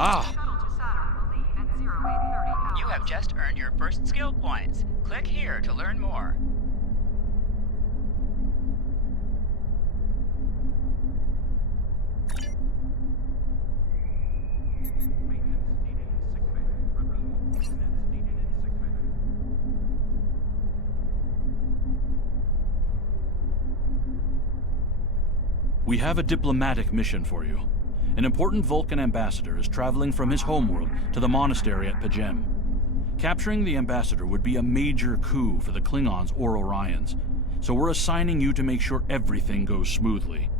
Ah, Shuttle to Saturn will leave at 0830 hours. You have just earned your first skill points. Click here to learn more. Maintenance needed in sick bay. Repeat. Maintenance needed in sick bay. we have a diplomatic mission for you. An important Vulcan ambassador is traveling from his homeworld to the monastery at P'Jem. Capturing the ambassador would be a major coup for the Klingons or Orions, so we're assigning you to make sure everything goes smoothly.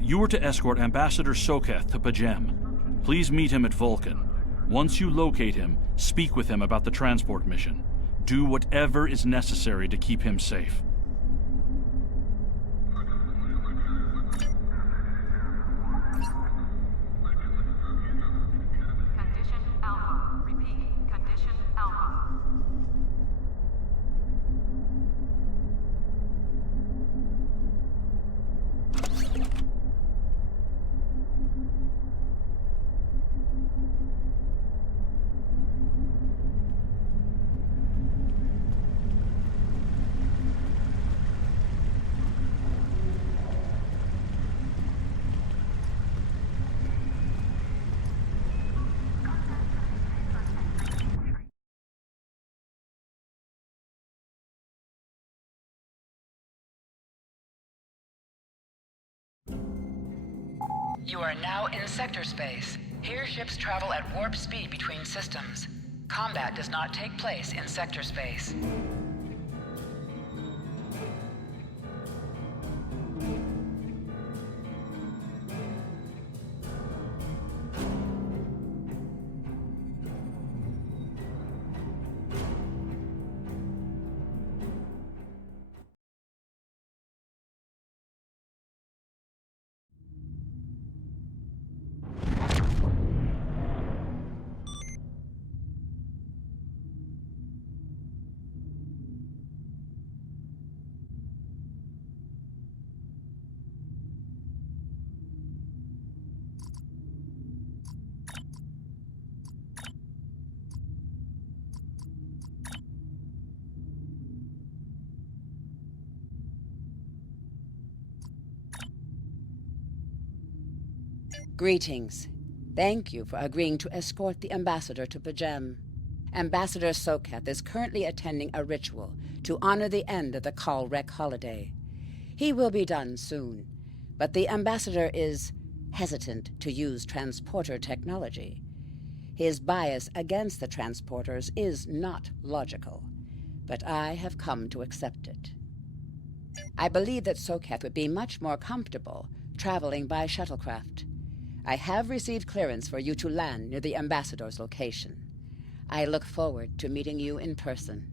You are to escort Ambassador Soketh to P'Jem. Please meet him at Vulcan. Once you locate him, speak with him about the transport mission. Do whatever is necessary to keep him safe. Condition Alpha. Repeat. Condition Alpha. You are now in sector space. Here ships travel at warp speed between systems. Combat does not take place in sector space. Greetings. Thank you for agreeing to escort the ambassador to P'Jem. Ambassador Soketh is currently attending a ritual to honor the end of the Kalrek holiday. He will be done soon, but the ambassador is hesitant to use transporter technology. His bias against the transporters is not logical, but I have come to accept it. I believe that Soketh would be much more comfortable traveling by shuttlecraft. I have received clearance for you to land near the ambassador's location. I look forward to meeting you in person.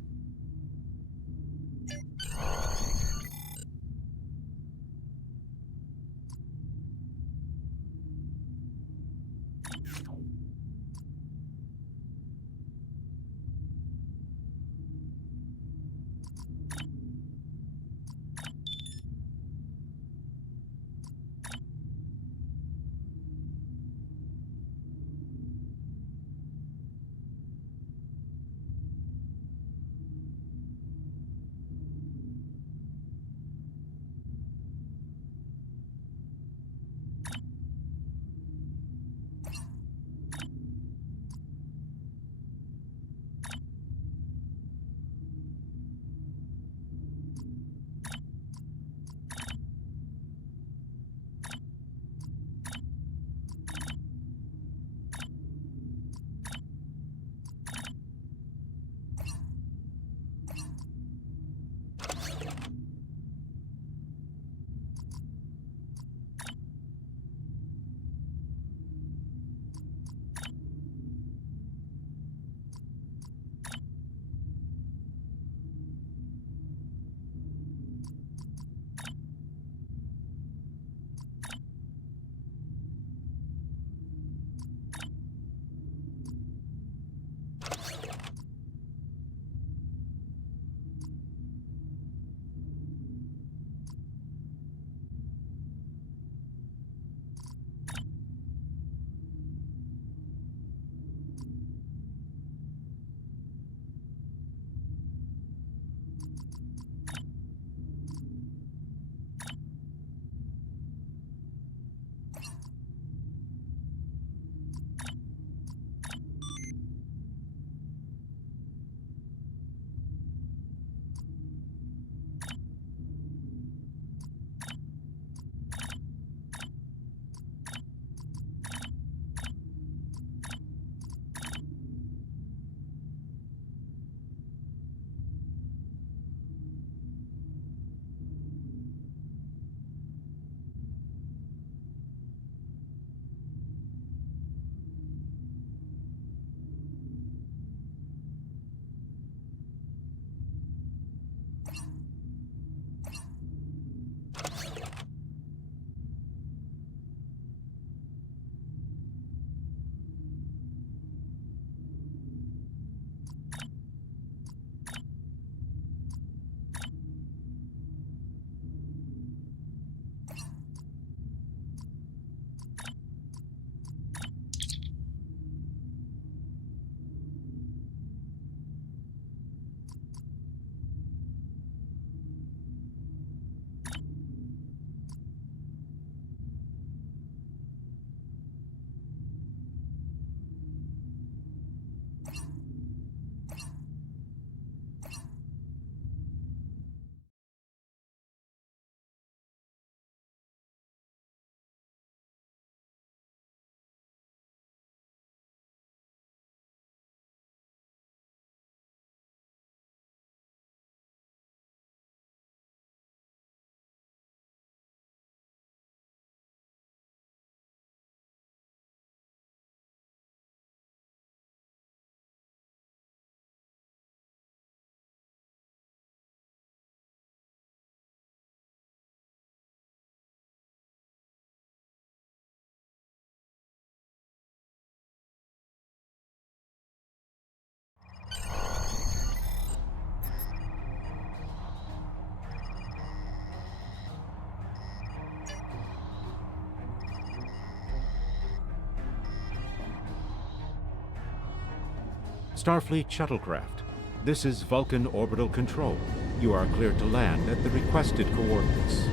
Starfleet shuttlecraft. This is Vulcan Orbital Control. You are cleared to land at the requested coordinates.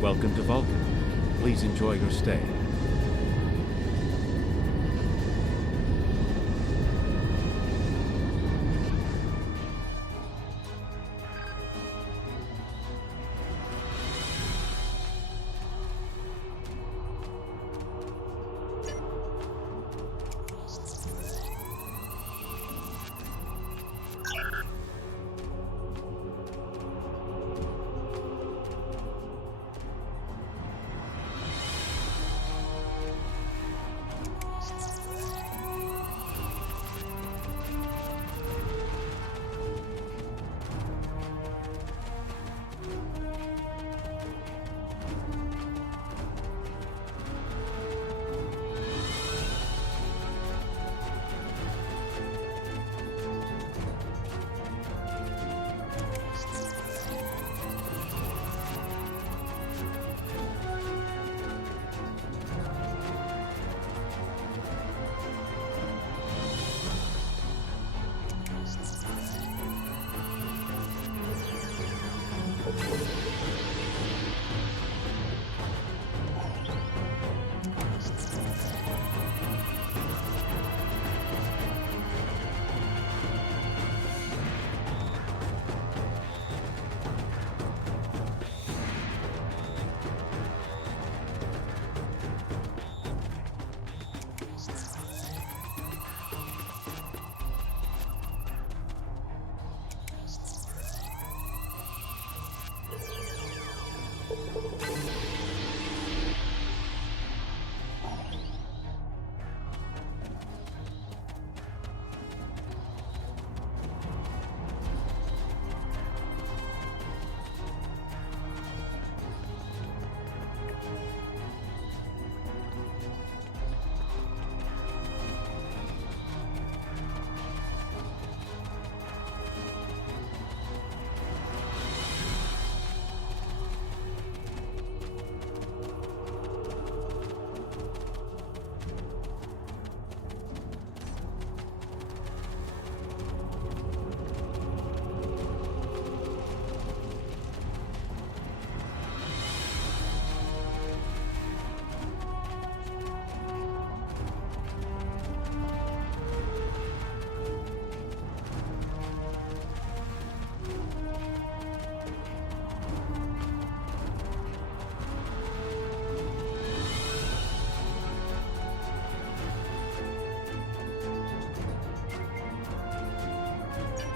Welcome to Vulcan. Please enjoy your stay.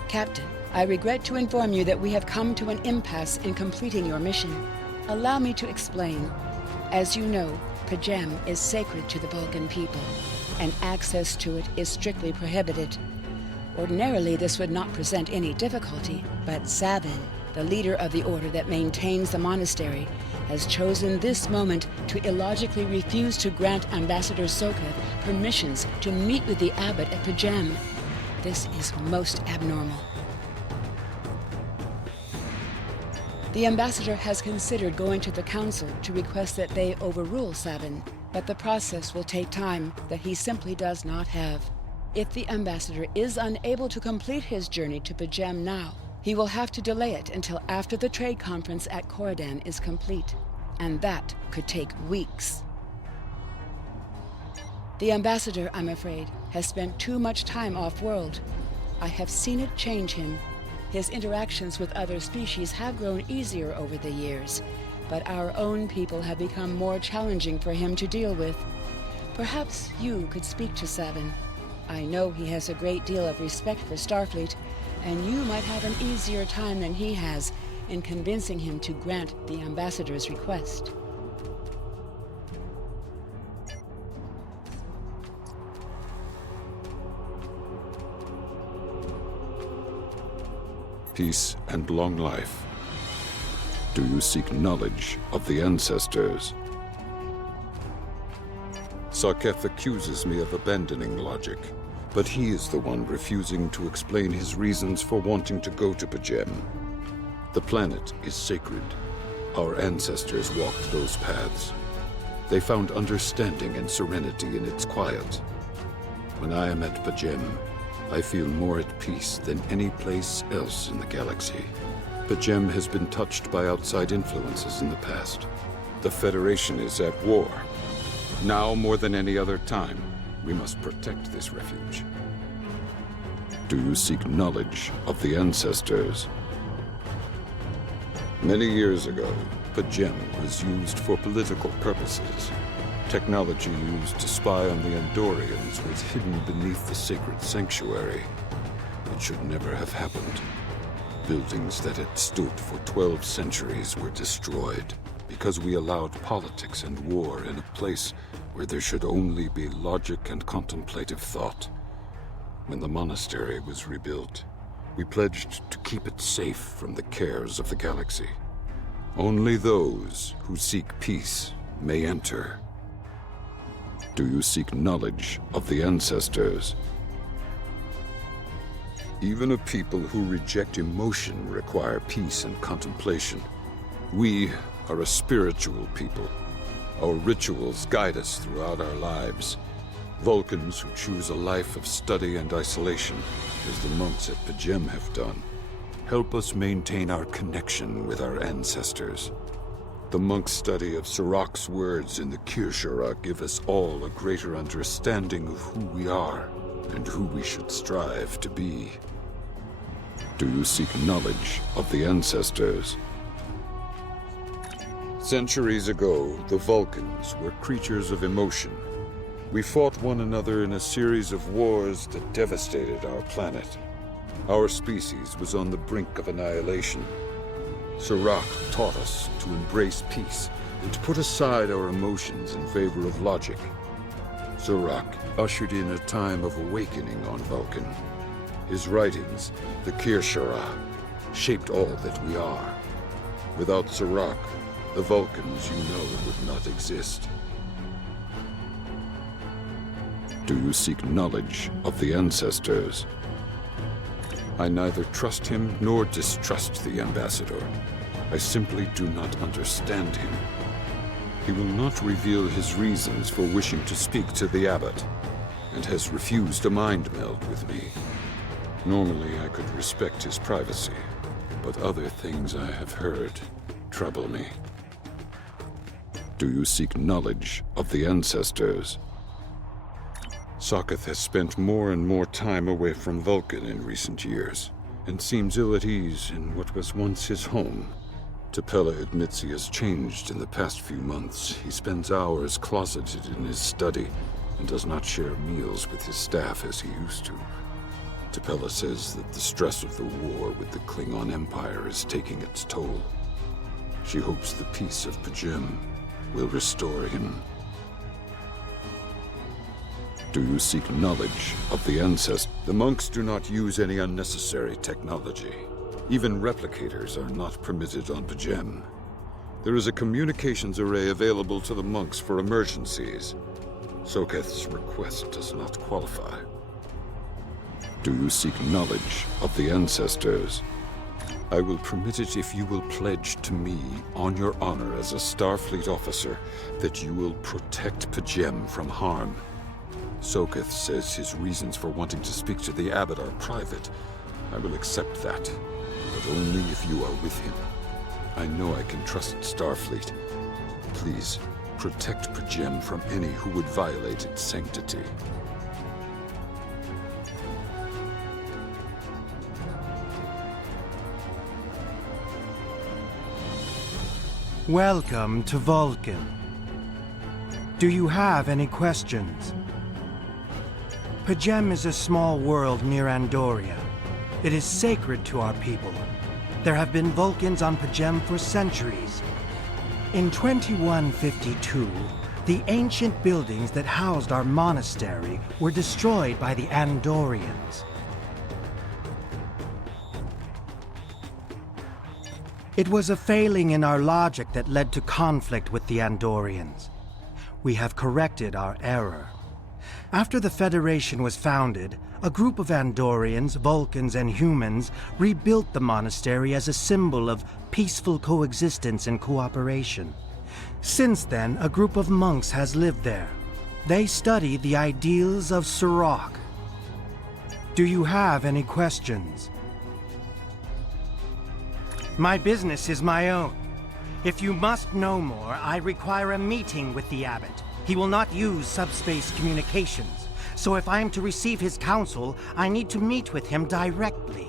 Captain, I regret to inform you that we have come to an impasse in completing your mission. Allow me to explain. As you know, Pajem is sacred to the Vulcan people, and access to it is strictly prohibited. Ordinarily, this would not present any difficulty, but Sabin, the leader of the order that maintains the monastery, has chosen this moment to illogically refuse to grant Ambassador Sokath permissions to meet with the abbot at Pajem. This is most abnormal. The ambassador has considered going to the council to request that they overrule Sabin, but the process will take time that he simply does not have. If the ambassador is unable to complete his journey to Pajem now, he will have to delay it until after the trade conference at Coridan is complete, and that could take weeks. The ambassador, I'm afraid, has spent too much time off-world. I have seen it change him. His interactions with other species have grown easier over the years, but our own people have become more challenging for him to deal with. Perhaps you could speak to Sabin. I know he has a great deal of respect for Starfleet, and you might have an easier time than he has in convincing him to grant the ambassador's request. Peace and long life. Do you seek knowledge of the ancestors? Sokath accuses me of abandoning logic, but he is the one refusing to explain his reasons for wanting to go to Pajem. The planet is sacred. Our ancestors walked those paths. They found understanding and serenity in its quiet. When I am at Pajem, I feel more at peace than any place else in the galaxy. P'Jem has been touched by outside influences in the past. The Federation is at war. Now more than any other time, we must protect this refuge. Do you seek knowledge of the ancestors? Many years ago, P'Jem was used for political purposes. Technology used to spy on the Andorians was hidden beneath the sacred sanctuary. It should never have happened. Buildings that had stood for 12 centuries were destroyed because we allowed politics and war in a place where there should only be logic and contemplative thought. When the monastery was rebuilt, we pledged to keep it safe from the cares of the galaxy. Only those who seek peace may enter. Do you seek knowledge of the ancestors? Even a people who reject emotion require peace and contemplation. We are a spiritual people. Our rituals guide us throughout our lives. Vulcans who choose a life of study and isolation, as the monks at P'Jem have done, help us maintain our connection with our ancestors. The monk's study of Sirach's words in the Kir'Shara give us all a greater understanding of who we are and who we should strive to be. Do you seek knowledge of the ancestors? Centuries ago, the Vulcans were creatures of emotion. We fought one another in a series of wars that devastated our planet. Our species was on the brink of annihilation. Sirach taught us to embrace peace and to put aside our emotions in favor of logic. Sirach ushered in a time of awakening on Vulcan. His writings, the Kir'Shara, shaped all that we are. Without Sirach, the Vulcans you know would not exist. Do you seek knowledge of the ancestors? I neither trust him nor distrust the ambassador. I simply do not understand him. He will not reveal his reasons for wishing to speak to the abbot, and has refused a mind meld with me. Normally I could respect his privacy, but other things I have heard trouble me. Do you seek knowledge of the ancestors? Sokath has spent more and more time away from Vulcan in recent years, and seems ill at ease in what was once his home. T'Pela admits he has changed in the past few months. He spends hours closeted in his study, and does not share meals with his staff as he used to. T'Pela says that the stress of the war with the Klingon Empire is taking its toll. She hopes the peace of P'Jem will restore him. Do you seek knowledge of the ancestors? The monks do not use any unnecessary technology. Even replicators are not permitted on P'Jem. There is a communications array available to the monks for emergencies. Sokath's request does not qualify. Do you seek knowledge of the ancestors? I will permit it if you will pledge to me, on your honor as a Starfleet officer, that you will protect P'Jem from harm. Sokath says his reasons for wanting to speak to the abbot are private. I will accept that, but only if you are with him. I know I can trust Starfleet. Please, protect P'Jem from any who would violate its sanctity. Welcome to Vulcan. Do you have any questions? P'Jem is a small world near Andoria. It is sacred to our people. There have been Vulcans on P'Jem for centuries. In 2152, the ancient buildings that housed our monastery were destroyed by the Andorians. It was a failing in our logic that led to conflict with the Andorians. We have corrected our error. After the Federation was founded, a group of Andorians, Vulcans, and humans rebuilt the monastery as a symbol of peaceful coexistence and cooperation. Since then, a group of monks has lived there. They study the ideals of Sirach. Do you have any questions? My business is my own. If you must know more, I require a meeting with the Abbot. He will not use subspace communications, so if I am to receive his counsel, I need to meet with him directly.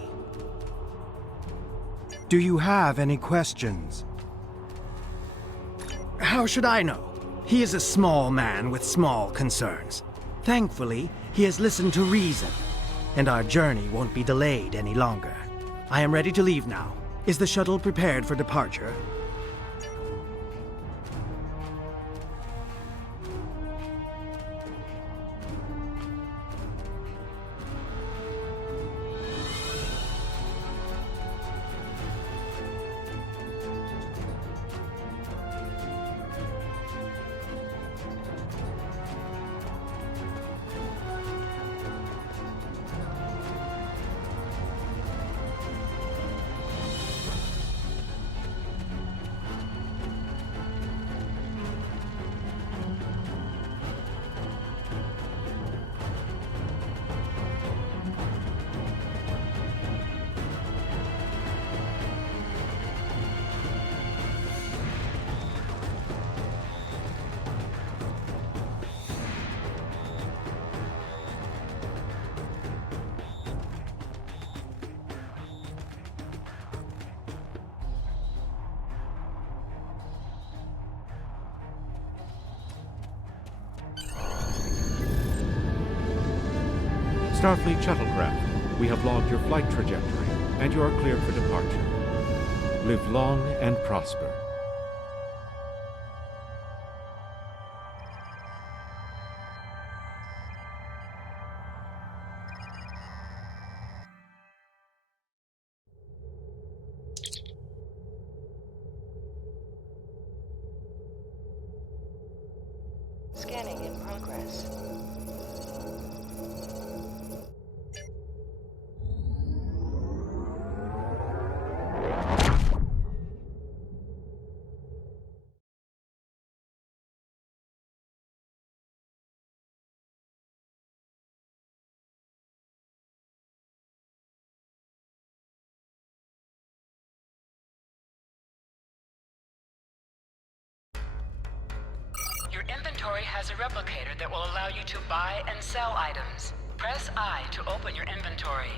Do you have any questions? How should I know? He is a small man with small concerns. Thankfully, he has listened to reason, and our journey won't be delayed any longer. I am ready to leave now. Is the shuttle prepared for departure? Starfleet shuttlecraft, we have logged your flight trajectory, and you are cleared for departure. Live long and prosper. Scanning in progress. Your inventory has a replicator that will allow you to buy and sell items. Press I to open your inventory.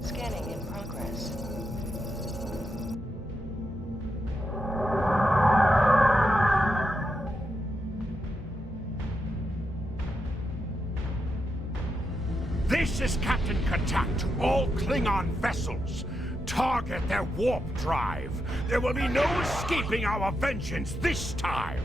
Scanning in progress. This is Captain Katak to all Klingon vessels. Target their warp drive. There will be no escaping our vengeance this time.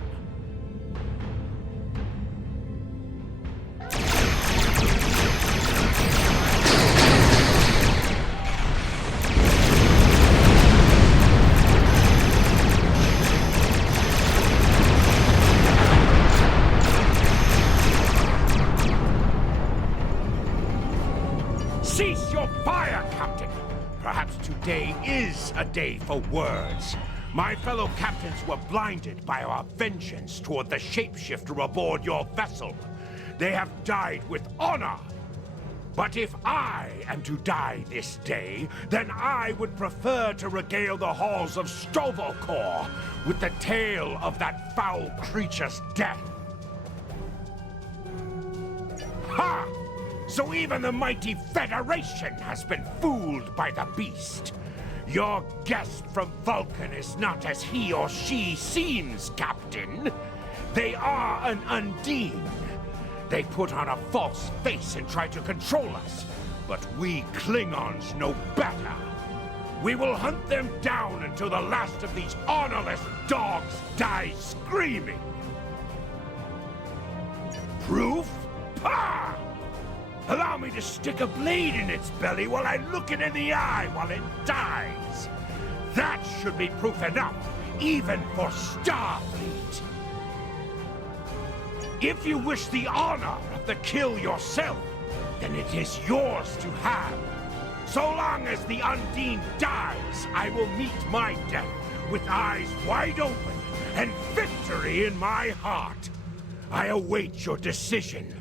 Cease your fire, Captain! Perhaps today is a day for words. My fellow captains were blinded by our vengeance toward the shapeshifter aboard your vessel. They have died with honor. But if I am to die this day, then I would prefer to regale the halls of Sto-vo-kor with the tale of that foul creature's death. Ha! So even the mighty Federation has been fooled by the beast. Your guest from Vulcan is not as he or she seems, Captain. They are an Undine. They put on a false face and try to control us, but we Klingons know better. We will hunt them down until the last of these honorless dogs die screaming. Proof? Pah! Allow me to stick a blade in its belly while I look it in the eye while it dies. That should be proof enough, even for Starfleet. If you wish the honor of the kill yourself, then it is yours to have. So long as the Undine dies, I will meet my death with eyes wide open and victory in my heart. I await your decision.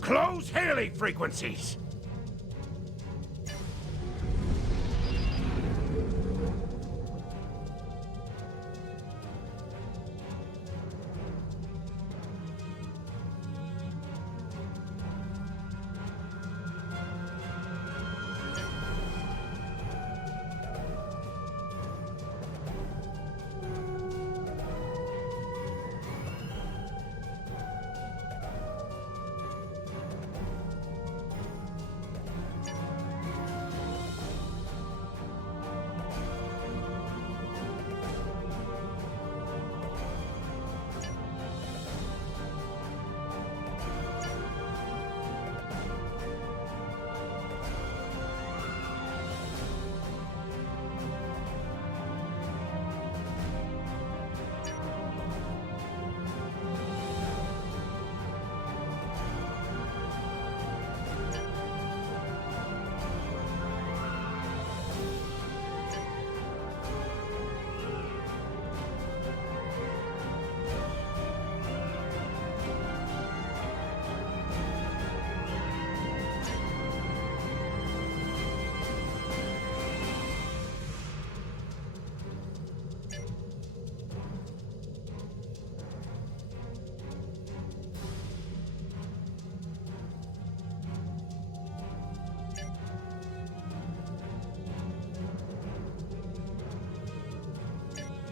Close hailing frequencies!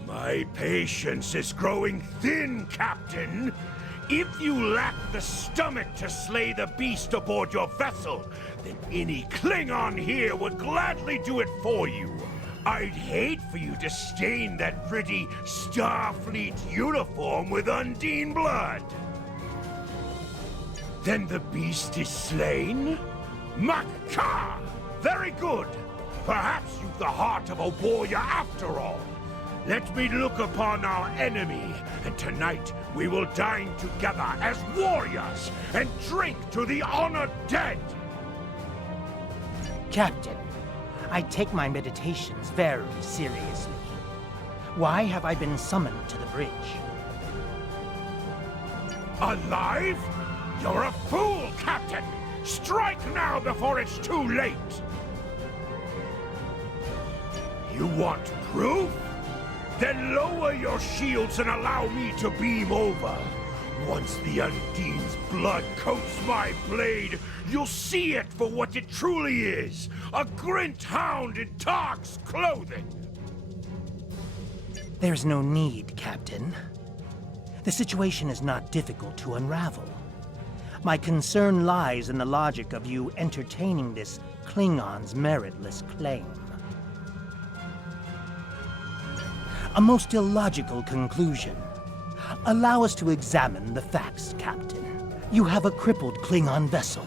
My patience is growing thin, Captain. If you lack the stomach to slay the beast aboard your vessel, then any Klingon here would gladly do it for you. I'd hate for you to stain that pretty Starfleet uniform with Undine blood. Then the beast is slain? Mak-Ka! Very good. Perhaps you've the heart of a warrior after all. Let me look upon our enemy, and tonight we will dine together as warriors and drink to the honored dead. Captain, I take my meditations very seriously. Why have I been summoned to the bridge? Alive? You're a fool, Captain! Strike now before it's too late! You want proof? Then lower your shields and allow me to beam over. Once the Undine's blood coats my blade, you'll see it for what it truly is. A Grint hound in Tark's clothing. There's no need, Captain. The situation is not difficult to unravel. My concern lies in the logic of you entertaining this Klingon's meritless claim. A most illogical conclusion. Allow us to examine the facts, Captain. You have a crippled Klingon vessel,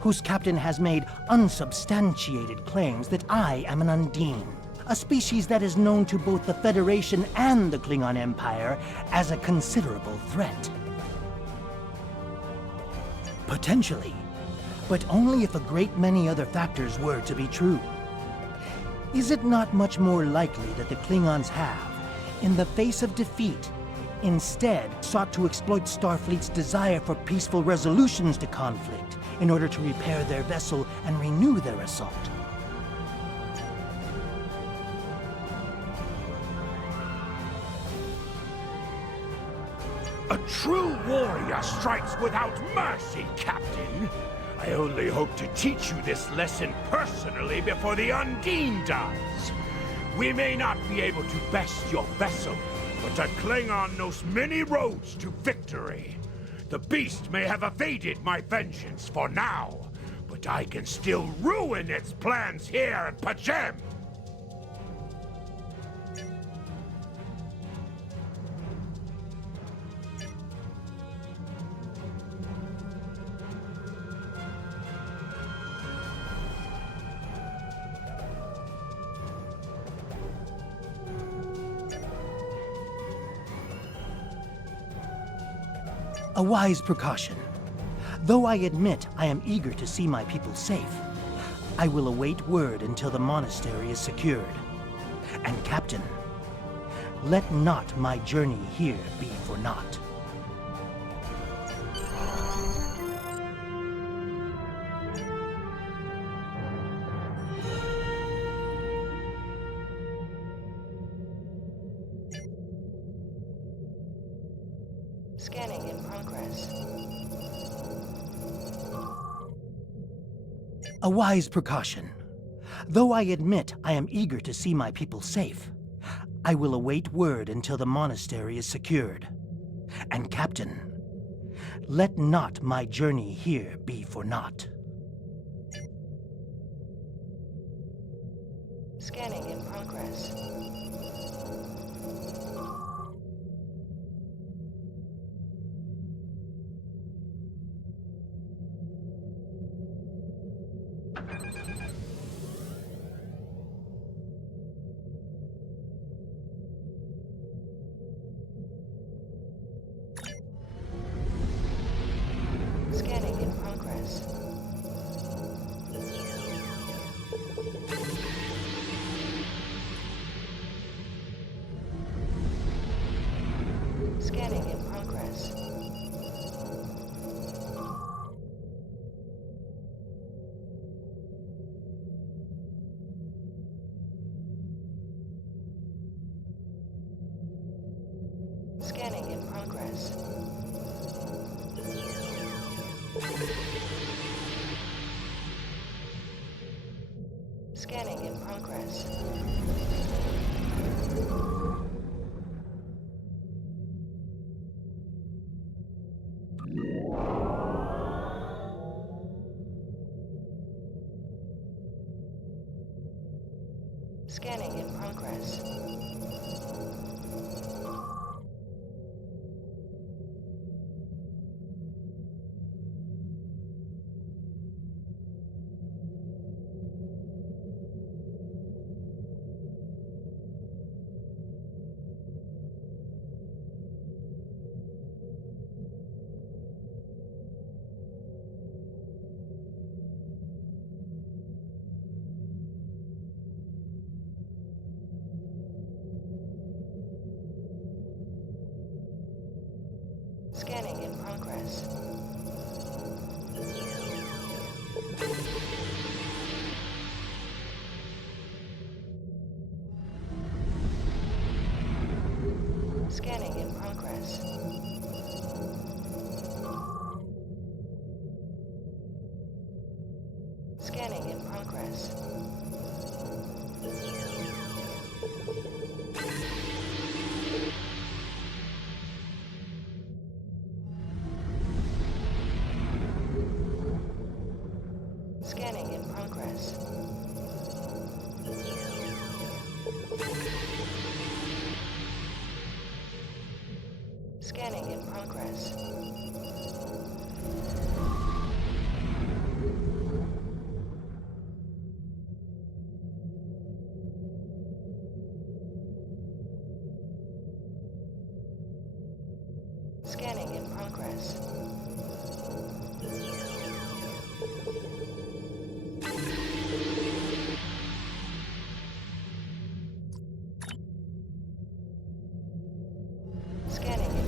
whose captain has made unsubstantiated claims that I am an Undine, a species that is known to both the Federation and the Klingon Empire as a considerable threat. Potentially, but only if a great many other factors were to be true. Is it not much more likely that the Klingons have, in the face of defeat, instead sought to exploit Starfleet's desire for peaceful resolutions to conflict in order to repair their vessel and renew their assault. A true warrior strikes without mercy, Captain. I only hope to teach you this lesson personally before the Undine does. We may not be able to best your vessel, but a Klingon knows many roads to victory. The beast may have evaded my vengeance for now, but I can still ruin its plans here at P'Jem! A wise precaution. Though I admit I am eager to see my people safe, I will await word until the monastery is secured. And Captain, let not my journey here be for naught. Scanning in progress. A wise precaution. Though I admit I am eager to see my people safe, I will await word until the monastery is secured. And Captain, let not my journey here be for naught. Scanning in progress. Scanning in progress. Scanning in progress. Scanning in progress. Scanning in progress. Scanning in progress. Scanning in progress. Scanning in progress. Scanning in progress. Scanning in progress. Scanning in progress. Scanning in progress. Scanning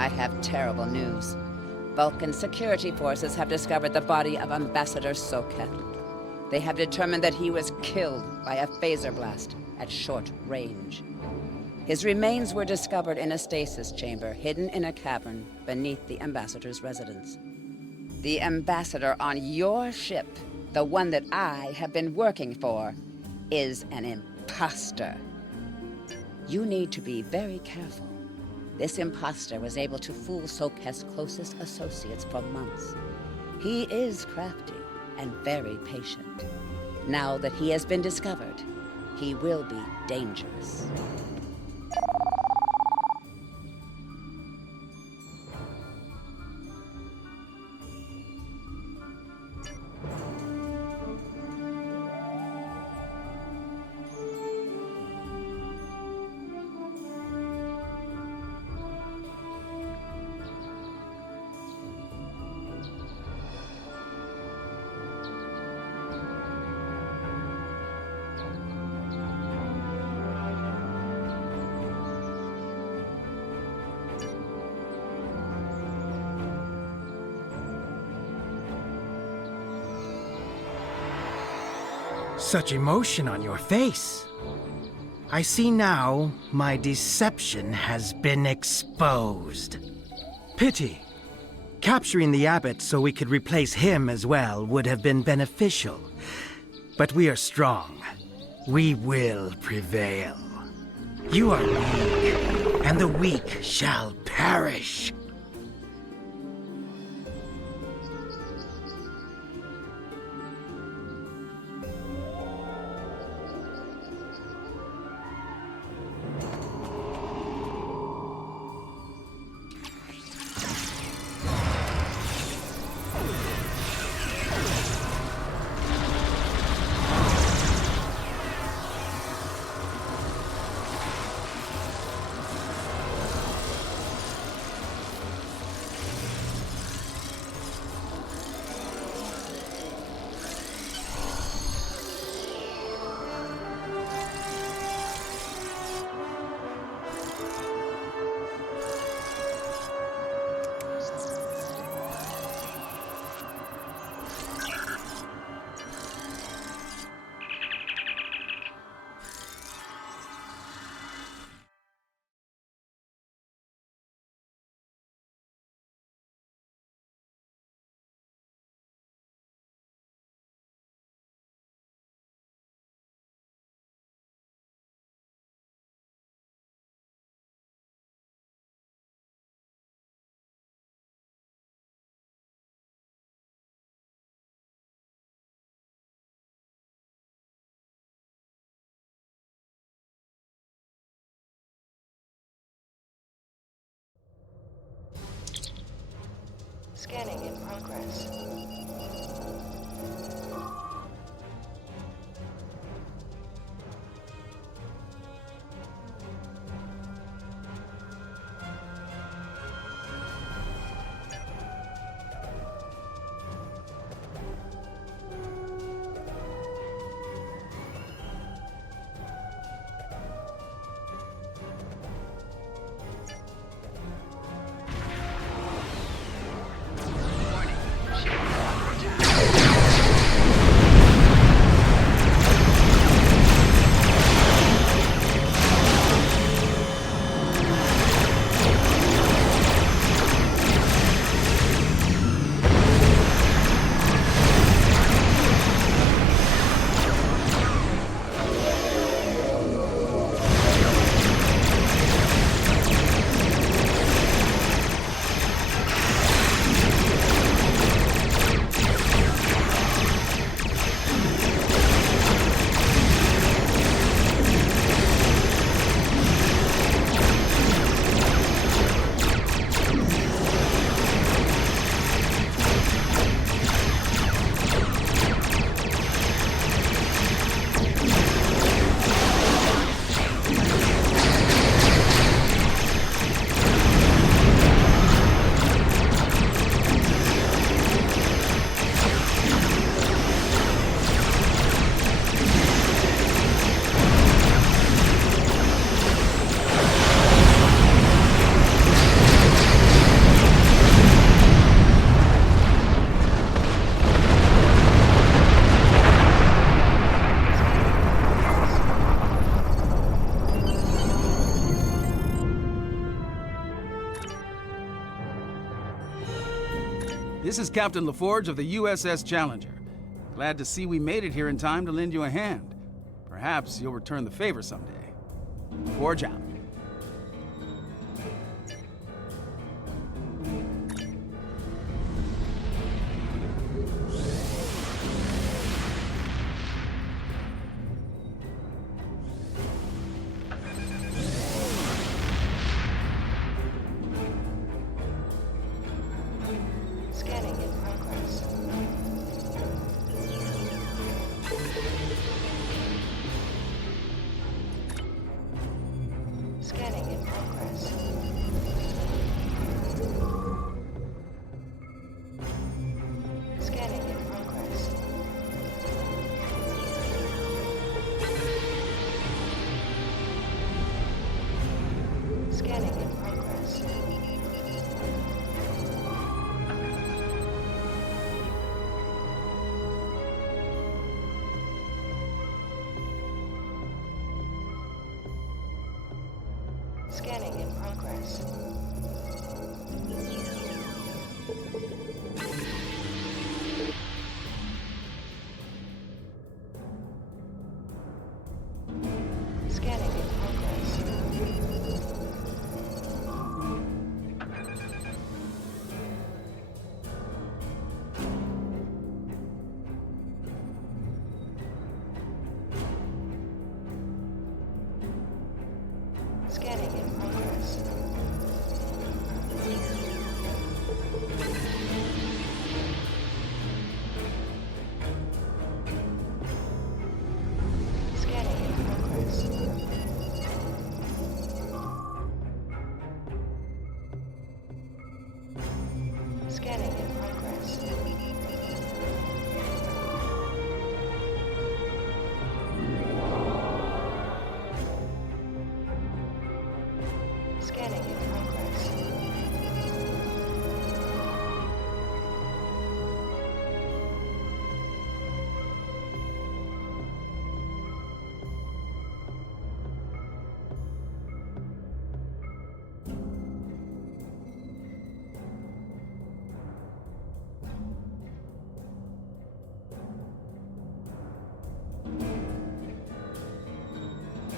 I have terrible news. Vulcan security forces have discovered the body of Ambassador Soketh. They have determined that he was killed by a phaser blast at short range. His remains were discovered in a stasis chamber hidden in a cavern beneath the Ambassador's residence. The Ambassador on your ship, the one that I have been working for, is an imposter. You need to be very careful. This imposter was able to fool Soketh's closest associates for months. He is crafty and very patient. Now that he has been discovered, he will be dangerous. Such emotion on your face. I see now my deception has been exposed. Pity. Capturing the abbot so we could replace him as well would have been beneficial. But we are strong. We will prevail. You are weak, and the weak shall perish. Scanning in progress. Warning. Ship under attack. This is Captain LaForge of the USS Challenger. Glad to see we made it here in time to lend you a hand. Perhaps you'll return the favor someday. Forge out. Scanning in progress. Scanning in progress. Scanning in progress. Scanning in progress. Scanning in progress. Scanning in progress. Scanning in progress. Scanning in progress. Scanning in progress. Scanning in progress.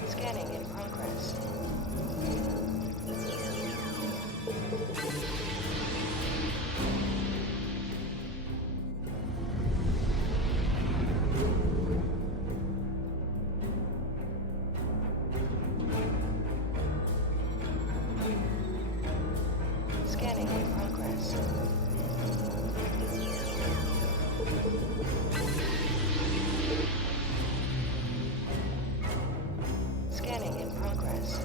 Scanning in progress. Scanning in progress. Scanning in progress.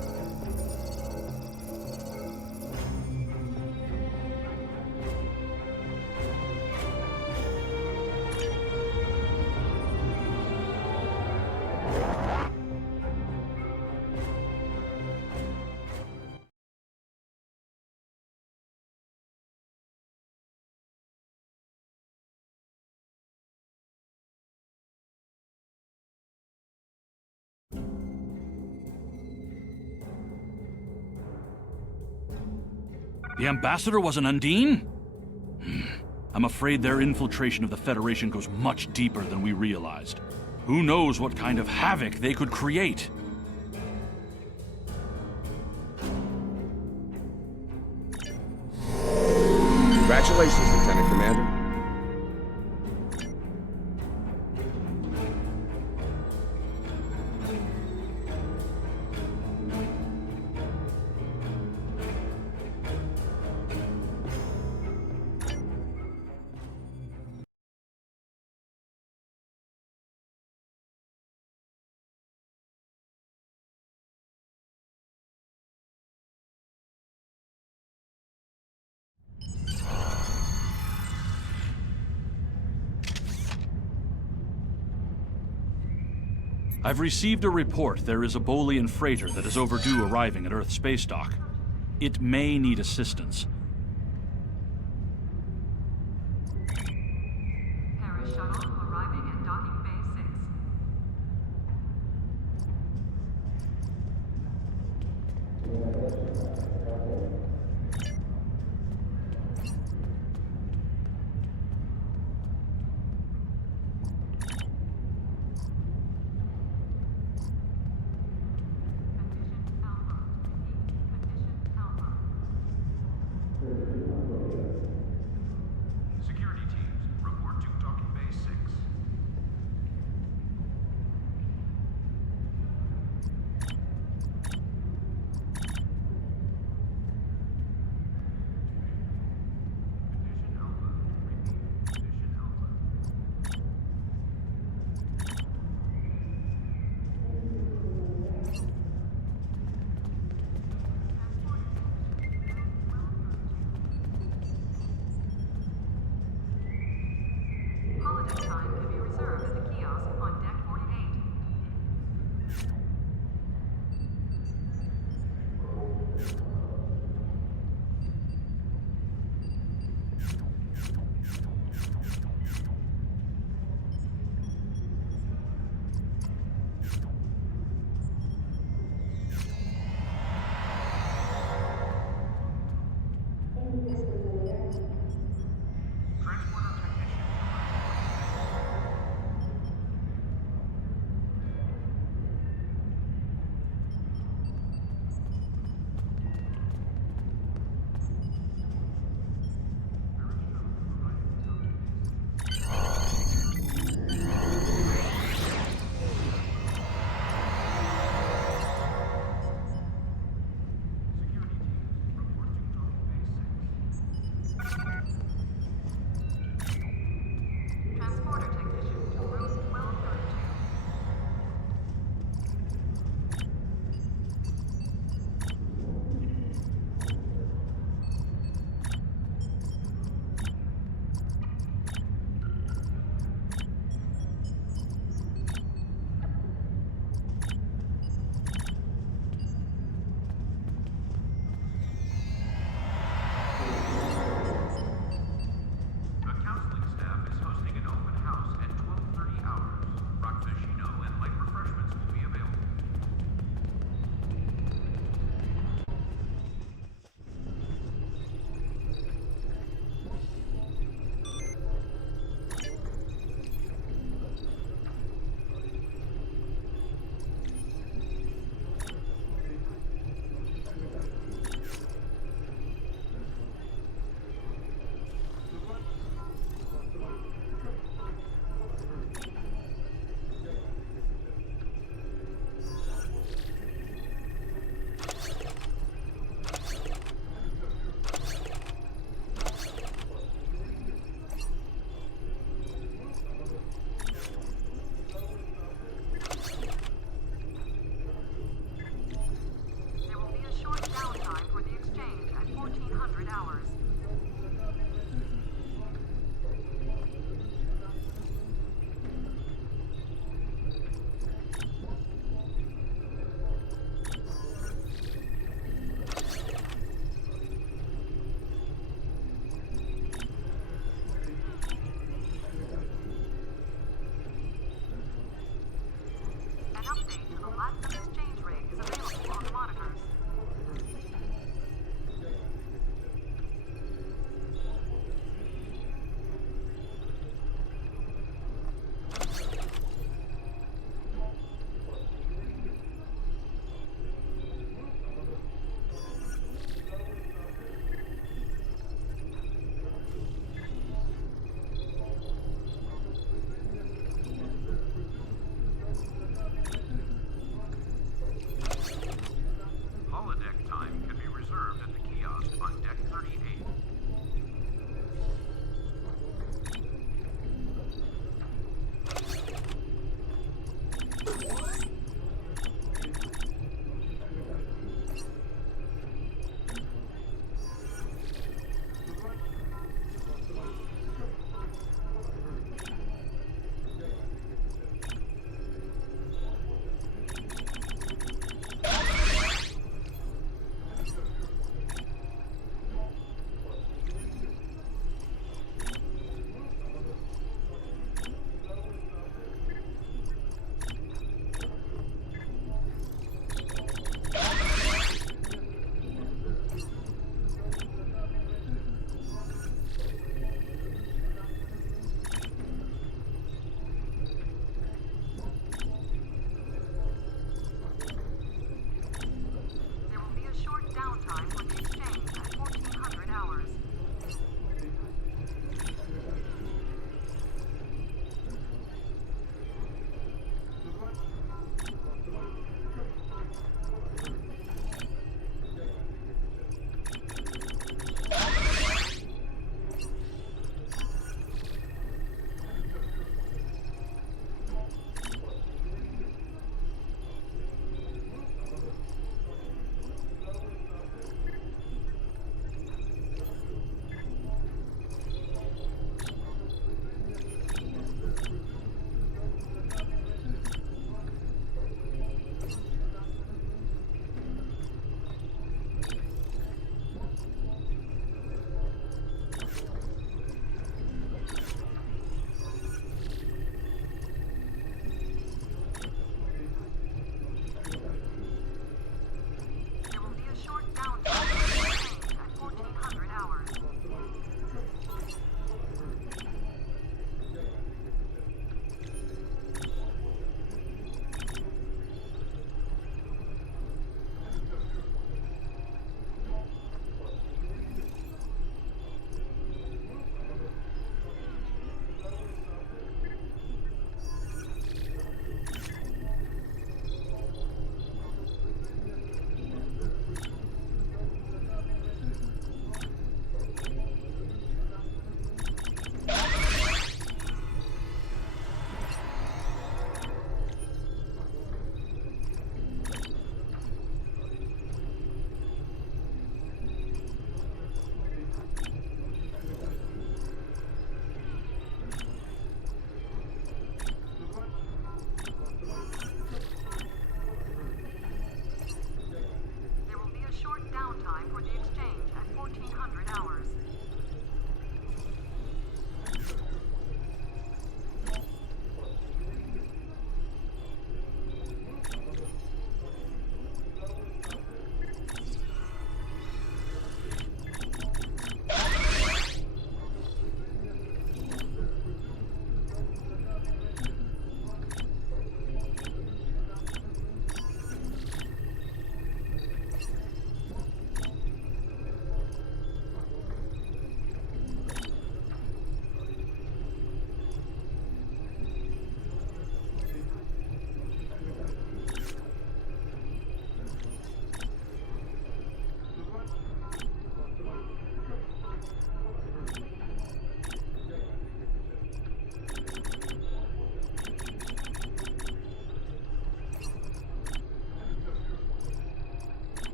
The Ambassador was an Undine? I'm afraid their infiltration of the Federation goes much deeper than we realized. Who knows what kind of havoc they could create? Congratulations, Lieutenant Commander. I've received a report there is a Bolian freighter that is overdue arriving at Earth space dock. It may need assistance. Paris shuttle arriving at docking bay 6.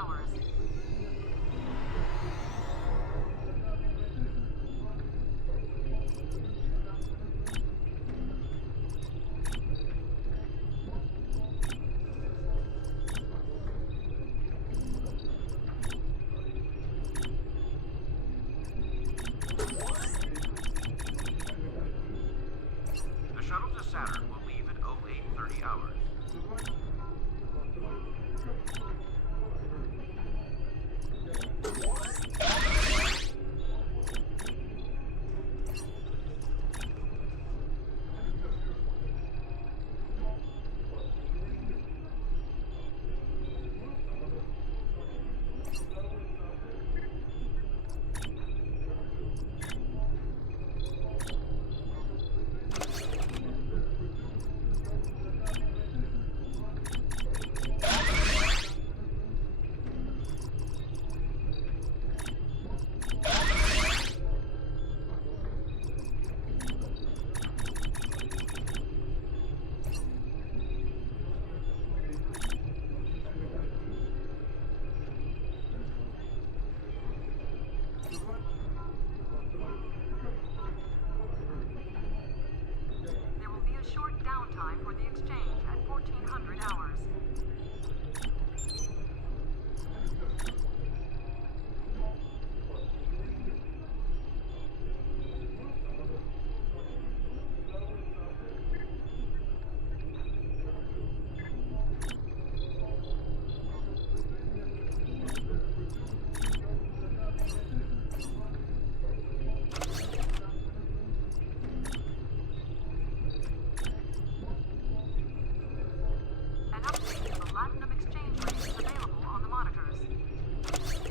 hours. The shuttle to Saturn will leave at 0830 hours. There will be a short downtime for the exchange at 1400 hours. An update to the Platinum exchange rate is available on the monitors.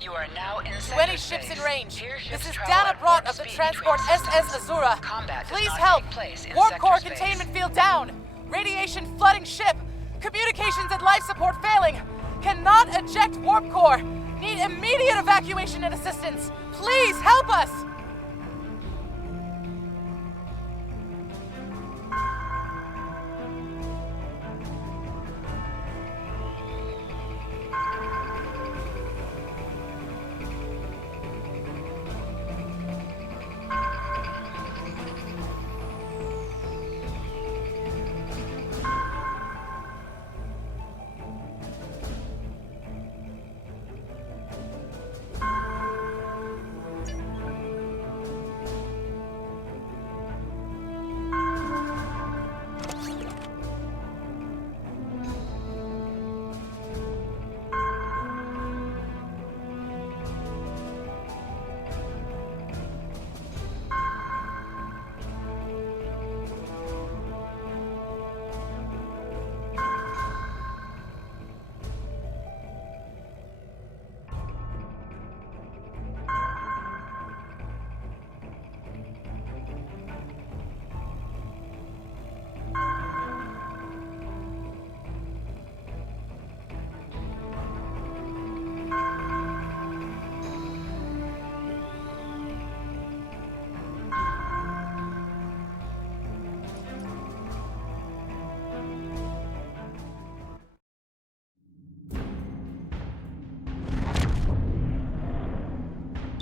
You are now in sector To any ships space. in range, Here this ships is travel Dana at Brott warp of the speed transport between SS systems. Azura. Combat does Please not help. take place in Warp sector core space. containment field down. Radiation flooding ship. Communications and life support failing. Cannot eject warp core. Need immediate evacuation and assistance. Please help us.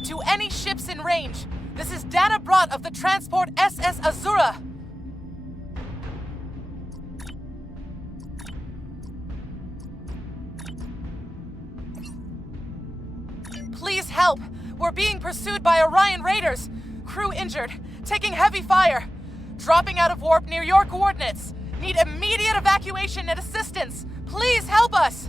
To any ships in range, this is Dana Brott of the transport SS Azura. Please help. We're being pursued by Orion raiders. Crew injured, taking heavy fire. Dropping out of warp near your coordinates. Need immediate evacuation and assistance. Please help us.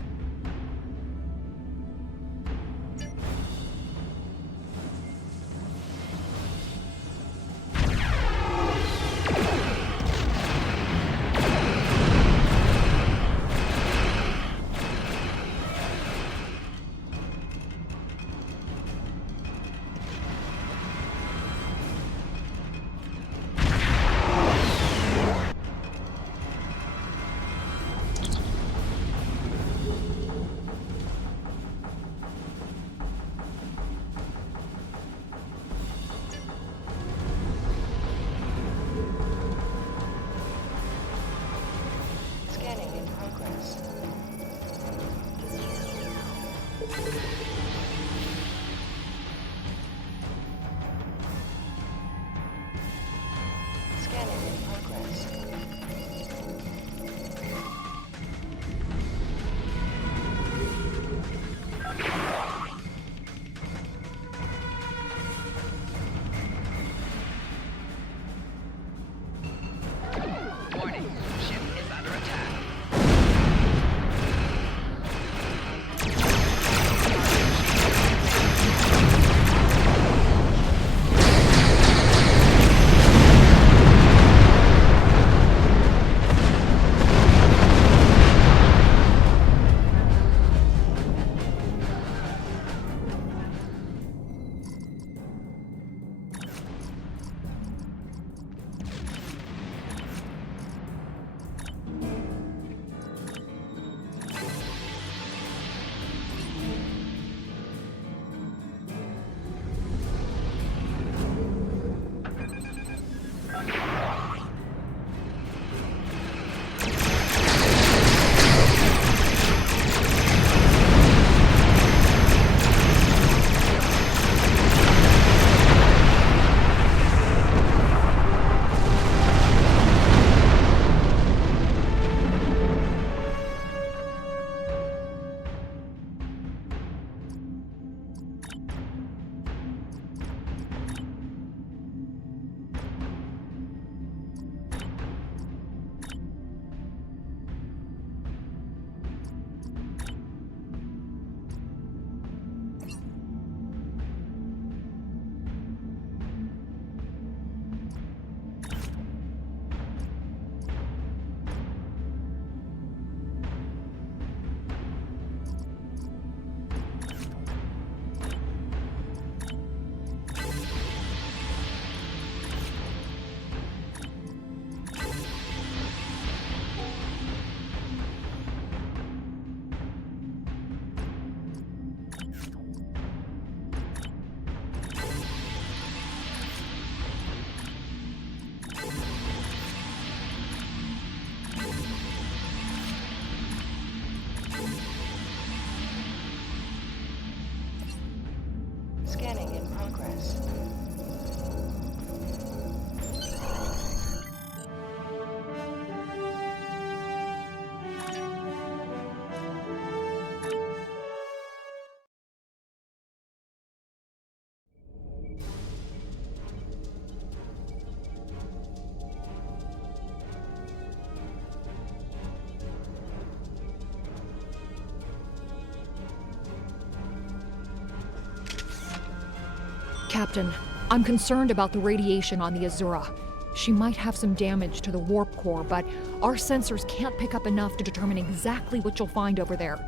Captain, I'm concerned about the radiation on the Azura. She might have some damage to the warp core, but our sensors can't pick up enough to determine exactly what you'll find over there.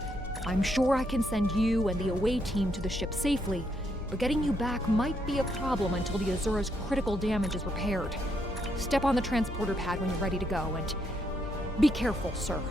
I'm sure I can send you and the away team to the ship safely, but getting you back might be a problem until the Azura's critical damage is repaired. Step on the transporter pad when you're ready to go, and be careful, sir.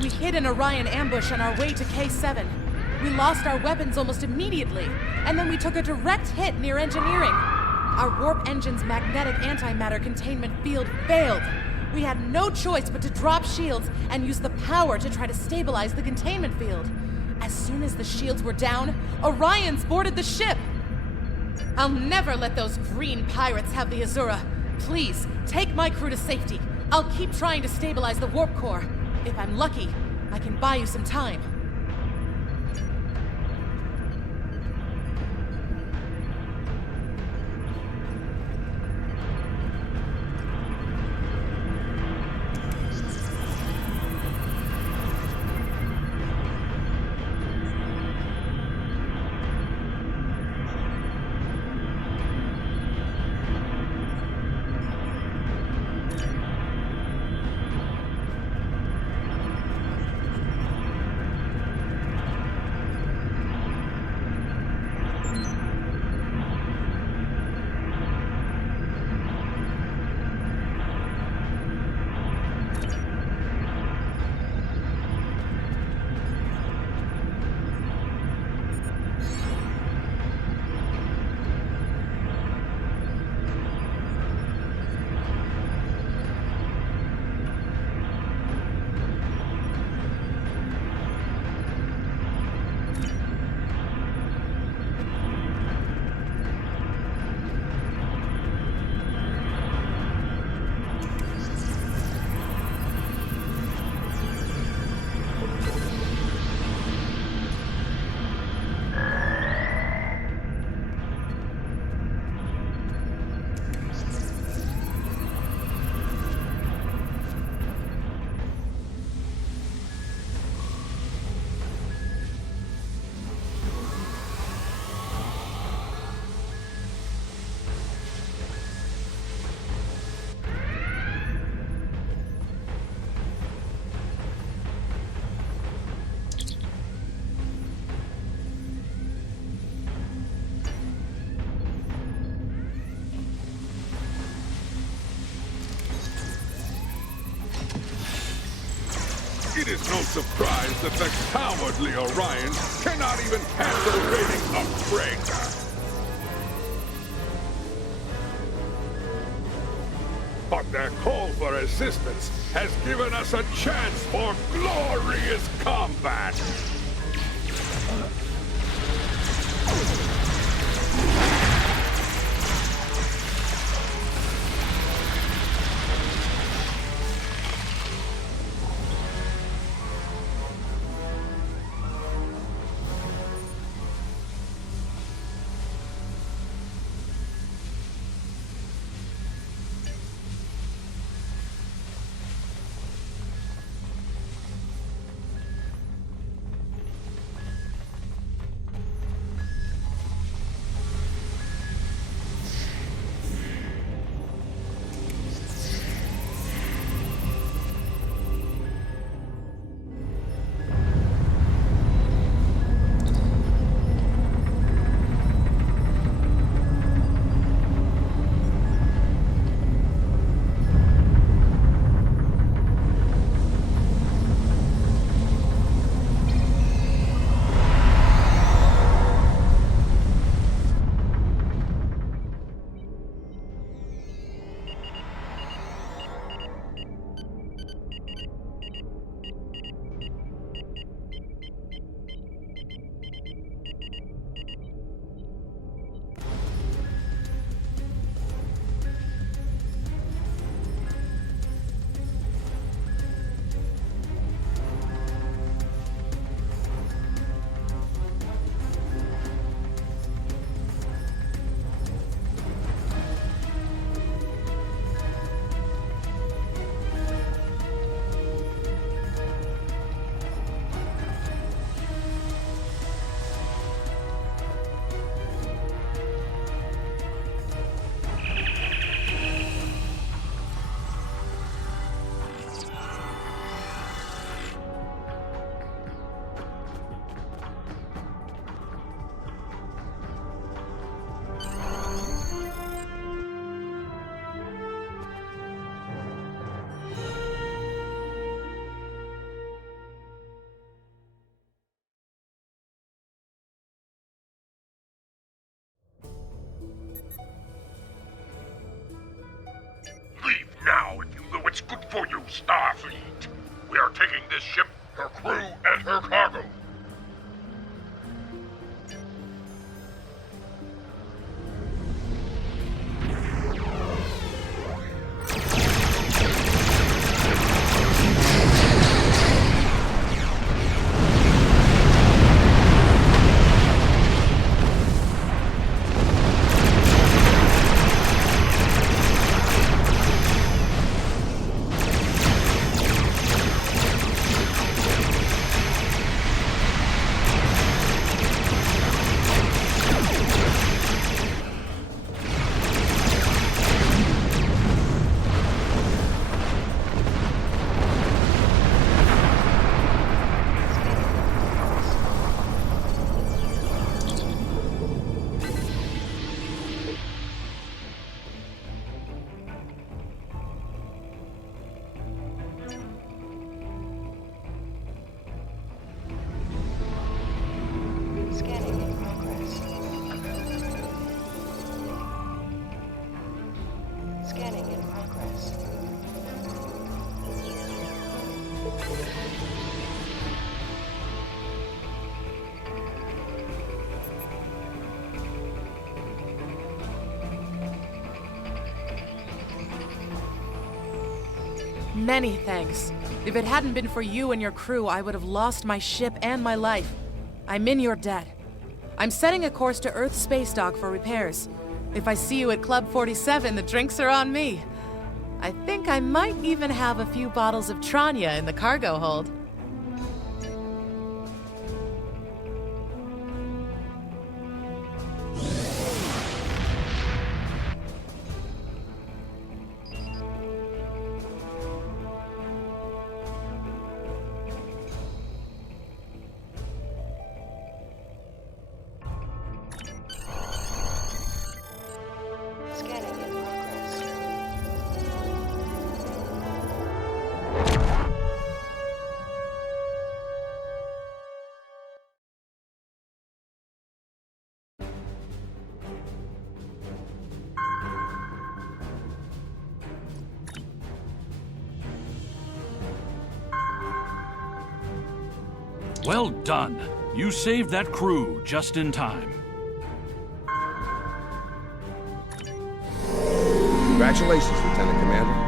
We hit an Orion ambush on our way to K7. We lost our weapons almost immediately, and then we took a direct hit near engineering. Our warp engine's magnetic antimatter containment field failed. We had no choice but to drop shields and use the power to try to stabilize the containment field. As As soon as the shields were down, Orions boarded the ship. I'll never let those green pirates have the Azura. Please, take my crew to safety. I'll keep trying to stabilize the warp core. If I'm lucky, I can buy you some time. It is no surprise that the cowardly Orions cannot even handle raiding a Krang. But their call for assistance has given us a chance for glorious combat! Leave now if you know what's good for you, Starfleet. We are taking this ship, her crew, and her cargo. Scanning in progress. Scanning in progress. Many thanks. If it hadn't been for you and your crew, I would have lost my ship and my life. I'm in your debt. I'm setting a course to Earth Space Dock for repairs. If I see you at Club 47, the drinks are on me. I think I might even have a few bottles of Tranya in the cargo hold. Scanning in progress. Well done. You saved that crew just in time. Congratulations, Lieutenant Commander.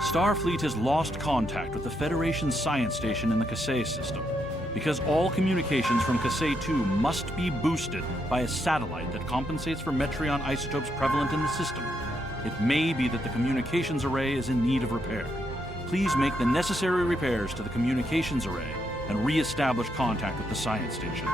Starfleet has lost contact with the Federation science station in the Kasei system, because all communications from Kasei 2 must be boosted by a satellite that compensates for Metreon isotopes prevalent in the system. It may be that the communications array is in need of repair. Please make the necessary repairs to the communications array and re-establish contact with the science station.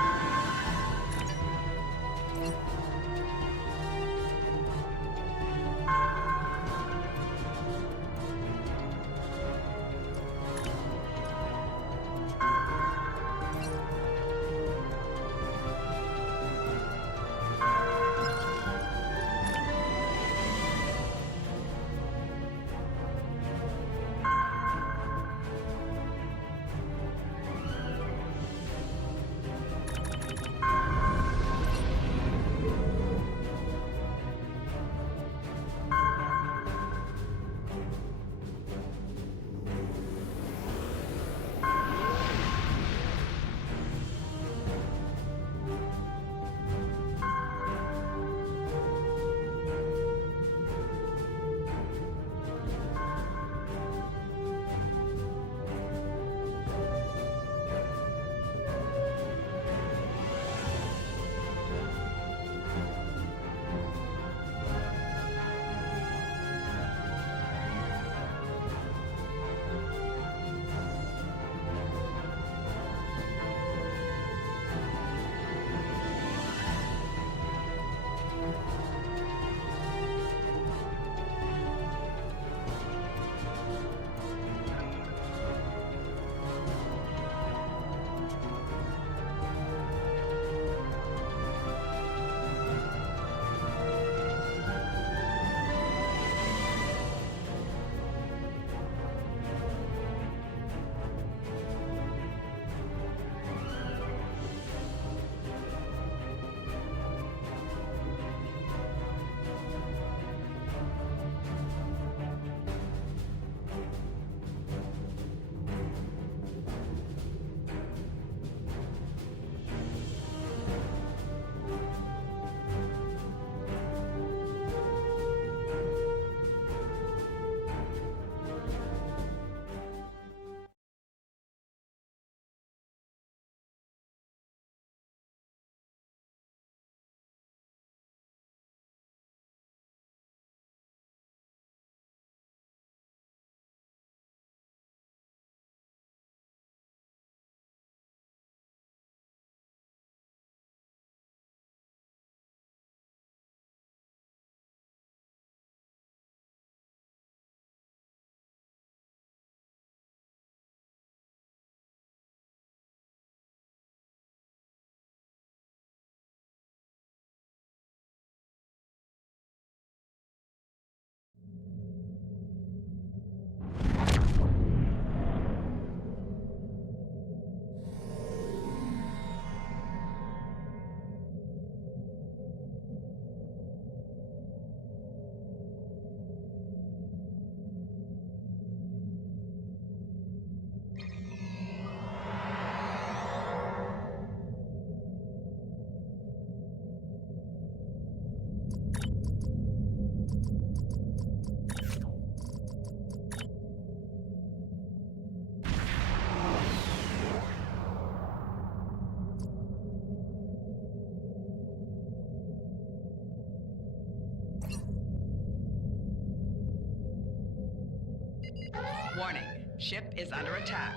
Warning, ship is under attack.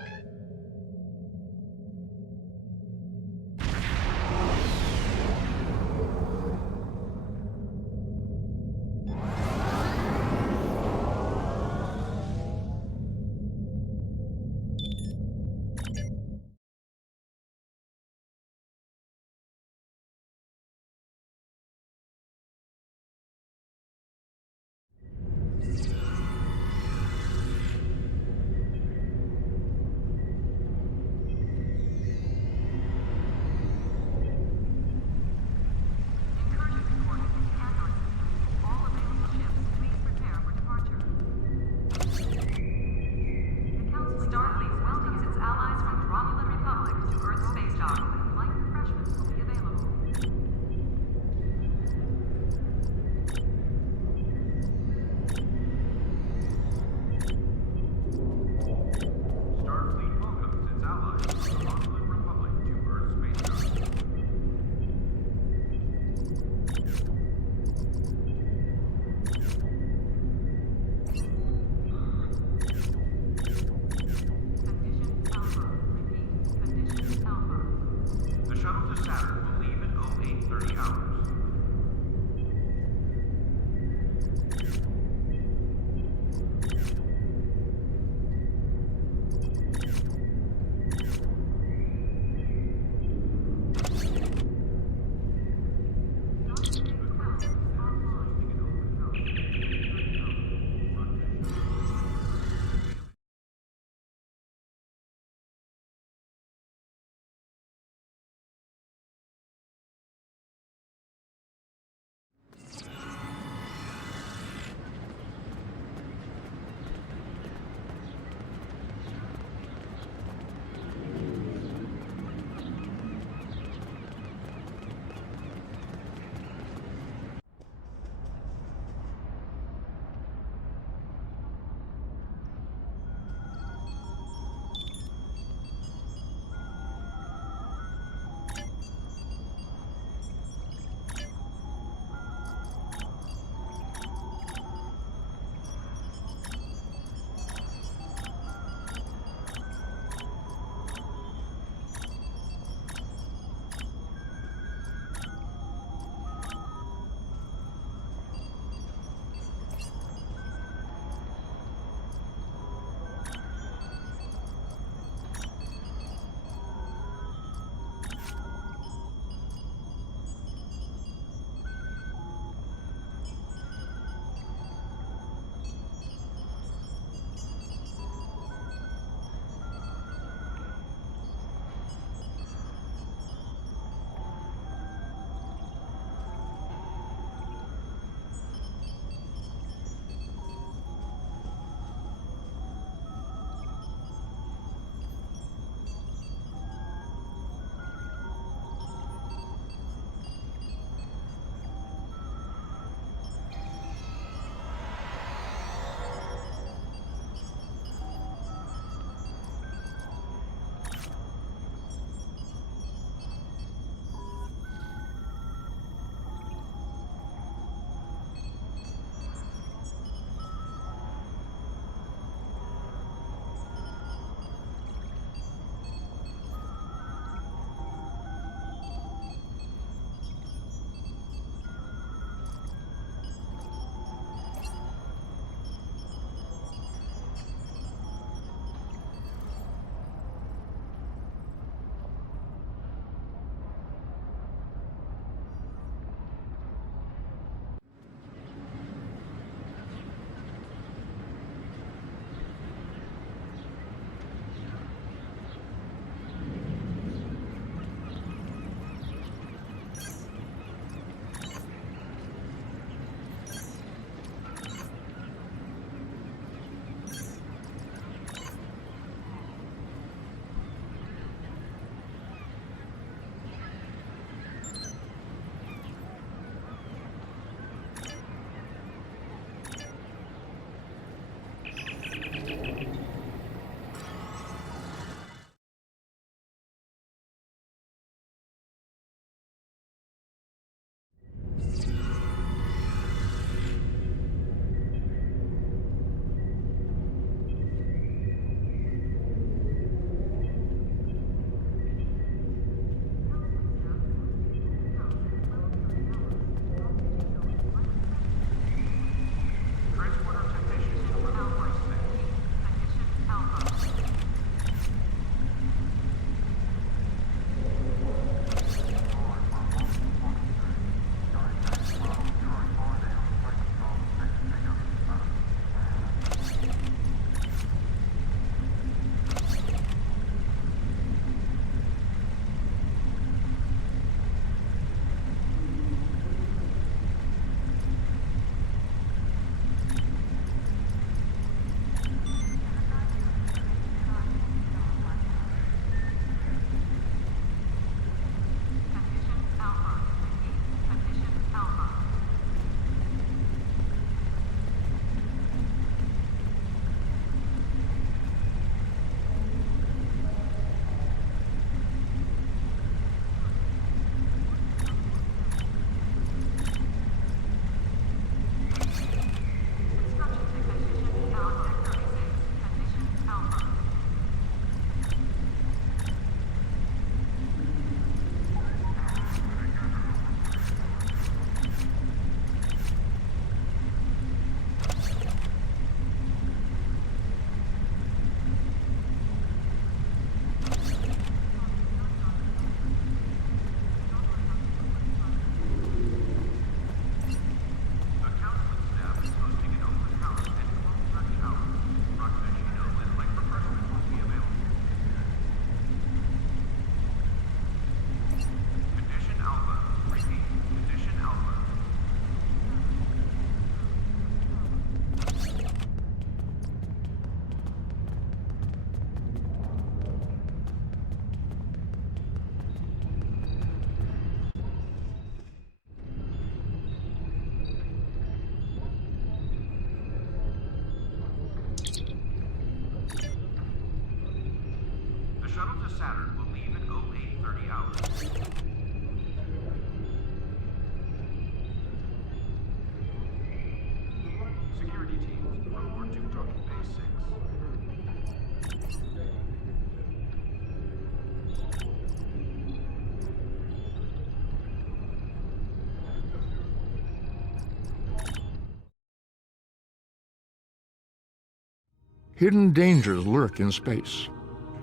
Hidden dangers lurk in space,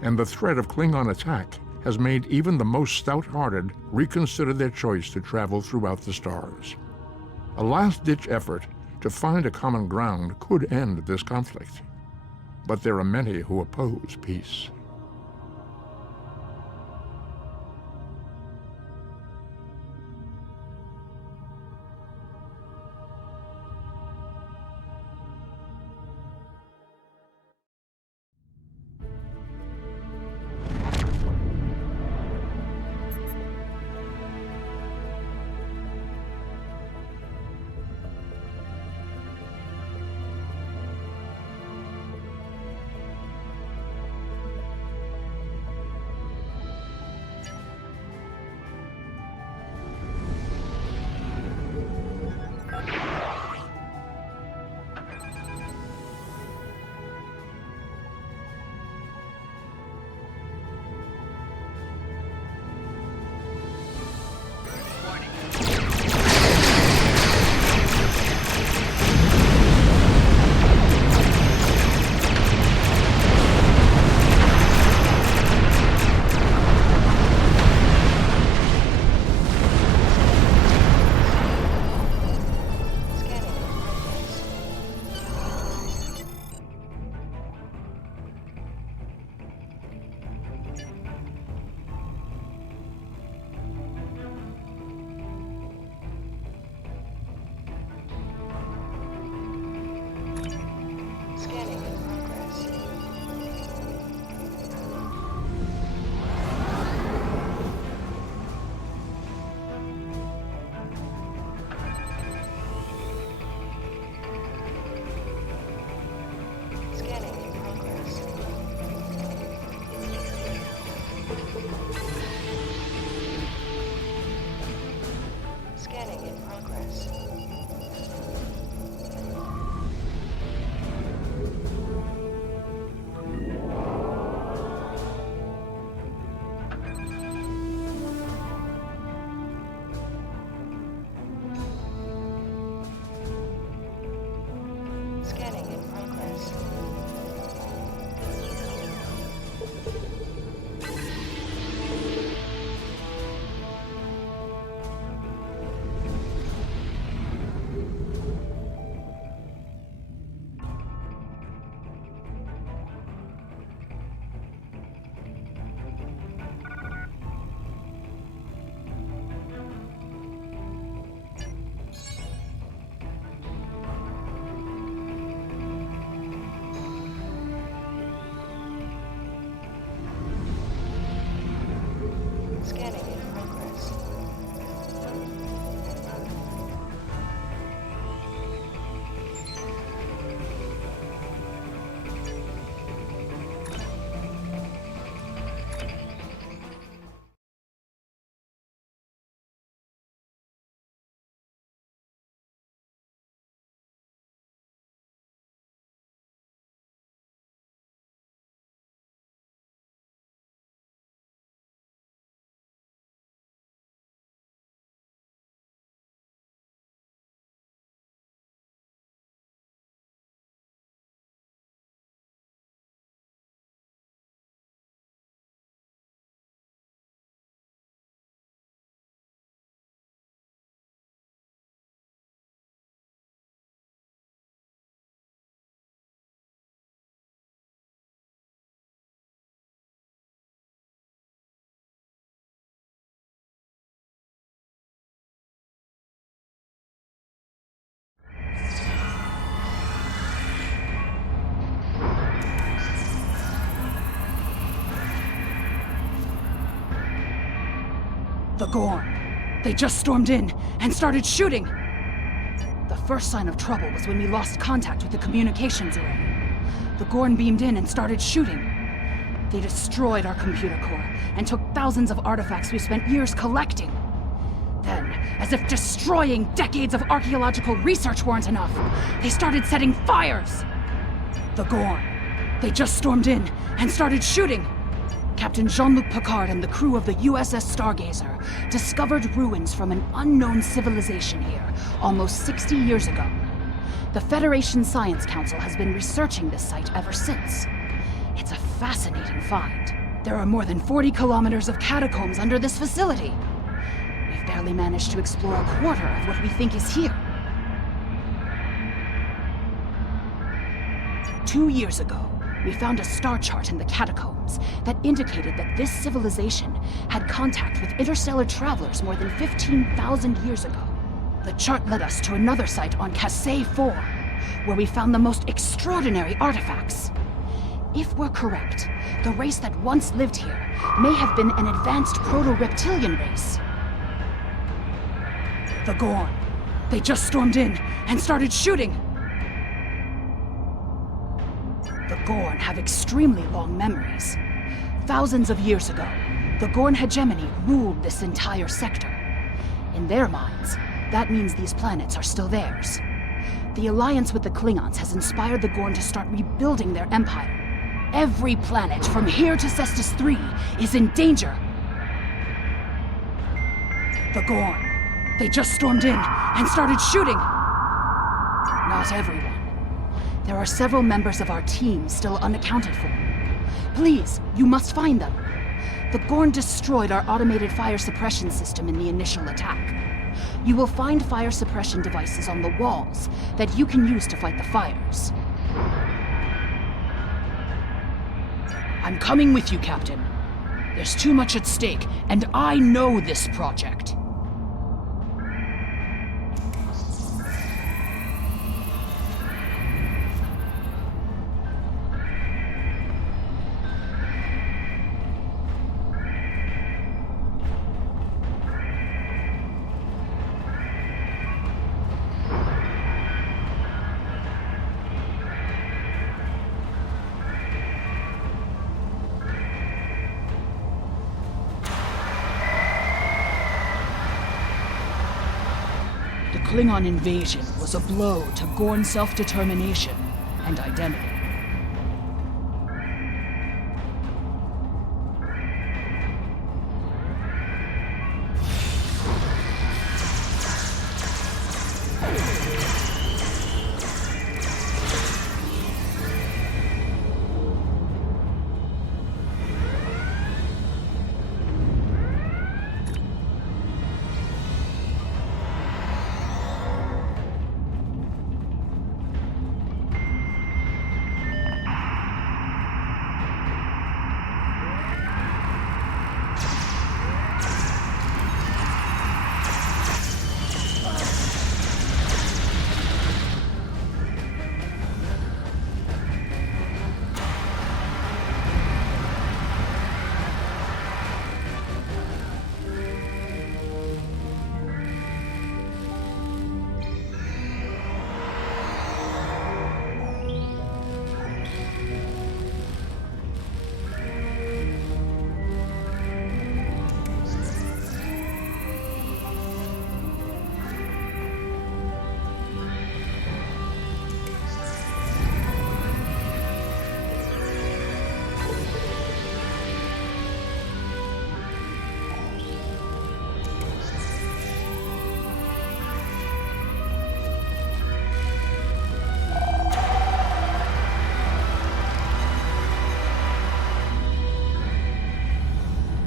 and the threat of Klingon attack has made even the most stout-hearted reconsider their choice to travel throughout the stars. A last-ditch effort to find a common ground could end this conflict, but there are many who oppose peace. The Gorn. They just stormed in and started shooting. The first sign of trouble was when we lost contact with the communications array. The Gorn beamed in and started shooting. They destroyed our computer core and took thousands of artifacts we spent years collecting. Then, as if destroying decades of archaeological research weren't enough, they started setting fires. The Gorn. They just stormed in and started shooting. Captain Jean-Luc Picard and the crew of the USS Stargazer discovered ruins from an unknown civilization here almost 60 years ago. The Federation Science Council has been researching this site ever since. It's a fascinating find. There are more than 40 kilometers of catacombs under this facility. We've barely managed to explore a quarter of what we think is here. 2 years ago, we found a star chart in the catacombs that indicated that this civilization had contact with interstellar travelers more than 15,000 years ago. The chart led us to another site on Cassay 4, where we found the most extraordinary artifacts. If we're correct, the race that once lived here may have been an advanced proto-reptilian race. The Gorn. They just stormed in and started shooting. The Gorn have extremely long memories. Thousands of years ago, the Gorn hegemony ruled this entire sector. In their minds, that means these planets are still theirs. The alliance with the Klingons has inspired the Gorn to start rebuilding their empire. Every planet from here to Cestus 3 is in danger. The Gorn. They just stormed in and started shooting. Not everyone. There are several members of our team still unaccounted for. Please, you must find them. The Gorn destroyed our automated fire suppression system in the initial attack. You will find fire suppression devices on the walls that you can use to fight the fires. I'm coming with you, Captain. There's too much at stake, and I know this project. The Klingon invasion was a blow to Gorn self-determination and identity.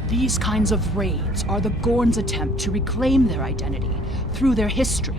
These kinds of raids are the Gorn's attempt to reclaim their identity through their history.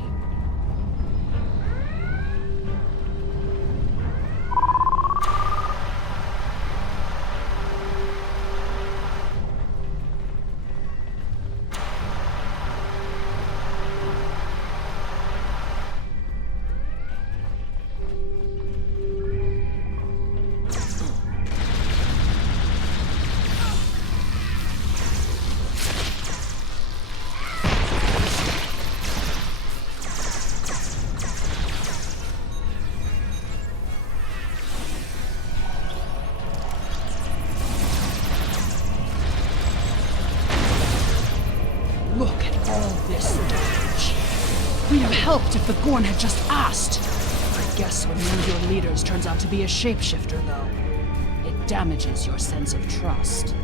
Look at all this damage. We'd have helped if the Gorn had just asked. I guess when one of your leaders turns out to be a shapeshifter, though, it damages your sense of trust.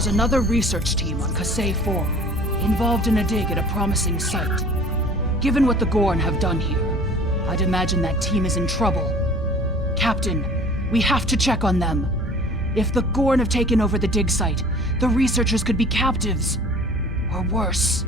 There's another research team on Kasei 4, involved in a dig at a promising site. Given what the Gorn have done here, I'd imagine that team is in trouble. Captain, we have to check on them. If the Gorn have taken over the dig site, the researchers could be captives. Or worse.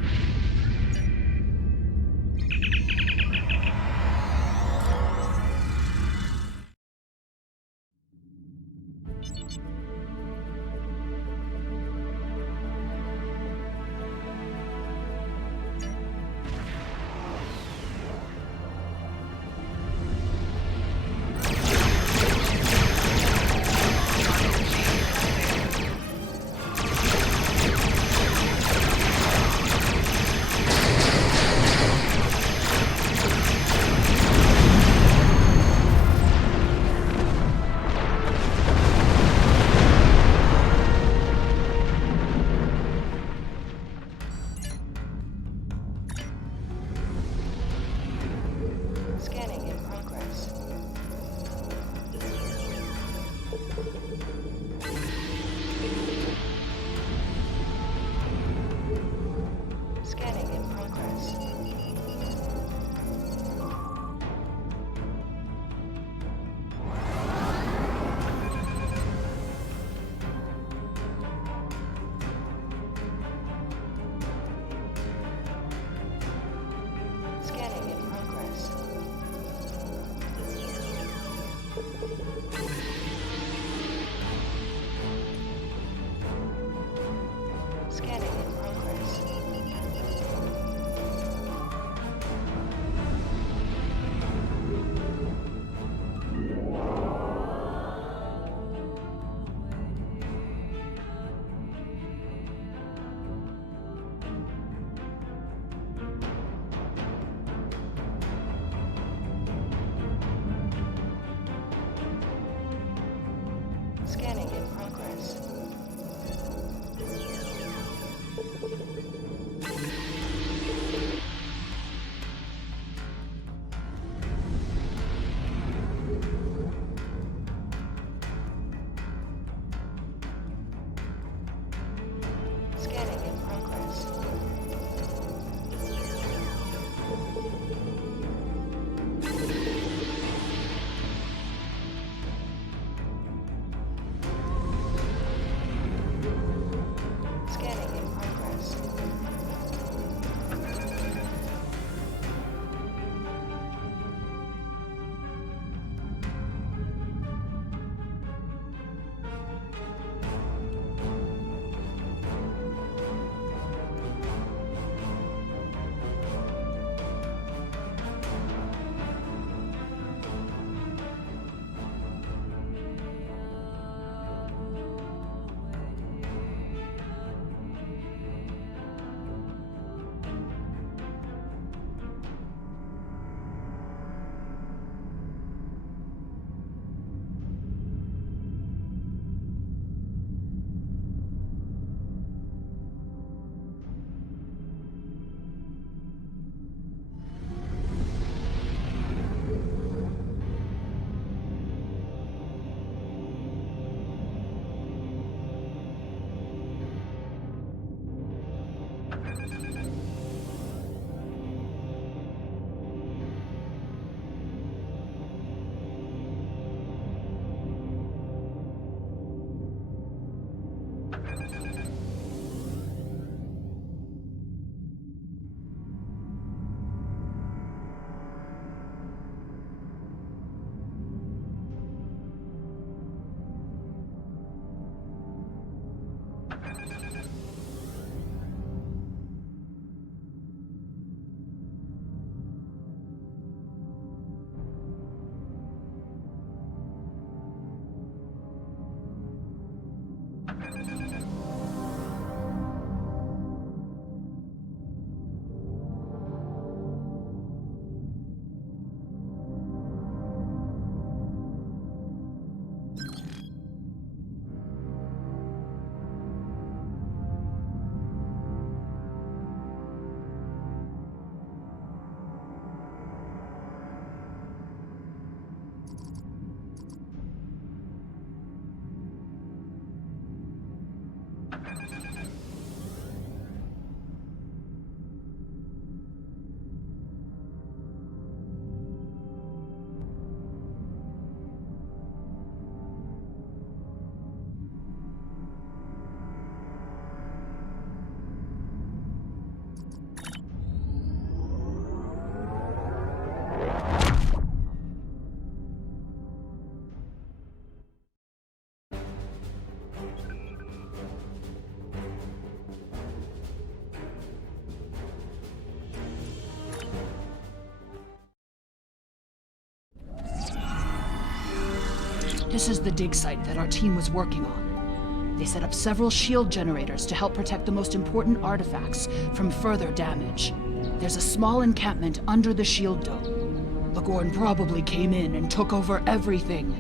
This is the dig site that our team was working on. They set up several shield generators to help protect the most important artifacts from further damage. There's a small encampment under the shield dome. The Gorn probably came in and took over everything.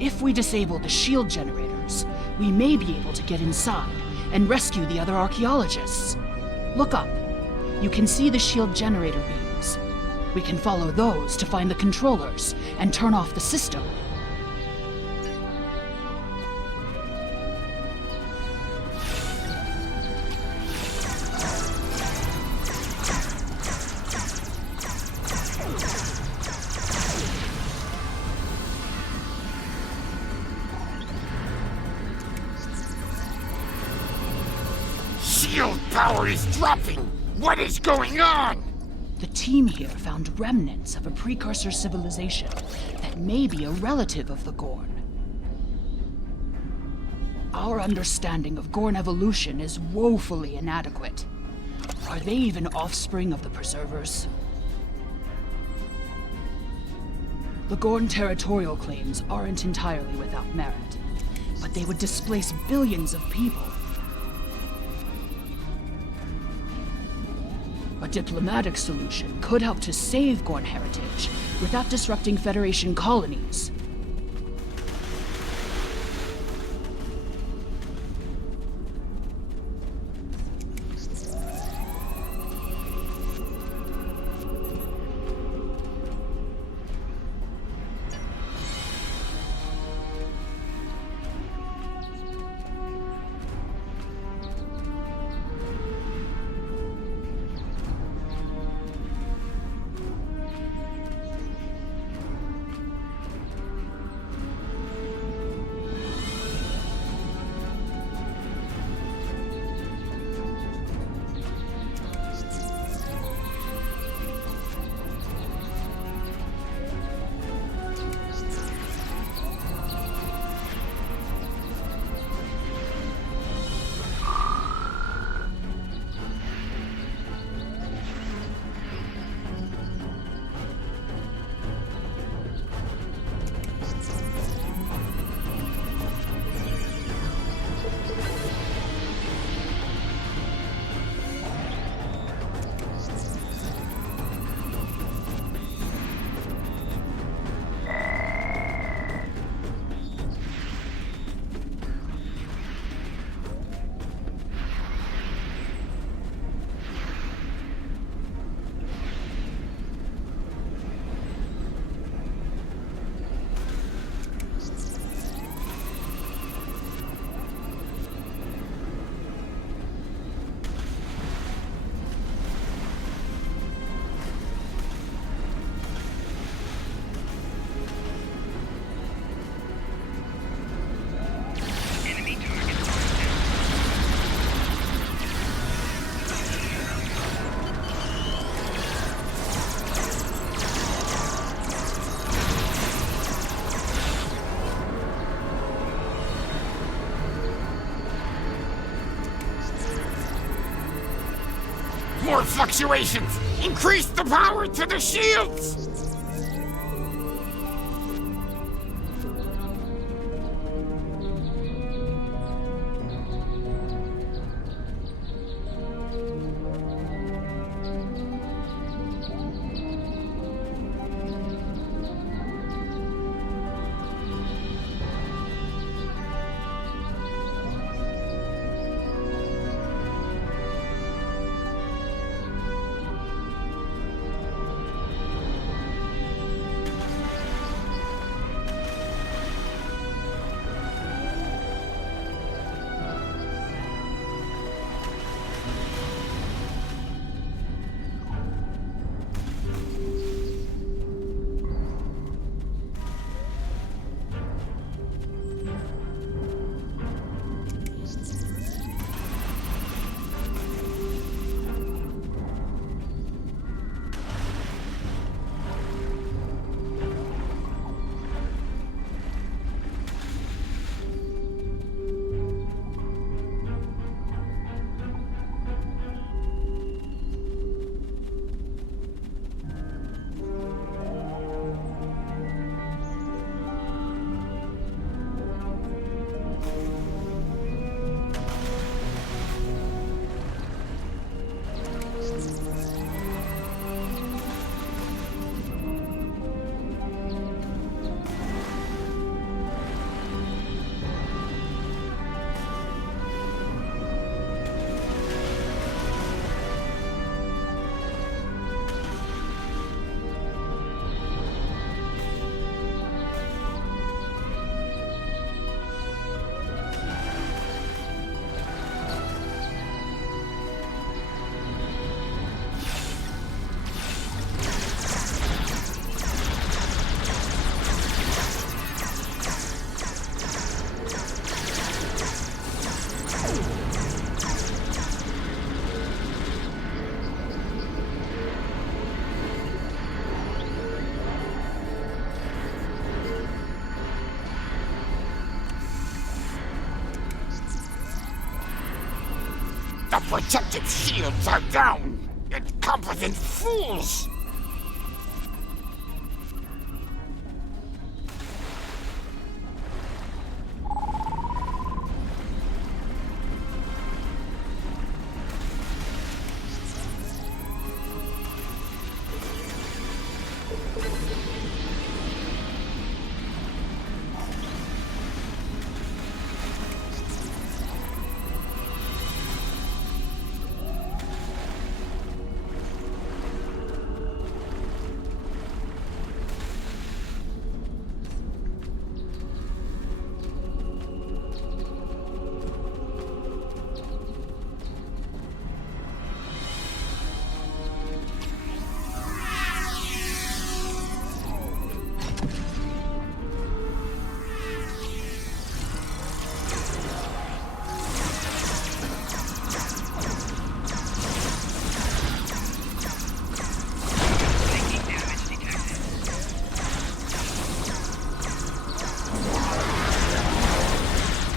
If we disable the shield generators, we may be able to get inside and rescue the other archaeologists. Look up. You can see the shield generator beams. We can follow those to find the controllers and turn off the system. Shield power is dropping! What is going on? The team here found remnants of a precursor civilization that may be a relative of the Gorn. Our understanding of Gorn evolution is woefully inadequate. Are they even offspring of the Preservers? The Gorn territorial claims aren't entirely without merit, but they would displace billions of people. A diplomatic solution could help to save Gorn heritage without disrupting Federation colonies. More fluctuations! Increase the power to the shields! The protective shields are down! Incompetent fools!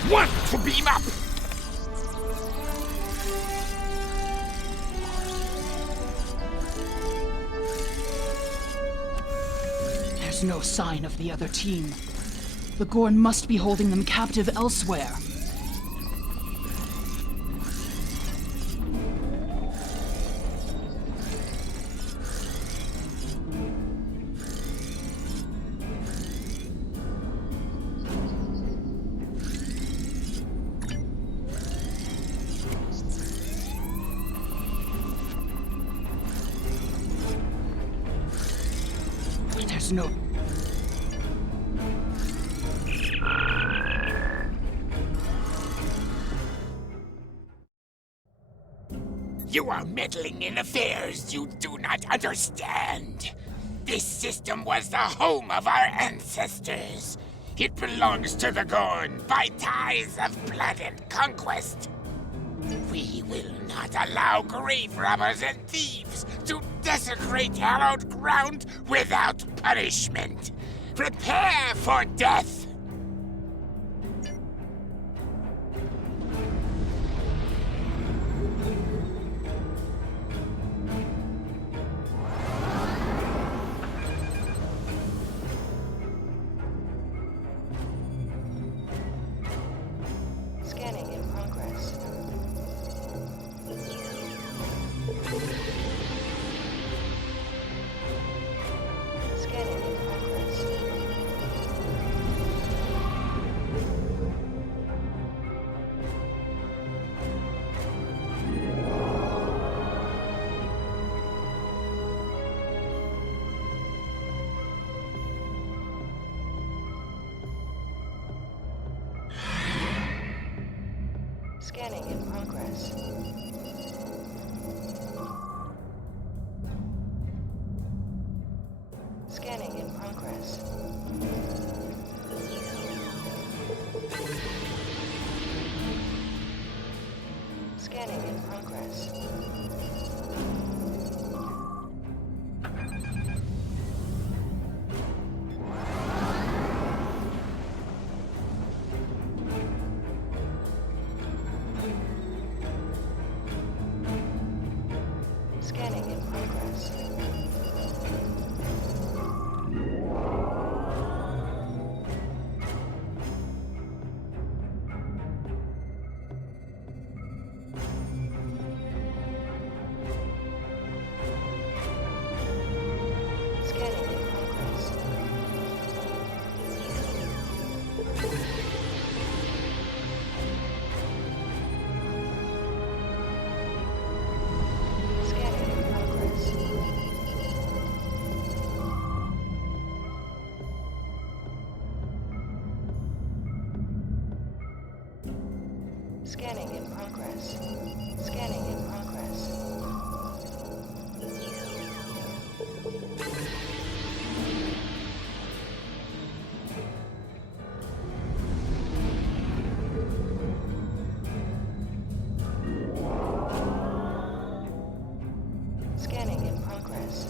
Want to beam up? There's no sign of the other team. The Gorn must be holding them captive elsewhere. There's no... You are meddling in affairs you do not understand. This system was the home of our ancestors. It belongs to the Gorn by ties of blood and conquest. We will not allow grave robbers and thieves to desecrate hallowed ground without punishment. Prepare for death! Scanning in progress. Scanning in progress. Scanning in progress. Scanning in progress. Scanning in progress. Scanning in progress. Scanning in progress. Scanning in progress. Scanning in progress. Scanning in progress. Scanning in progress.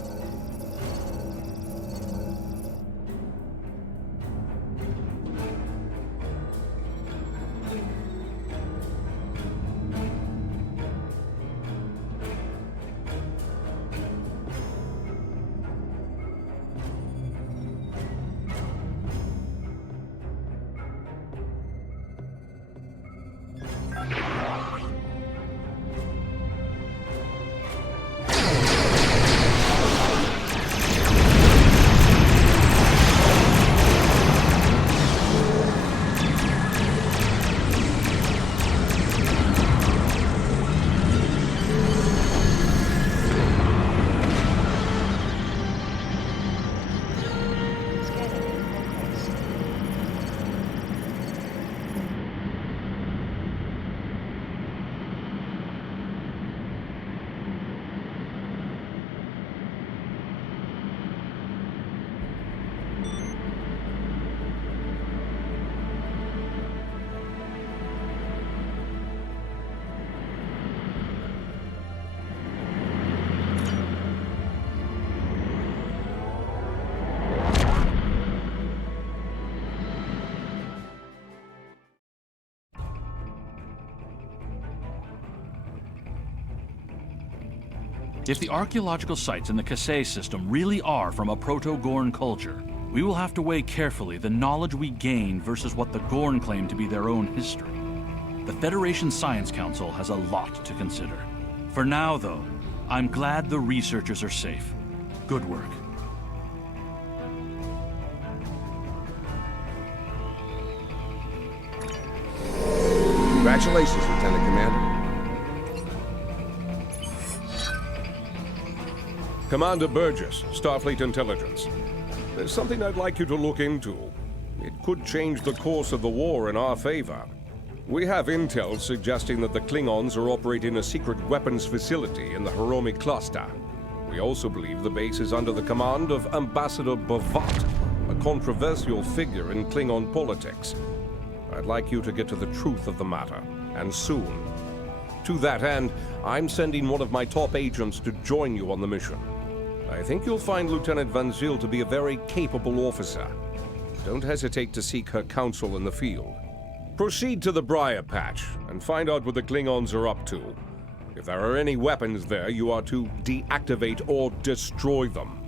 If the archaeological sites in the Kasei system really are from a Proto-Gorn culture, we will have to weigh carefully the knowledge we gain versus what the Gorn claim to be their own history. The Federation Science Council has a lot to consider. For now, though, I'm glad the researchers are safe. Good work. Congratulations, Lieutenant Commander. Commander Burgess, Starfleet Intelligence. There's something I'd like you to look into. It could change the course of the war in our favor. We have intel suggesting that the Klingons are operating a secret weapons facility in the Hiromi cluster. We also believe the base is under the command of Ambassador Bavat, a controversial figure in Klingon politics. I'd like you to get to the truth of the matter, and soon. To that end, I'm sending one of my top agents to join you on the mission. I think you'll find Lieutenant Van Zyl to be a very capable officer. Don't hesitate to seek her counsel in the field. Proceed to the Briar Patch and find out what the Klingons are up to. If there are any weapons there, you are to deactivate or destroy them.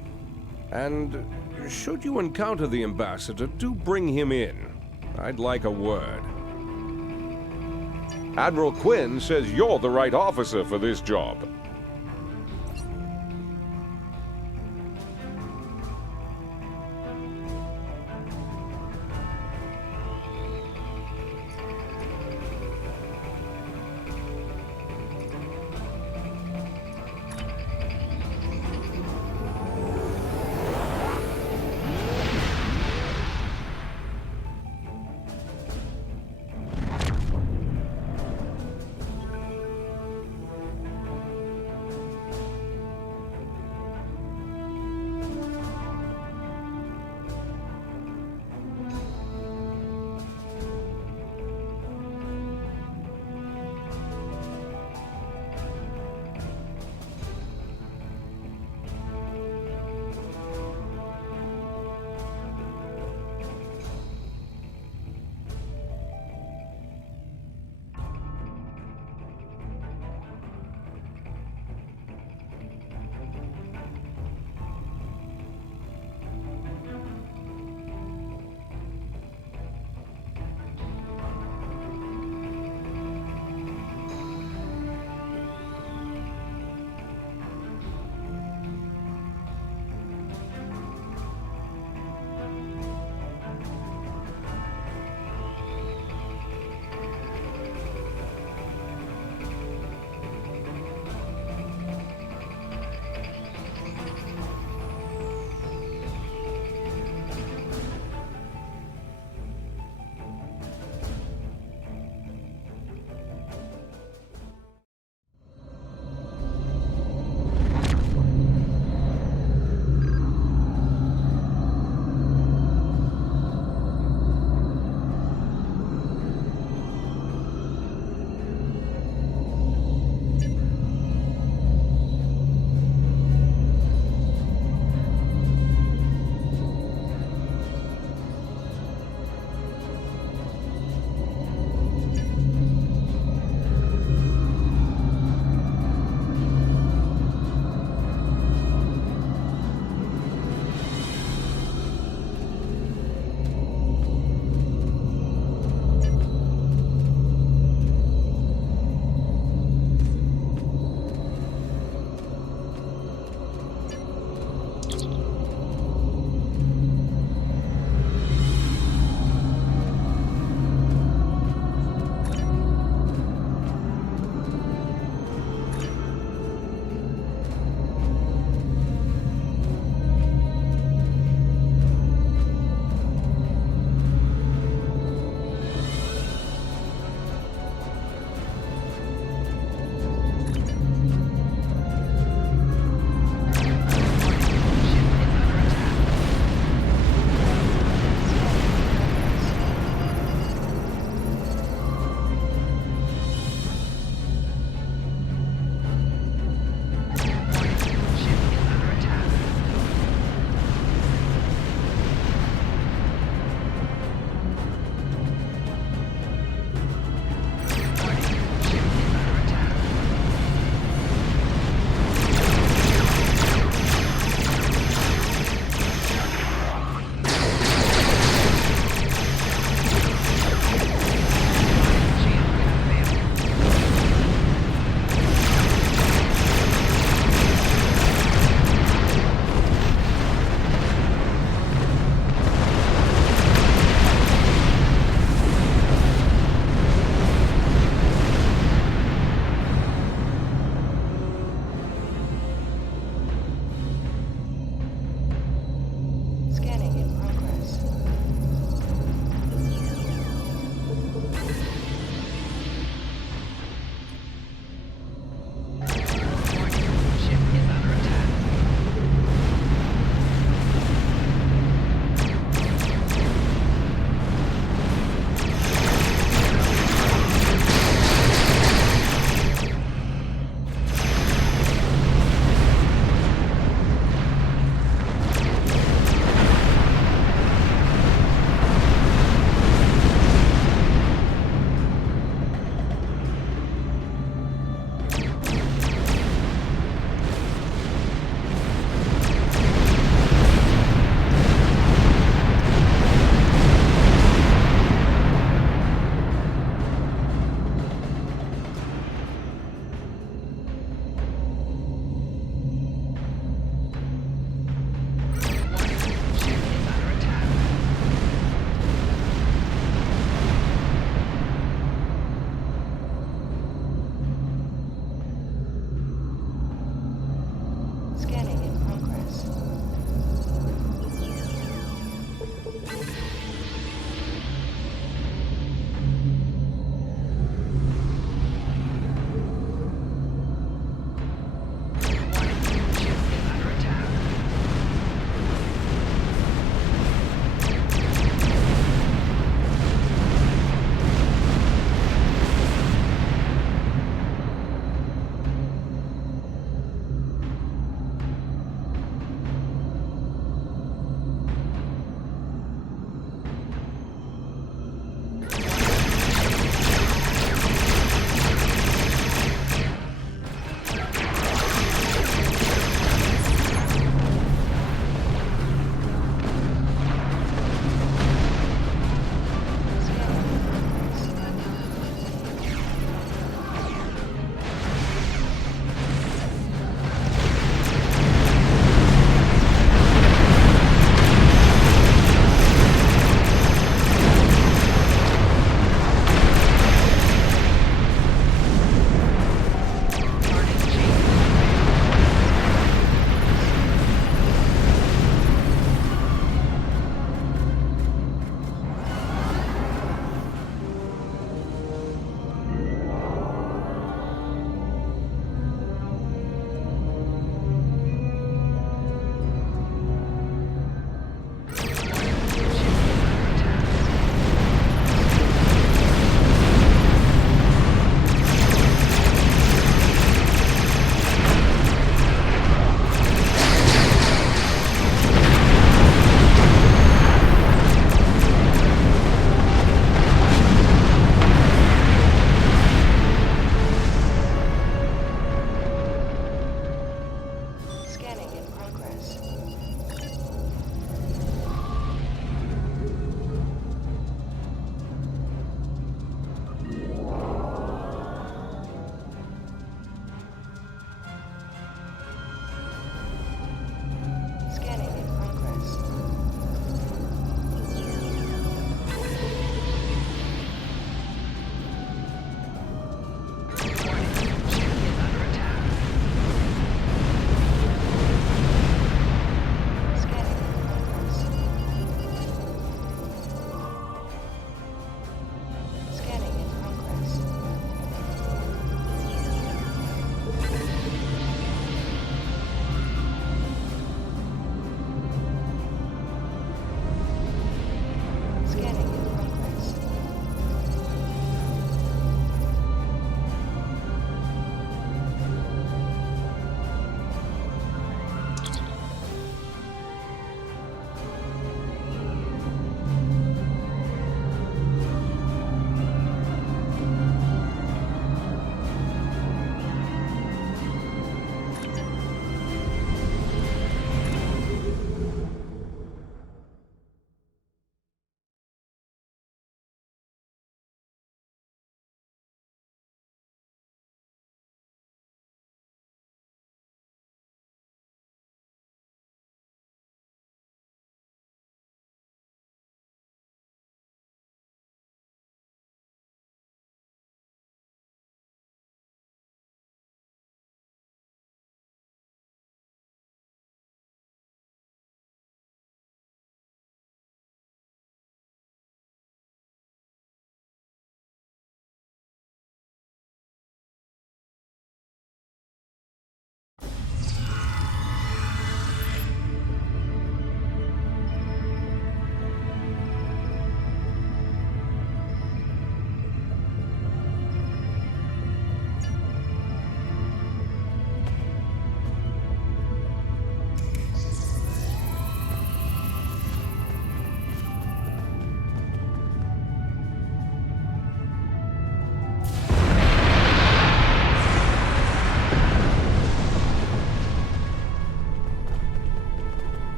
And should you encounter the Ambassador, do bring him in. I'd like a word. Admiral Quinn says you're the right officer for this job.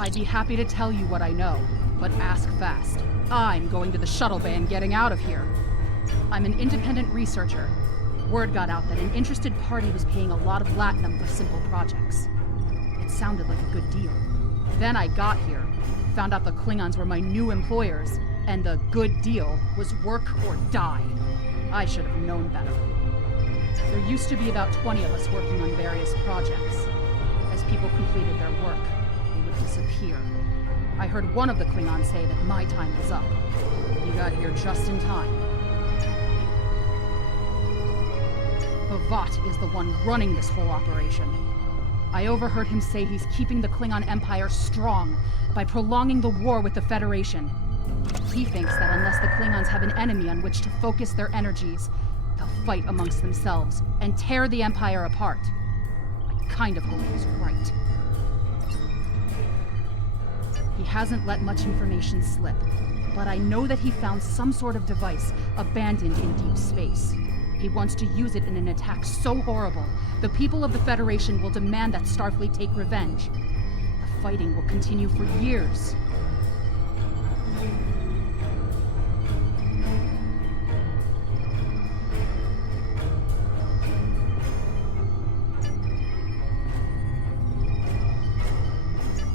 I'd be happy to tell you what I know, but ask fast. I'm going to the shuttle bay and getting out of here. I'm an independent researcher. Word got out that an interested party was paying a lot of latinum for simple projects. It sounded like a good deal. Then I got here, found out the Klingons were my new employers, and the good deal was work or die. I should have known better. There used to be about 20 of us working on various projects. As people completed their work, they would disappear. I heard one of the Klingons say that my time was up. You got here just in time. Bavat is the one running this whole operation. I overheard him say he's keeping the Klingon Empire strong by prolonging the war with the Federation. He thinks that unless the Klingons have an enemy on which to focus their energies, they'll fight amongst themselves and tear the Empire apart. I kind of hope he's right. He hasn't let much information slip, but I know that he found some sort of device abandoned in deep space. He wants to use it in an attack so horrible, the people of the Federation will demand that Starfleet take revenge. The fighting will continue for years.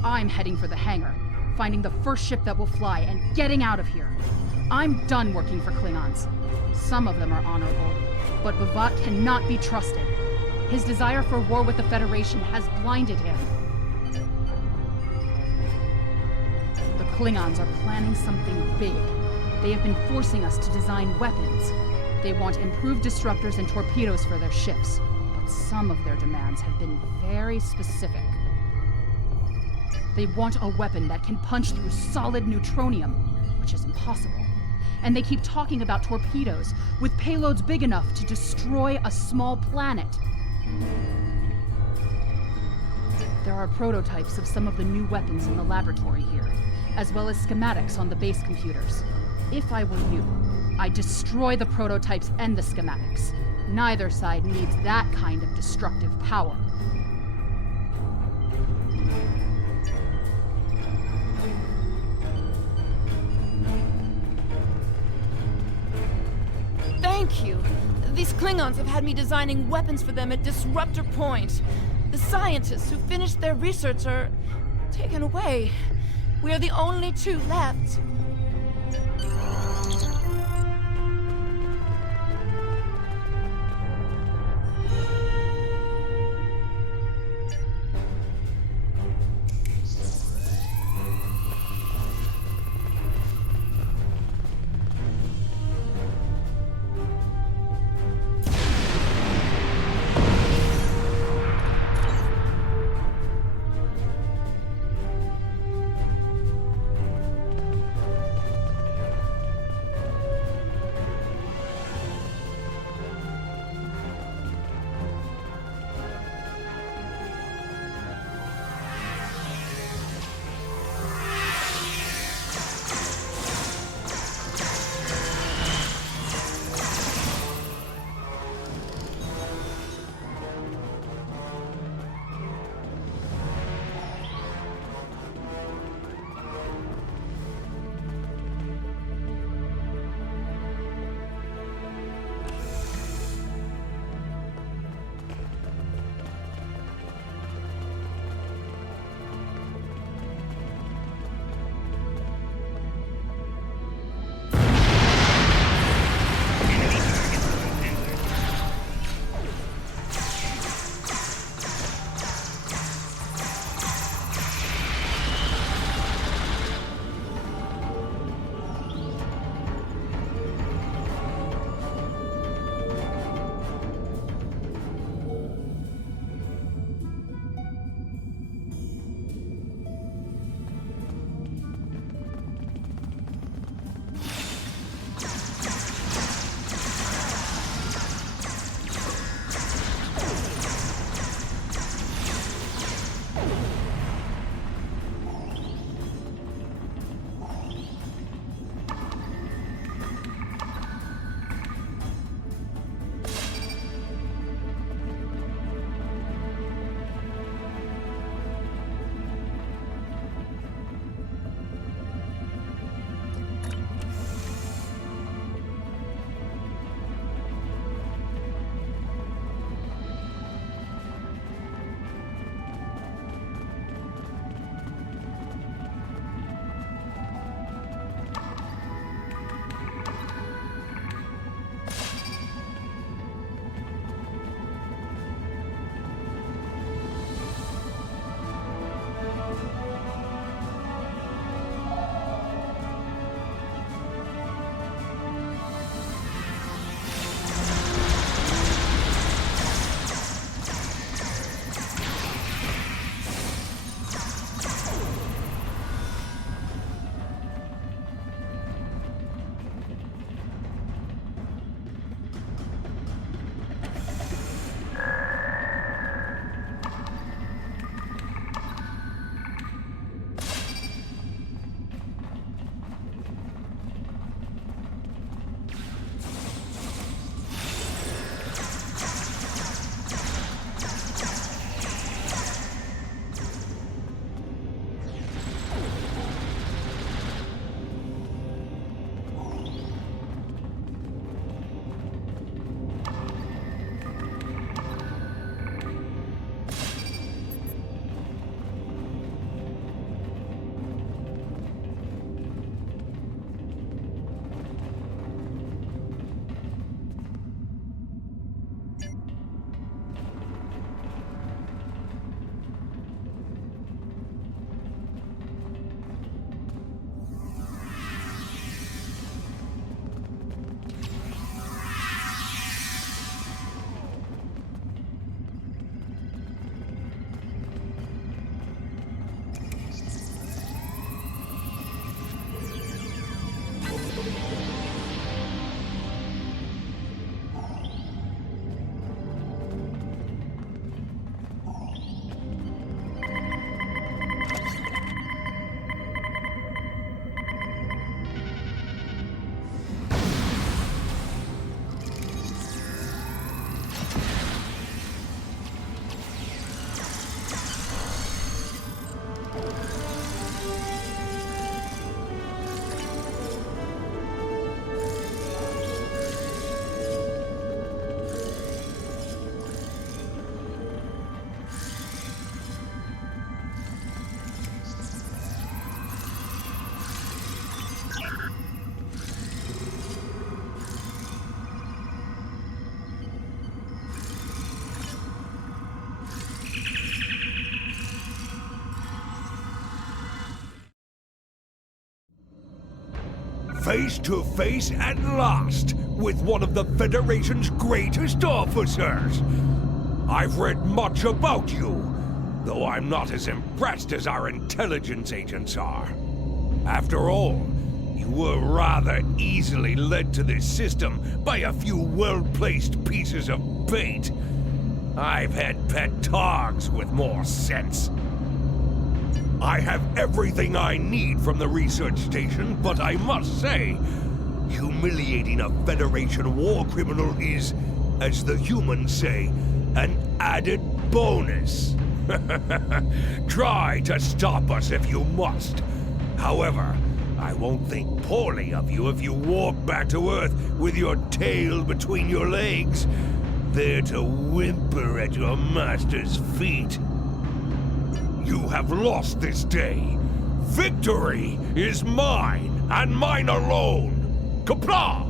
I'm heading for the hangar, finding the first ship that will fly, and getting out of here. I'm done working for Klingons. Some of them are honorable, but Bavat cannot be trusted. His desire for war with the Federation has blinded him. The Klingons are planning something big. They have been forcing us to design weapons. They want improved disruptors and torpedoes for their ships, but some of their demands have been very specific. They want a weapon that can punch through solid neutronium, which is impossible. And they keep talking about torpedoes with payloads big enough to destroy a small planet. There are prototypes of some of the new weapons in the laboratory here, as well as schematics on the base computers. If I were you, I'd destroy the prototypes and the schematics. Neither side needs that kind of destructive power. Thank you. These Klingons have had me designing weapons for them at Disruptor Point. The scientists who finished their research are taken away. We are the only two left. Face to face at last with one of the Federation's greatest officers. I've read much about you, though I'm not as impressed as our intelligence agents are. After all, you were rather easily led to this system by a few well-placed pieces of bait. I've had pet dogs with more sense. I have everything I need from the research station, but I must say, humiliating a Federation war criminal is, as the humans say, an added bonus. Try to stop us if you must. However, I won't think poorly of you if you walk back to Earth with your tail between your legs, there to whimper at your master's feet. You have lost this day. Victory is mine, and mine alone. Qapla'!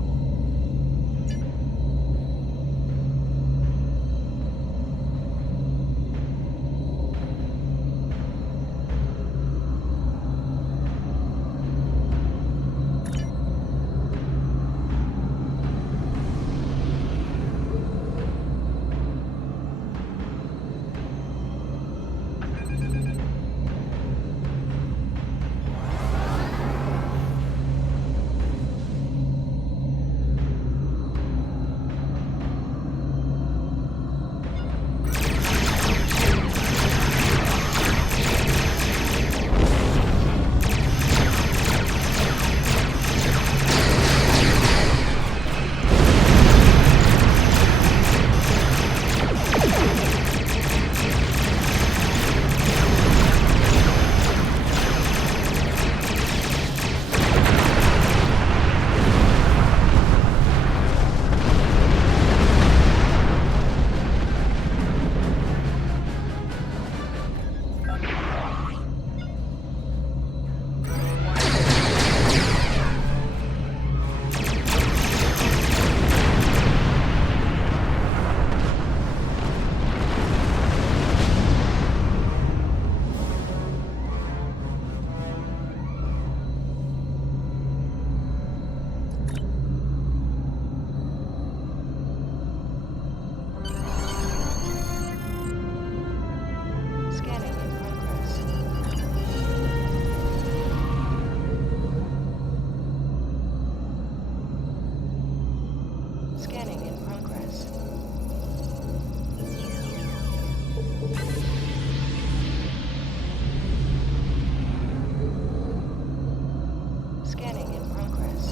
Scanning in progress.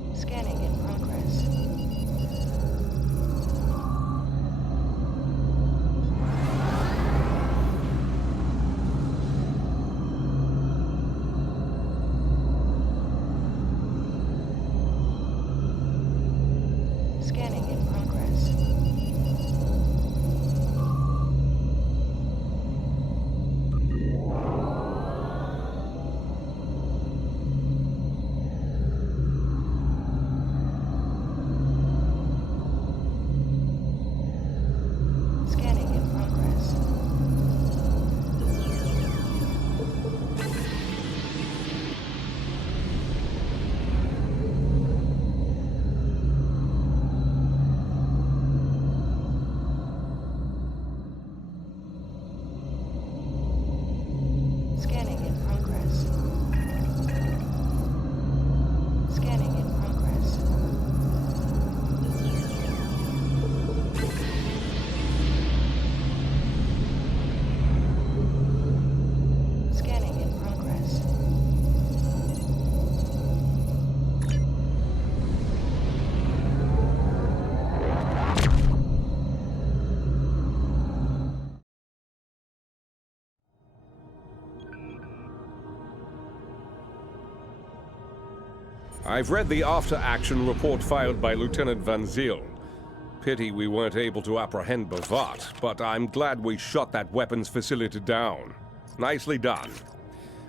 Scanning in progress. Scanning in progress. I've read the after-action report filed by Lieutenant Van Zyl. Pity we weren't able to apprehend Bavat, but I'm glad we shot that weapons facility down. Nicely done.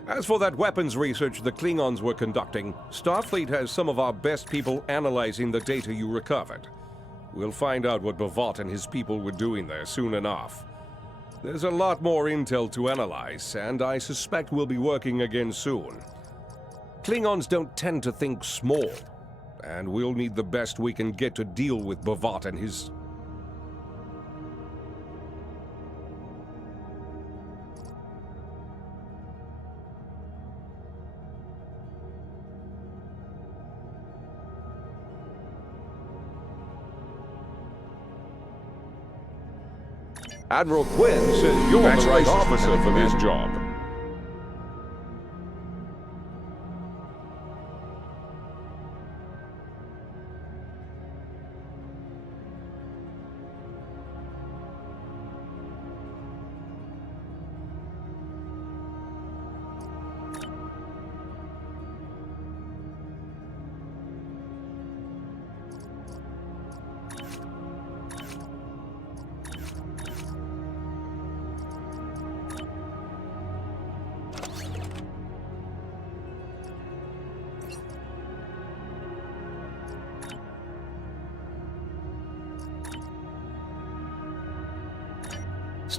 As for that weapons research the Klingons were conducting, Starfleet has some of our best people analyzing the data you recovered. We'll find out what Bavat and his people were doing there soon enough. There's a lot more intel to analyze, and I suspect we'll be working again soon. Klingons don't tend to think small, and we'll need the best we can get to deal with Bavat and his... Admiral Quinn says you're the right officer for this job.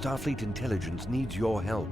Starfleet Intelligence needs your help.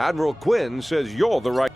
Admiral Quinn says you're the right...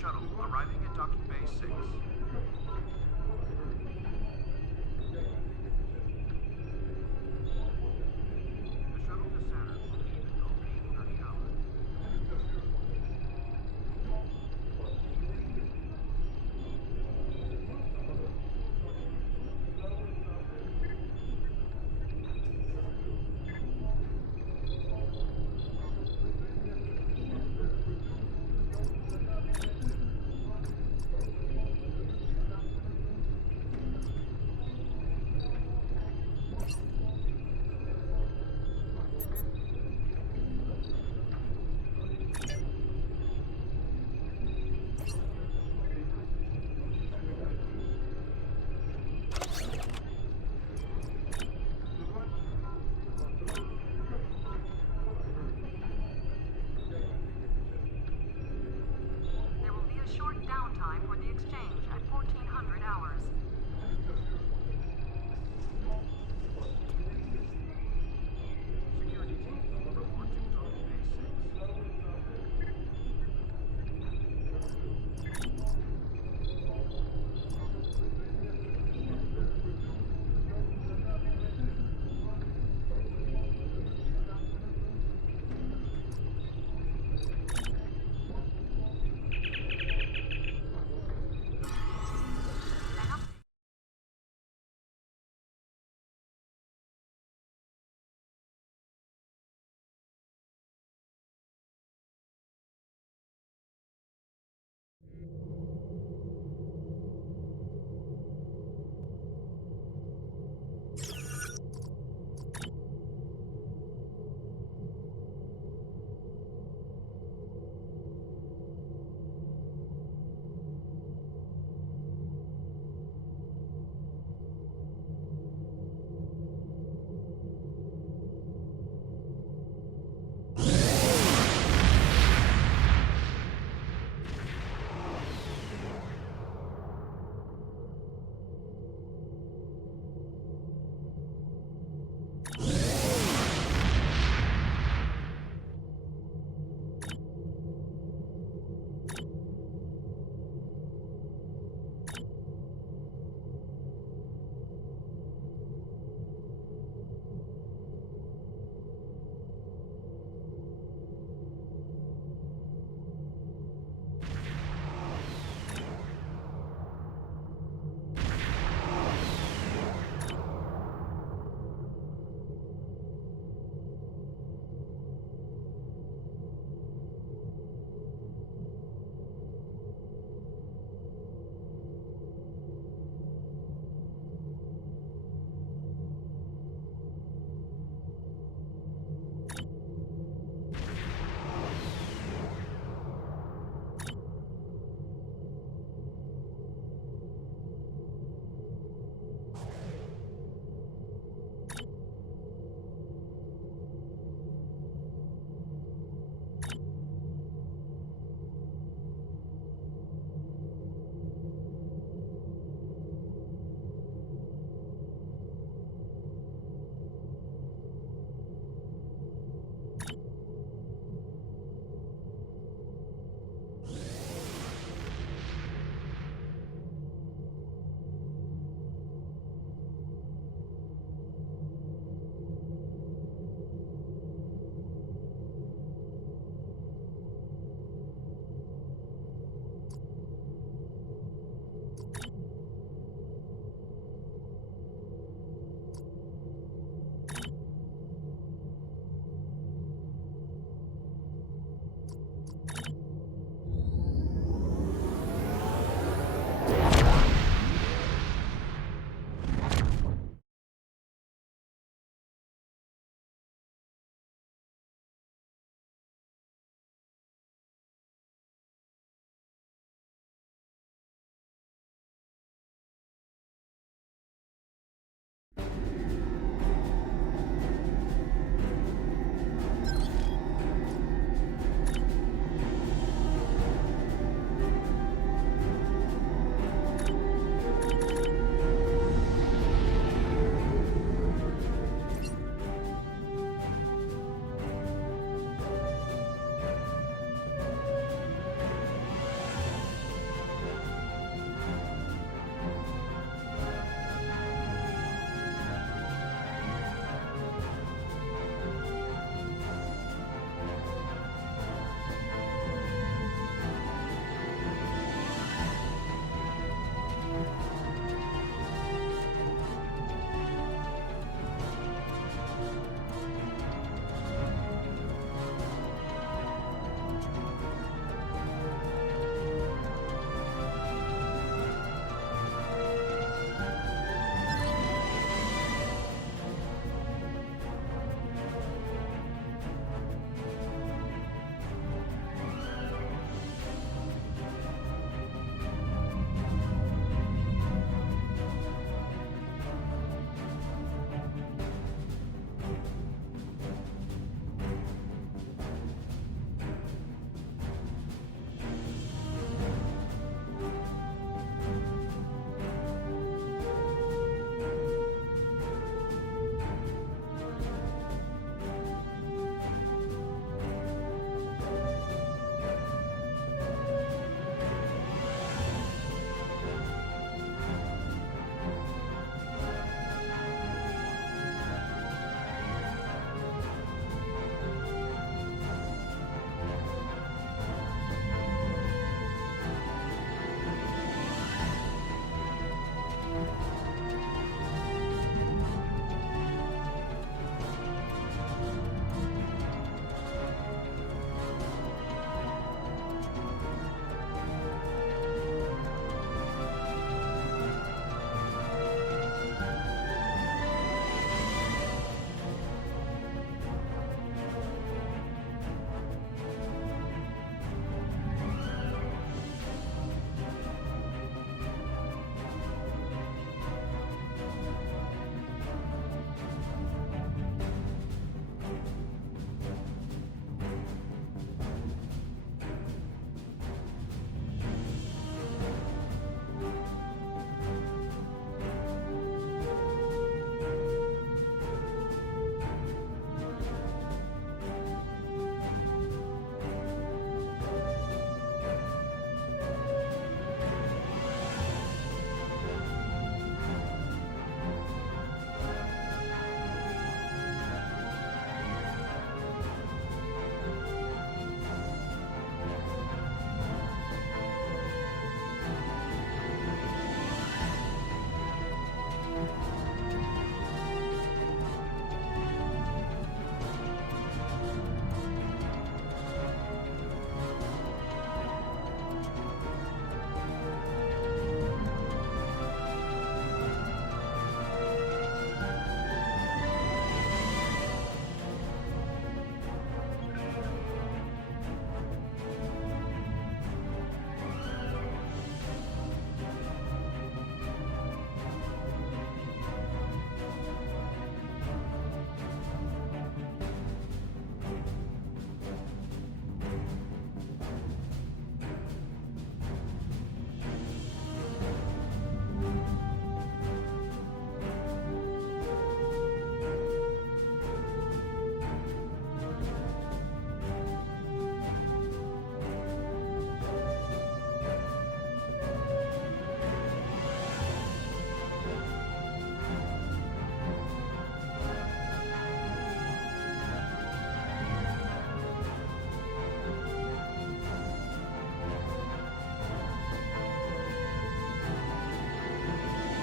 shuttle arriving at docking bay 6. The shuttle to Saturn will leave in only 30 hours.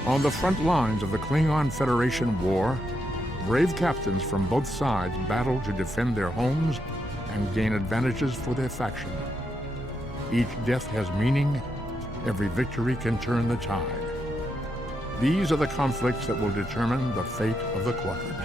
On the front lines of the Klingon Federation war, brave captains from both sides battle to defend their homes and gain advantages for their faction. Each death has meaning. Every victory can turn the tide. These are the conflicts that will determine the fate of the Quadrant.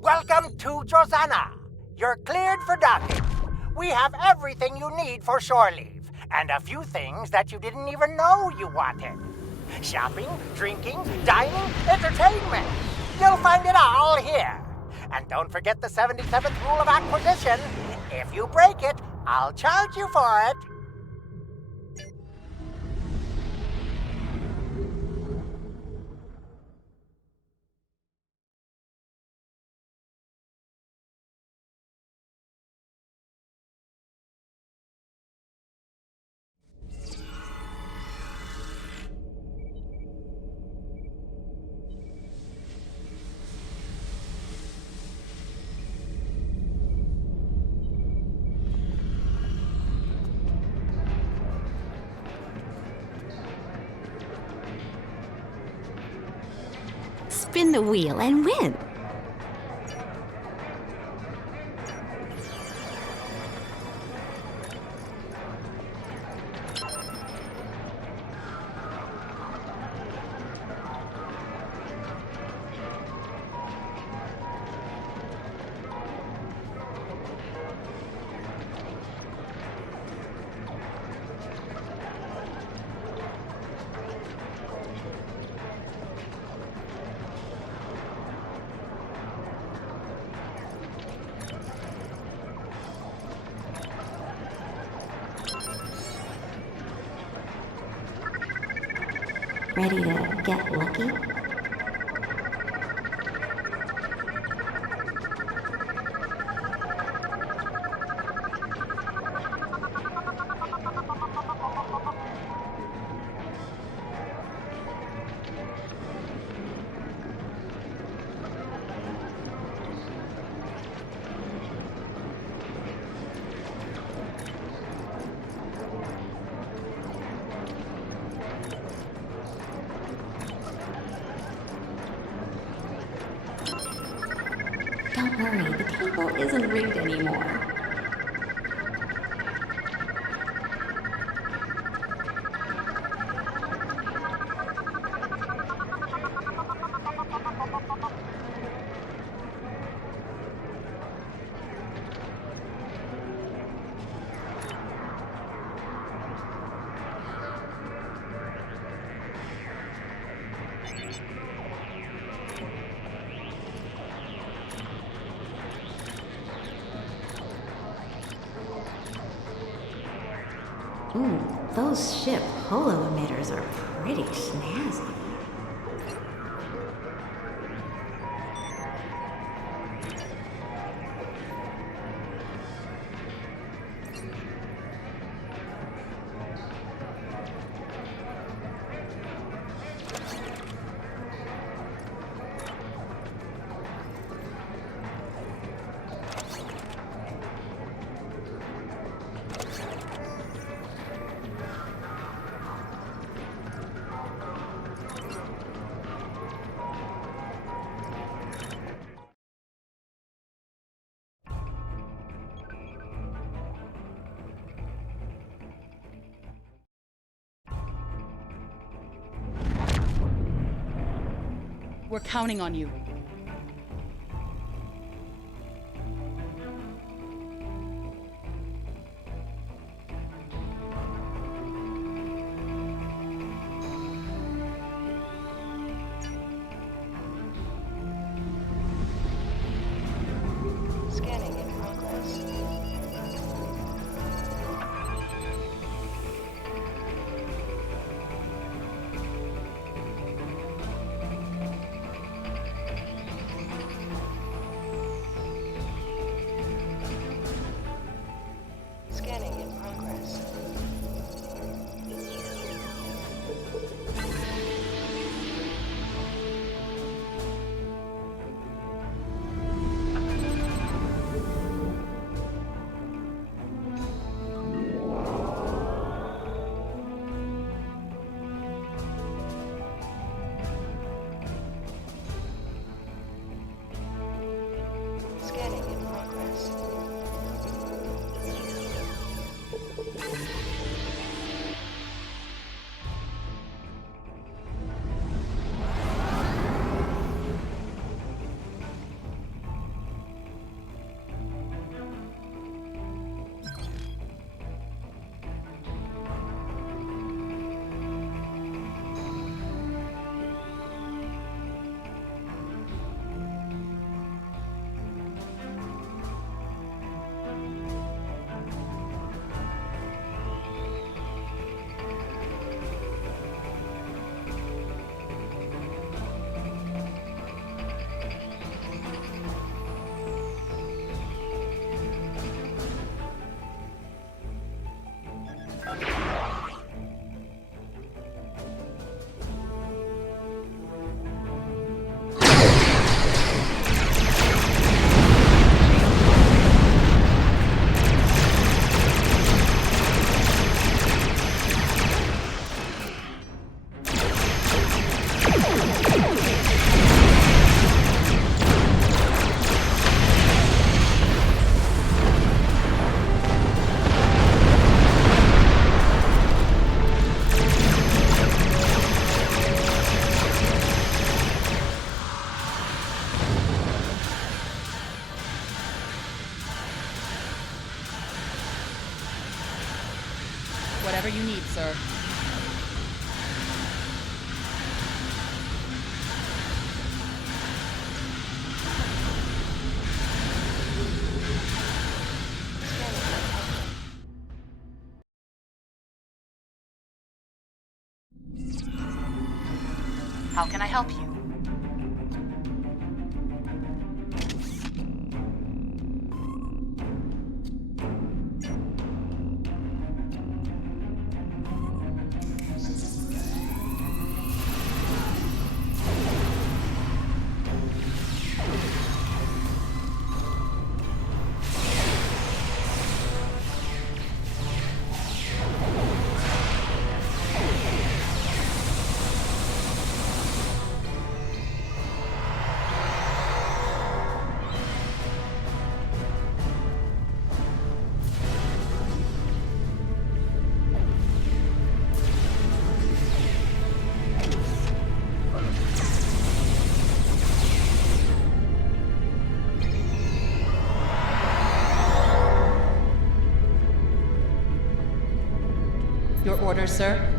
Welcome to Josana. You're cleared for docking. We have everything you need for shore leave, and a few things that you didn't even know you wanted. Shopping, drinking, dining, entertainment. You'll find it all here. And don't forget the 77th rule of acquisition. If you break it, I'll charge you for it. Spin the wheel and win. Ready to get lucky? Don't worry, the table isn't rigged anymore. Ooh, those ship holo emitters are pretty snazzy. We're counting on you. Scanning in progress. Scanning in progress. Scanning in progress. Whatever you need, sir. How can I help you? Your order, sir?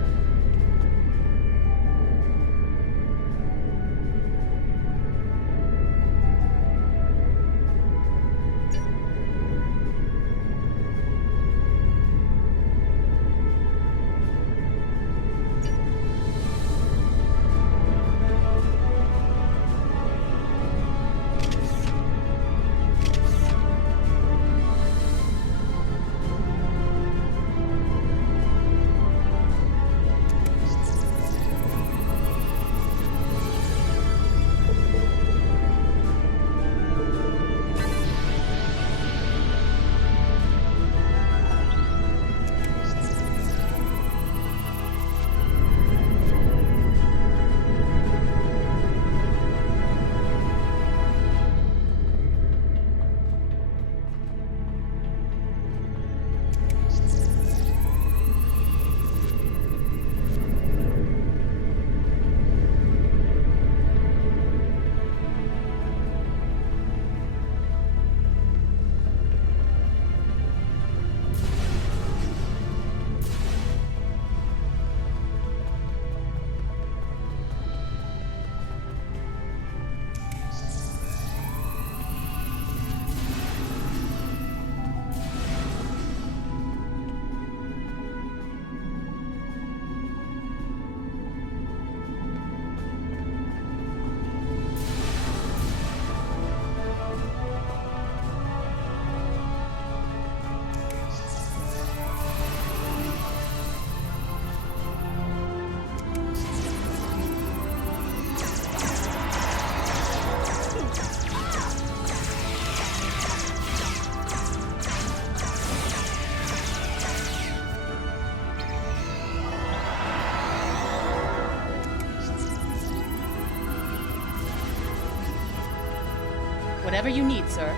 Whatever you need, sir.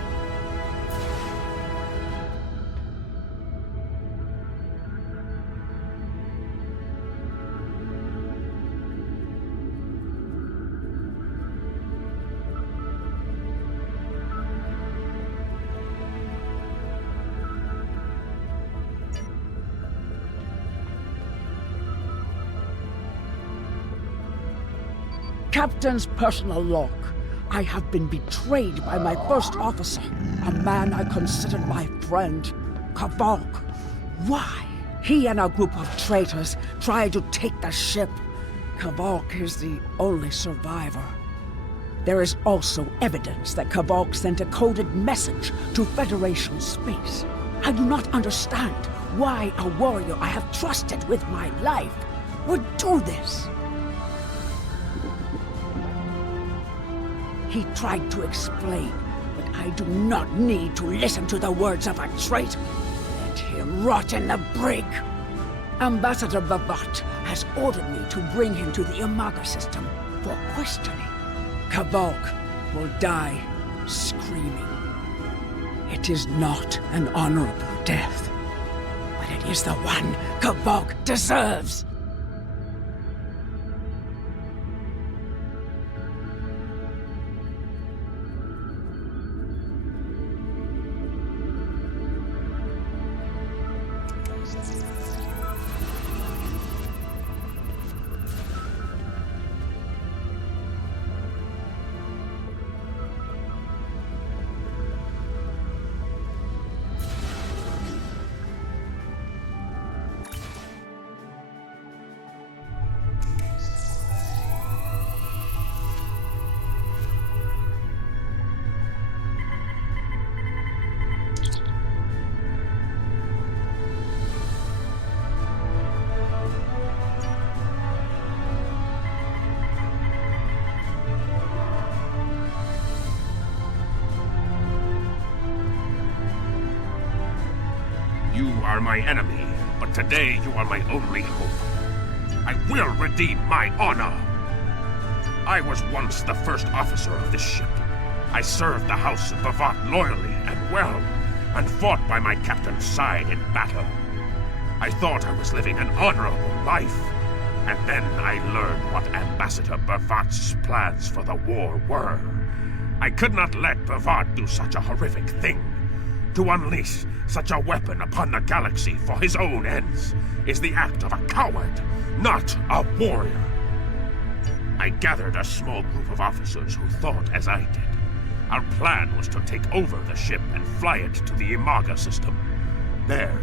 Captain's personal log. I have been betrayed by my first officer, a man I considered my friend, Kavok. Why? He and a group of traitors tried to take the ship. Kavok is the only survivor. There is also evidence that Kavok sent a coded message to Federation space. I do not understand why a warrior I have trusted with my life would do this. He tried to explain, but I do not need to listen to the words of a traitor. Let him rot in the brig. Ambassador Bavat has ordered me to bring him to the Imaga system for questioning. Kavok will die screaming. It is not an honorable death, but it is the one Kavok deserves. You are my enemy, but today you are my only hope. I will redeem my honor. I was once the first officer of this ship. I served the House of Bavat loyally and well, and fought by my captain's side in battle. I thought I was living an honorable life, and then I learned what Ambassador Bavat's plans for the war were. I could not let Bavat do such a horrific thing. To unleash such a weapon upon the galaxy for his own ends is the act of a coward, not a warrior. I gathered a small group of officers who thought as I did. Our plan was to take over the ship and fly it to the Imaga system. There,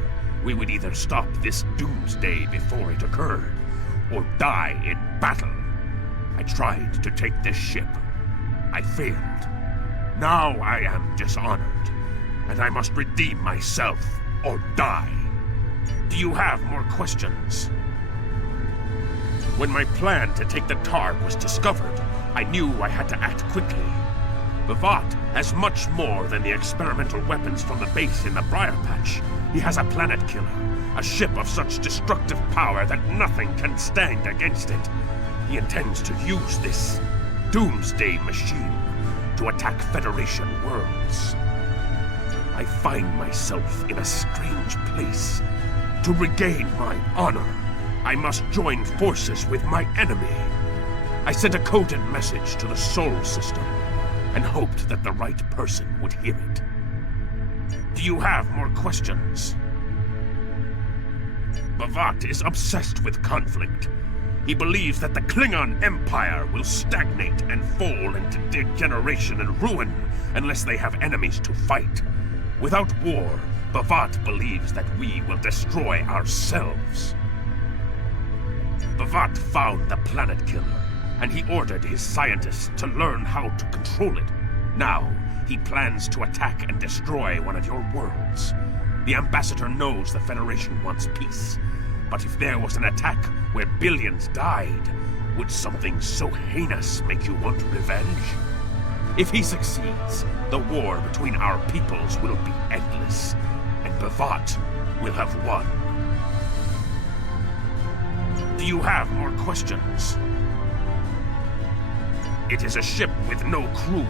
we would either stop this doomsday before it occurred, or die in battle. I tried to take this ship. I failed. Now I am dishonored, and I must redeem myself or die. Do you have more questions? When my plan to take the Targ was discovered, I knew I had to act quickly. Bavat has much more than the experimental weapons from the base in the Briar Patch. He has a planet killer, a ship of such destructive power that nothing can stand against it. He intends to use this doomsday machine to attack Federation worlds. I find myself in a strange place. To regain my honor, I must join forces with my enemy. I sent a coded message to the Sol system and hoped that the right person would hear it. Do you have more questions? Bavat is obsessed with conflict. He believes that the Klingon Empire will stagnate and fall into degeneration and ruin unless they have enemies to fight. Without war, Bavat believes that we will destroy ourselves. Bavat found the planet killer, and he ordered his scientists to learn how to control it. Now, he plans to attack and destroy one of your worlds. The Ambassador knows the Federation wants peace, but if there was an attack where billions died, would something so heinous make you want revenge? If he succeeds, the war between our peoples will be endless, and Bavat will have won. Do you have more questions? It is a ship with no crew.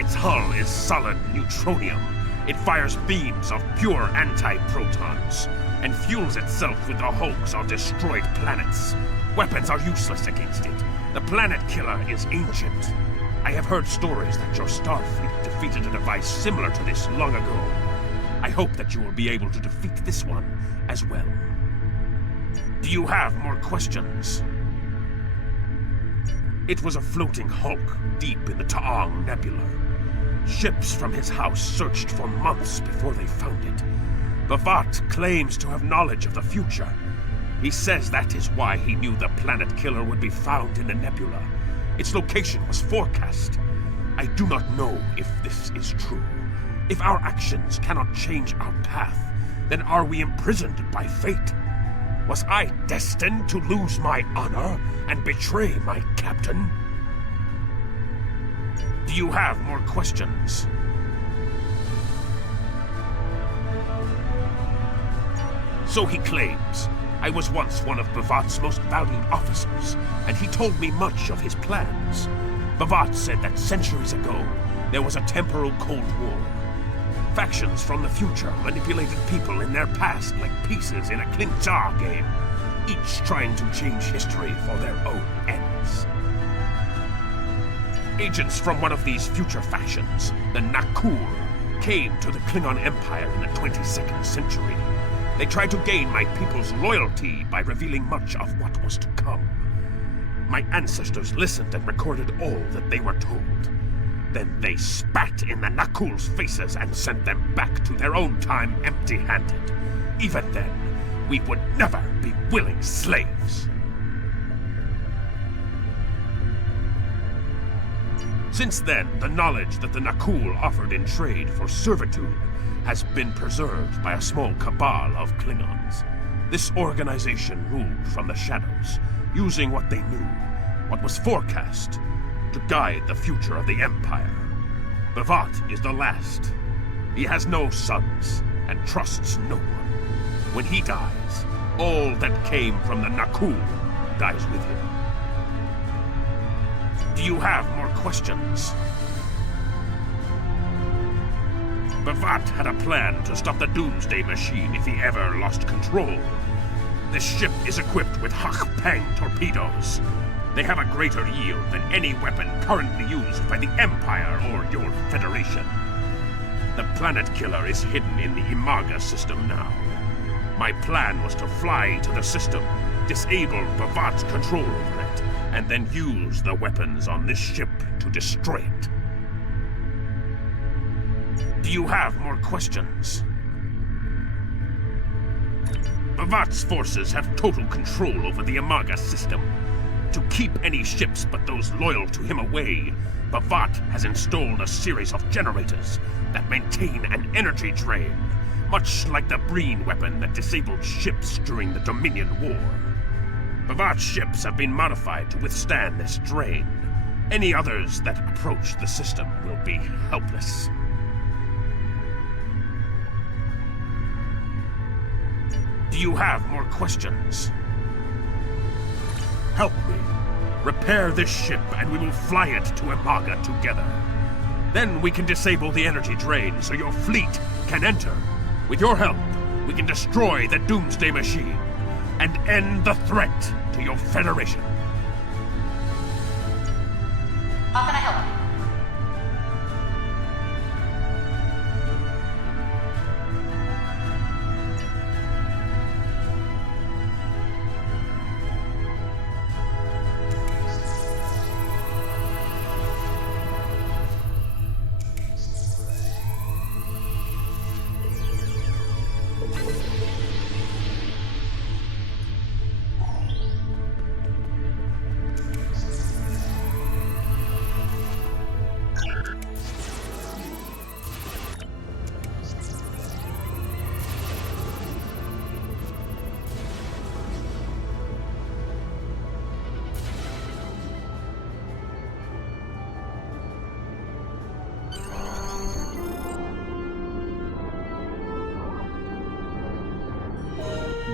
Its hull is solid neutronium. It fires beams of pure anti-protons and fuels itself with the hulks of destroyed planets. Weapons are useless against it. The Planet Killer is ancient. I have heard stories that your Starfleet defeated a device similar to this long ago. I hope that you will be able to defeat this one as well. Do you have more questions? It was a floating hulk deep in the Taong Nebula. Ships from his house searched for months before they found it. Bavat claims to have knowledge of the future. He says that is why he knew the Planet Killer would be found in the nebula. Its location was forecast. I do not know if this is true. If our actions cannot change our path, then are we imprisoned by fate? Was I destined to lose my honor and betray my captain? Do you have more questions? So he claims. I was once one of Bavat's most valued officers, and he told me much of his plans. Bavat said that centuries ago, there was a temporal Cold War. Factions from the future manipulated people in their past like pieces in a Clint-Jar game, each trying to change history for their own ends. Agents from one of these future factions, the Nakul, came to the Klingon Empire in the 22nd century. They tried to gain my people's loyalty by revealing much of what was to come. My ancestors listened and recorded all that they were told. Then they spat in the Nakul's faces and sent them back to their own time empty-handed. Even then, we would never be willing slaves. Since then, the knowledge that the Nakul offered in trade for servitude has been preserved by a small cabal of Klingons. This organization ruled from the shadows, using what they knew, what was forecast, to guide the future of the Empire. Bavat is the last. He has no sons, and trusts no one. When he dies, all that came from the Nakul dies with him. Do you have more questions? Bavat had a plan to stop the Doomsday Machine if he ever lost control. This ship is equipped with Hak-Pang torpedoes. They have a greater yield than any weapon currently used by the Empire or your Federation. The Planet Killer is hidden in the Imaga system now. My plan was to fly to the system, disable Bavat's control over it, and then use the weapons on this ship to destroy it. Do you have more questions? Bavat's forces have total control over the Imaga system. To keep any ships but those loyal to him away, Bavat has installed a series of generators that maintain an energy drain, much like the Breen weapon that disabled ships during the Dominion War. Bavat's ships have been modified to withstand this drain. Any others that approach the system will be helpless. Do you have more questions? Help me. Repair this ship and we will fly it to Imaga together. Then we can disable the energy drain so your fleet can enter. With your help, we can destroy the Doomsday Machine and end the threat to your Federation. How can I help you?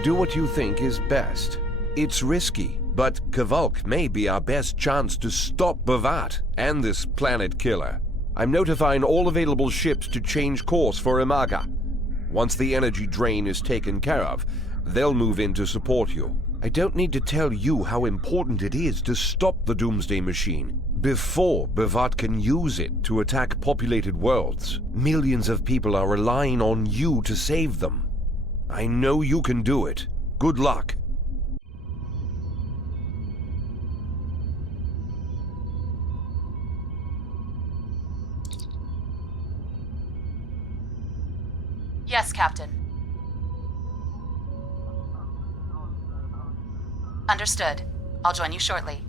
Do what you think is best. It's risky, but K'Volk may be our best chance to stop Bavat and this Planet Killer. I'm notifying all available ships to change course for Imaga. Once the energy drain is taken care of, they'll move in to support you. I don't need to tell you how important it is to stop the Doomsday Machine before B'vat can use it to attack populated worlds. Millions of people are relying on you to save them. I know you can do it. Good luck. Yes, Captain. Understood. I'll join you shortly.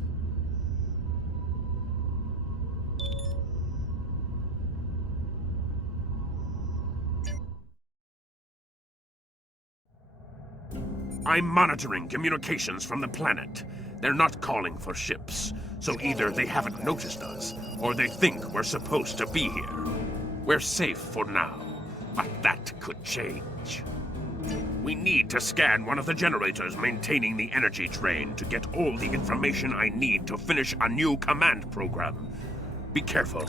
I'm monitoring communications from the planet. They're not calling for ships, so either they haven't noticed us, or they think we're supposed to be here. We're safe for now, but that could change. We need to scan one of the generators maintaining the energy drain to get all the information I need to finish a new command program. Be careful.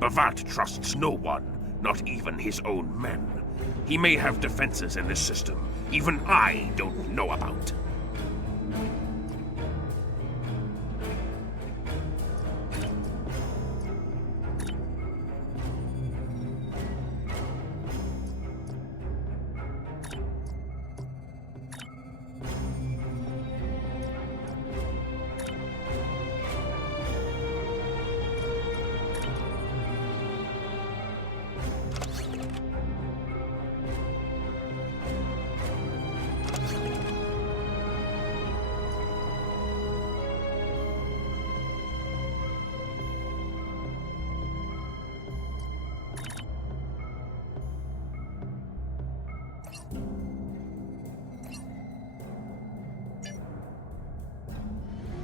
B'vat trusts no one, not even his own men. He may have defenses in this system even I don't know about.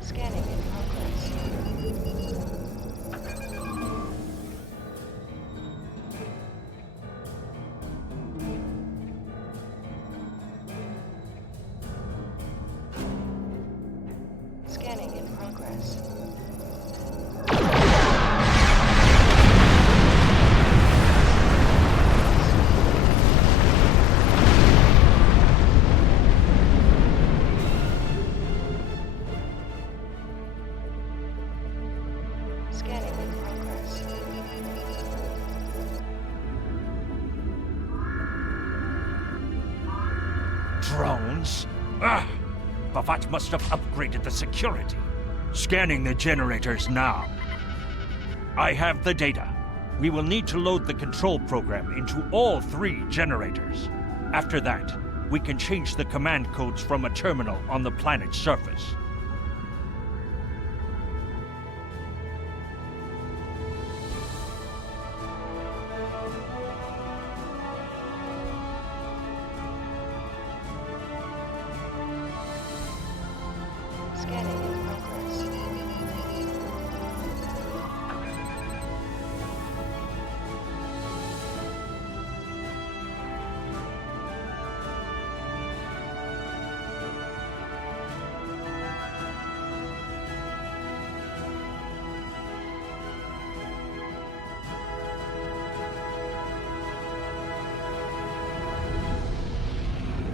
Scanning in progress. Scanning in progress. Scanning in progress. Drones? Ah! B'vat must have upgraded the security. Scanning the generators now. I have the data. We will need to load the control program into all 3 generators. After that, we can change the command codes from a terminal on the planet's surface. Scanning in progress.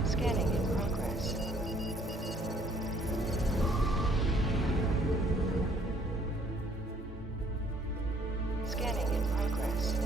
Scanning in progress. Scanning in progress.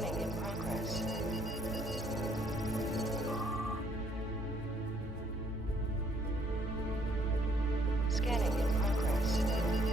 Scanning in progress. Scanning in progress.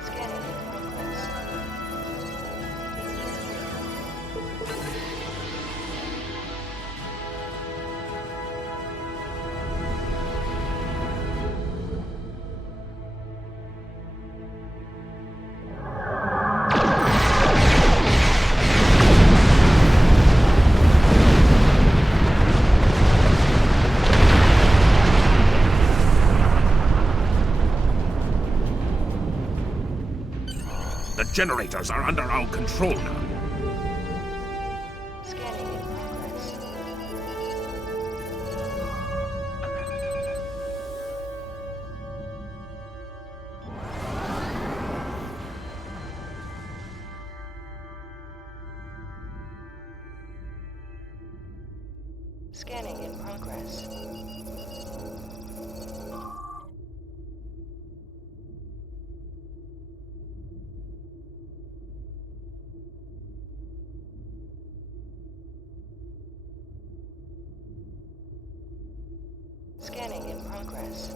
Scanning in progress. The generators are under our control now. Scanning in progress. Scanning in progress. Scanning in progress.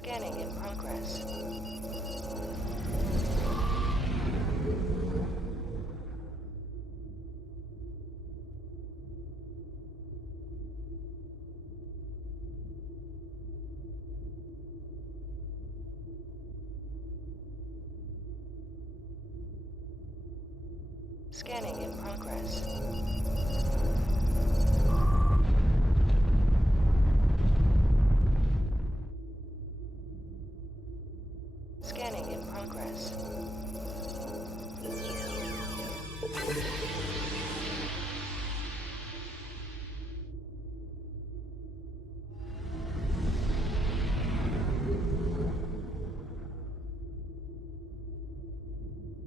Scanning in progress. Scanning in progress. Scanning in progress.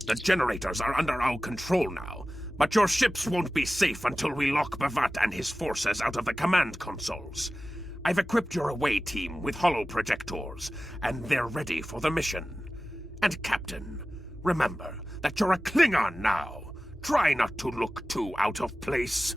The generators are under our control now, but your ships won't be safe until we lock Bavat and his forces out of the command consoles. I've equipped your away team with holo projectors, and they're ready for the mission. And Captain, remember that you're a Klingon now. Try not to look too out of place.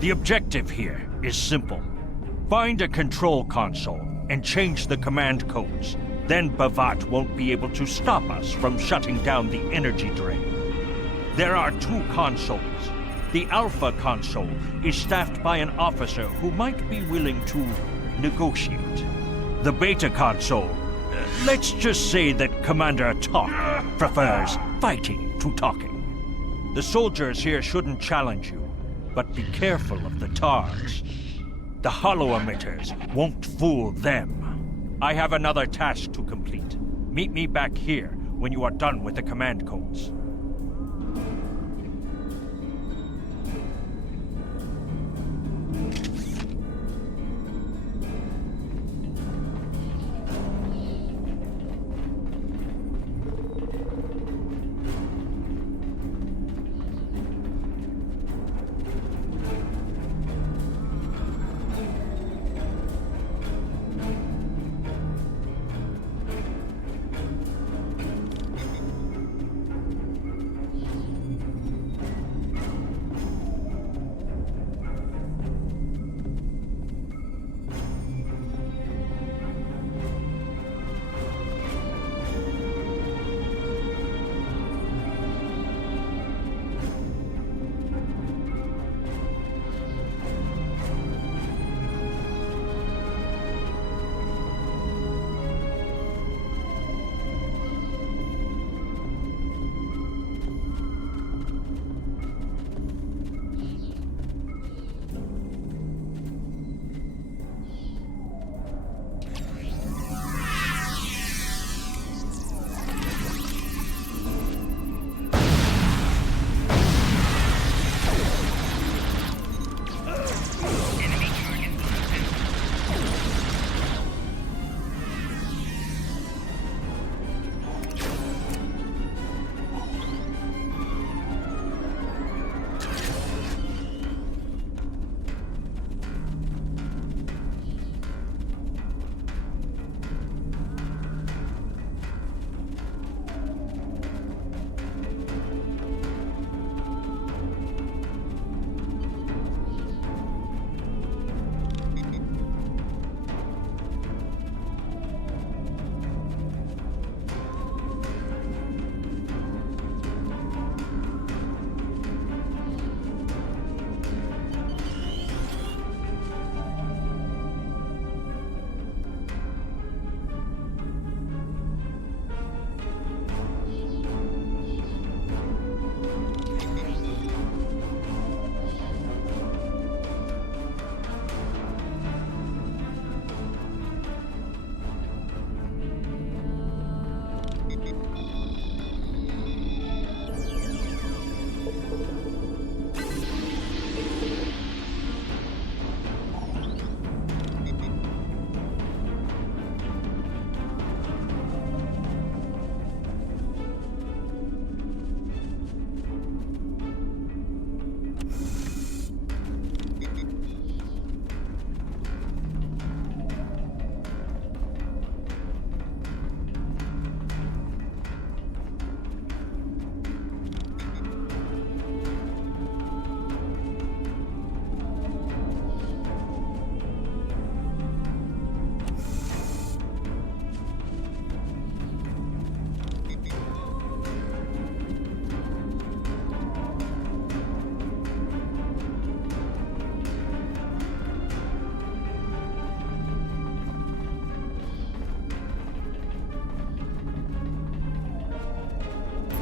The objective here is simple. Find a control console and change the command codes. Then Bavat won't be able to stop us from shutting down the energy drain. There are 2 consoles. The Alpha console is staffed by an officer who might be willing to negotiate. The Beta console, let's just say that Commander Talk prefers fighting to talking. The soldiers here shouldn't challenge you, but be careful of the TARs. The hollow emitters won't fool them. I have another task to complete. Meet me back here when you are done with the command codes.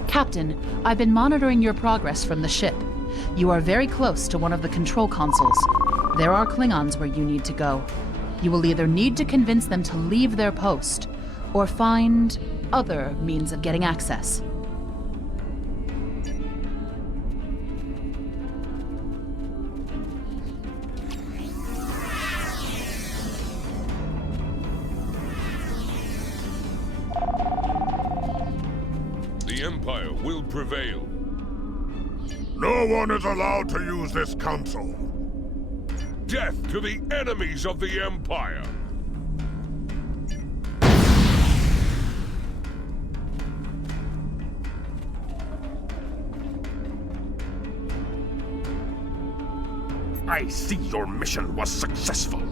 Captain, I've been monitoring your progress from the ship. You are very close to one of the control consoles. There are Klingons where you need to go. You will either need to convince them to leave their post, or find other means of getting access. The Empire will prevail. No one is allowed to use this console. Death to the enemies of the Empire! I see your mission was successful.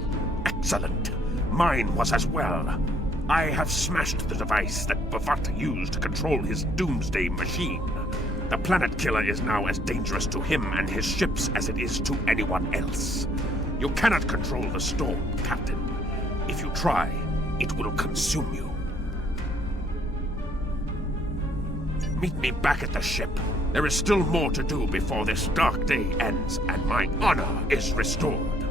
Excellent. Mine was as well. I have smashed the device that Bavat used to control his doomsday machine. The Planet Killer is now as dangerous to him and his ships as it is to anyone else. You cannot control the storm, Captain. If you try, it will consume you. Meet me back at the ship. There is still more to do before this dark day ends and my honor is restored.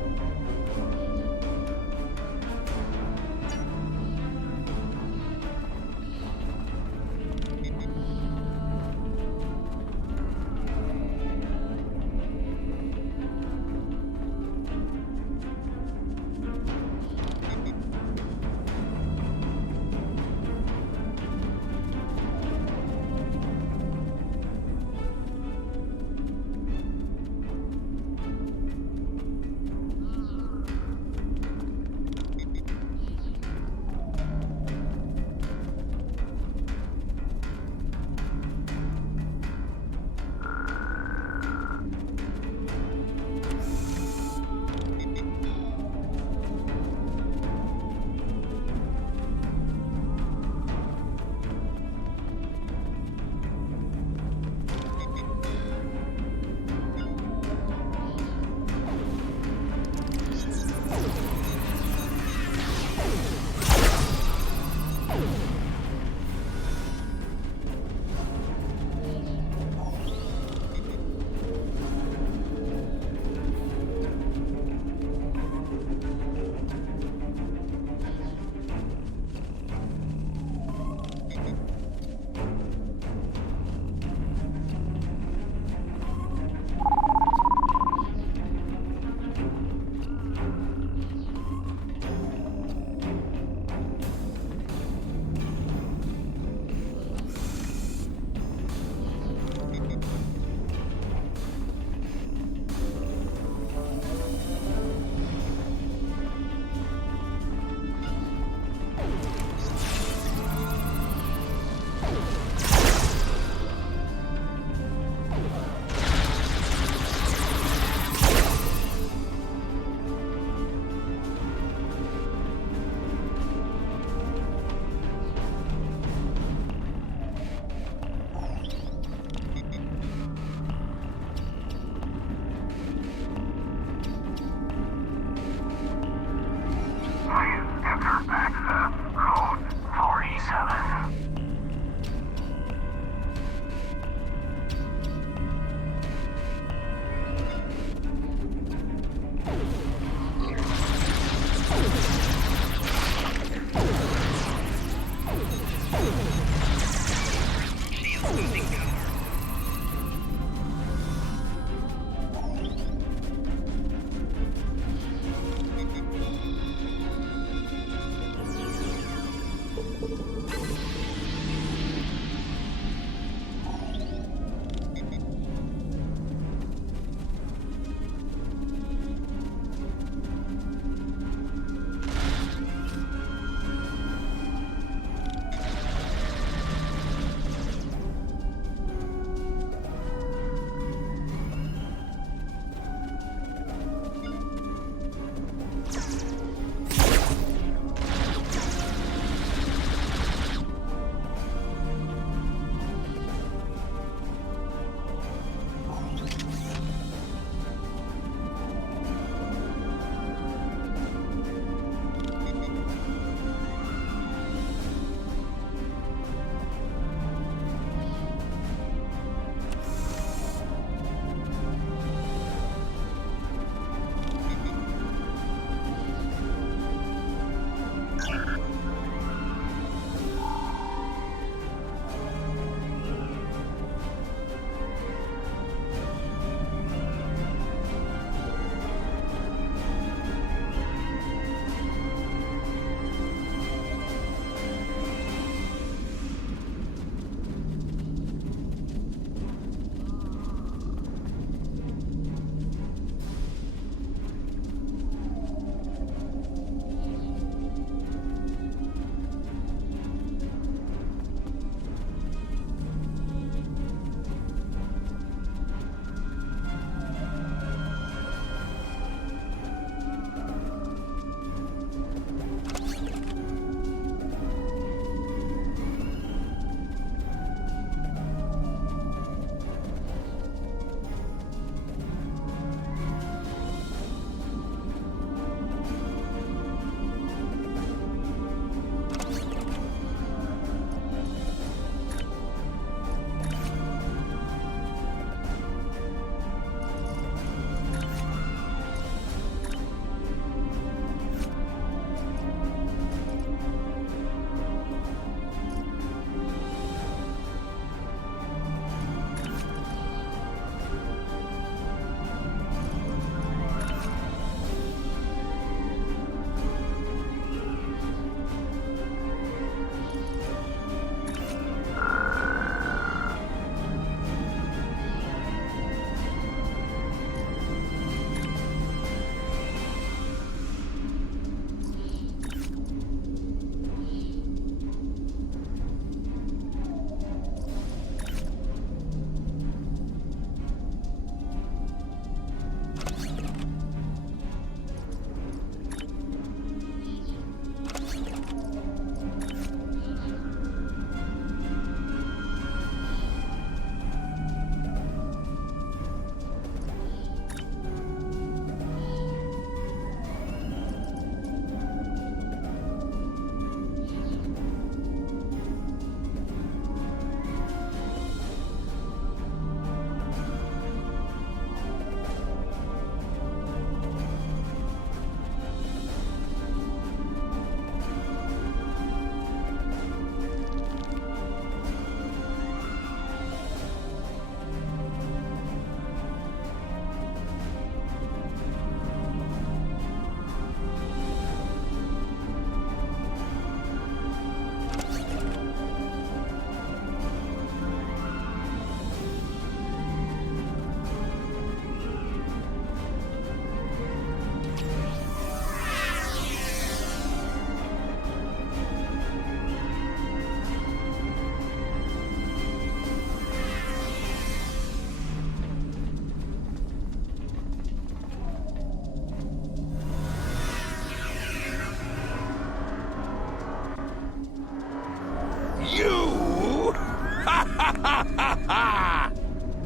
Ha!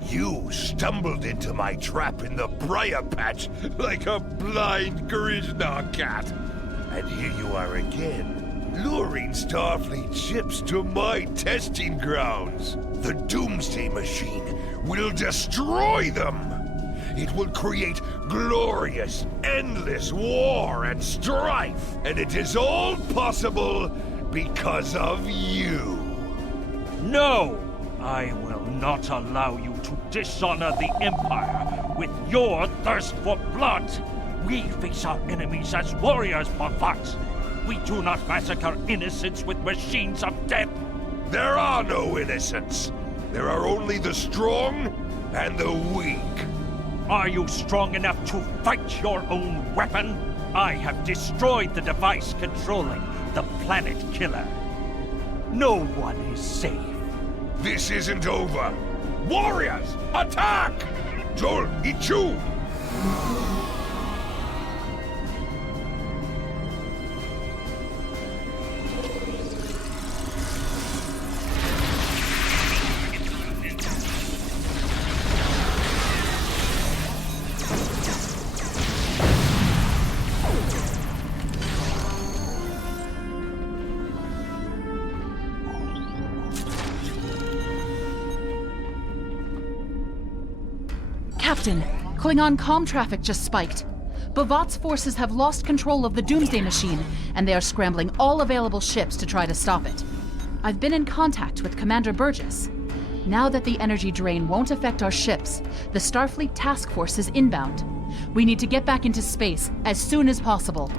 You stumbled into my trap in the briar patch like a blind Griznar cat. And here you are again, luring Starfleet ships to my testing grounds. The Doomsday Machine will destroy them. It will create glorious, endless war and strife. And it is all possible because of you. No! I will not allow you to dishonor the Empire with your thirst for blood. We face our enemies as warriors, B'vat. We do not massacre innocents with machines of death. There are no innocents. There are only the strong and the weak. Are you strong enough to fight your own weapon? I have destroyed the device controlling the Planet Killer. No one is safe. This isn't over. Warriors, attack! Joel, Ichu! Captain, Klingon comm traffic just spiked. B'Vat's forces have lost control of the Doomsday Machine, and they are scrambling all available ships to try to stop it. I've been in contact with Commander Burgess. Now that the energy drain won't affect our ships, the Starfleet task force is inbound. We need to get back into space as soon as possible.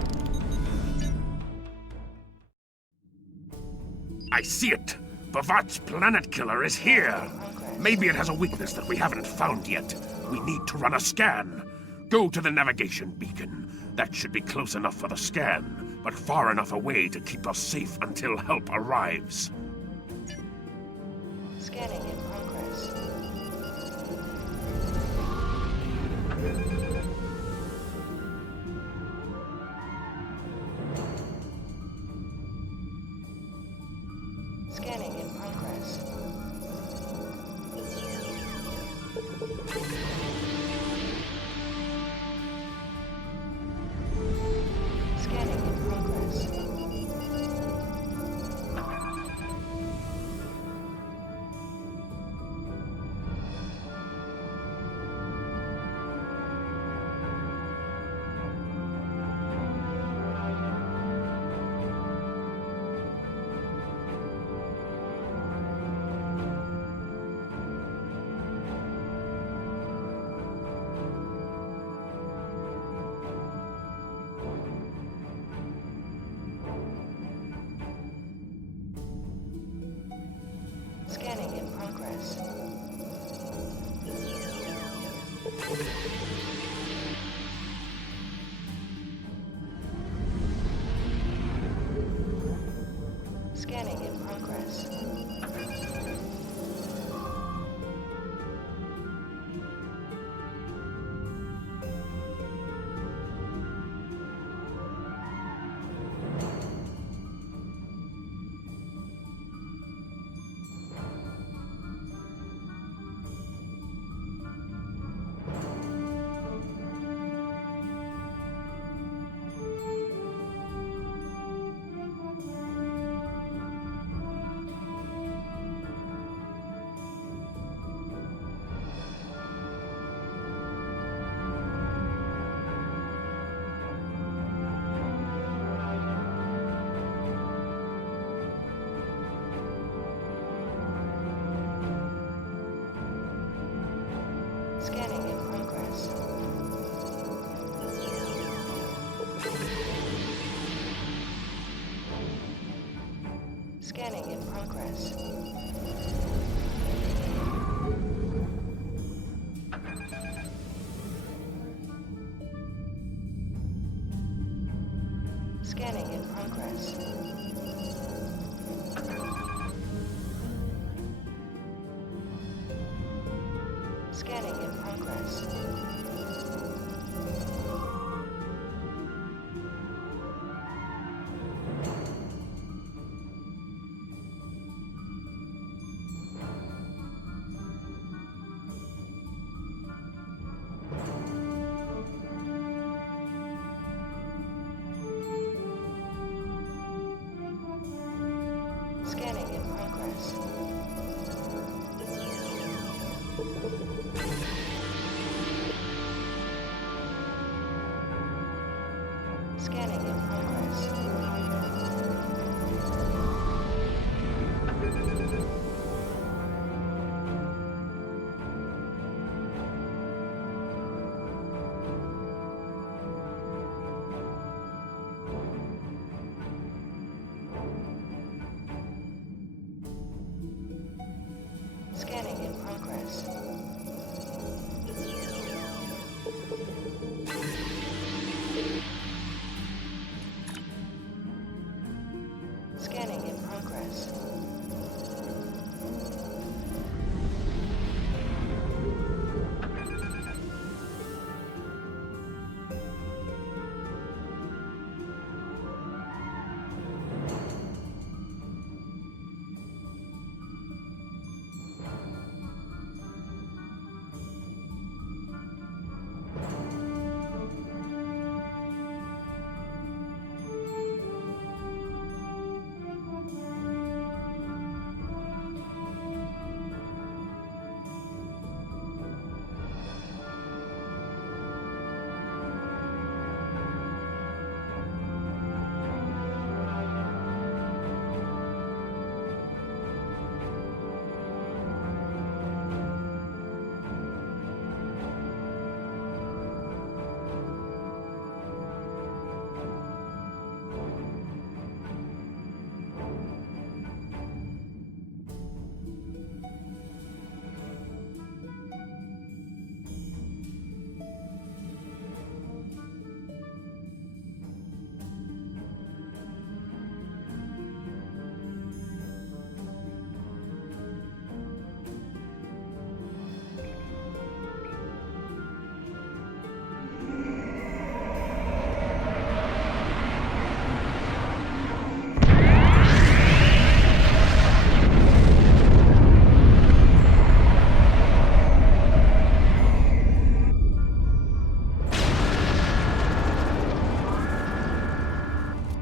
I see it. B'Vat's Planet Killer is here. Maybe it has a weakness that we haven't found yet. We need to run a scan. Go to the navigation beacon. That should be close enough for the scan, but far enough away to keep us safe until help arrives. Scanning in progress. Scanning in progress. Scanning in progress. Scanning in progress. Scanning in progress. Scanning in progress. Scanning in progress. Scanning in progress. Scanning in progress. Scanning in progress. Scanning in progress.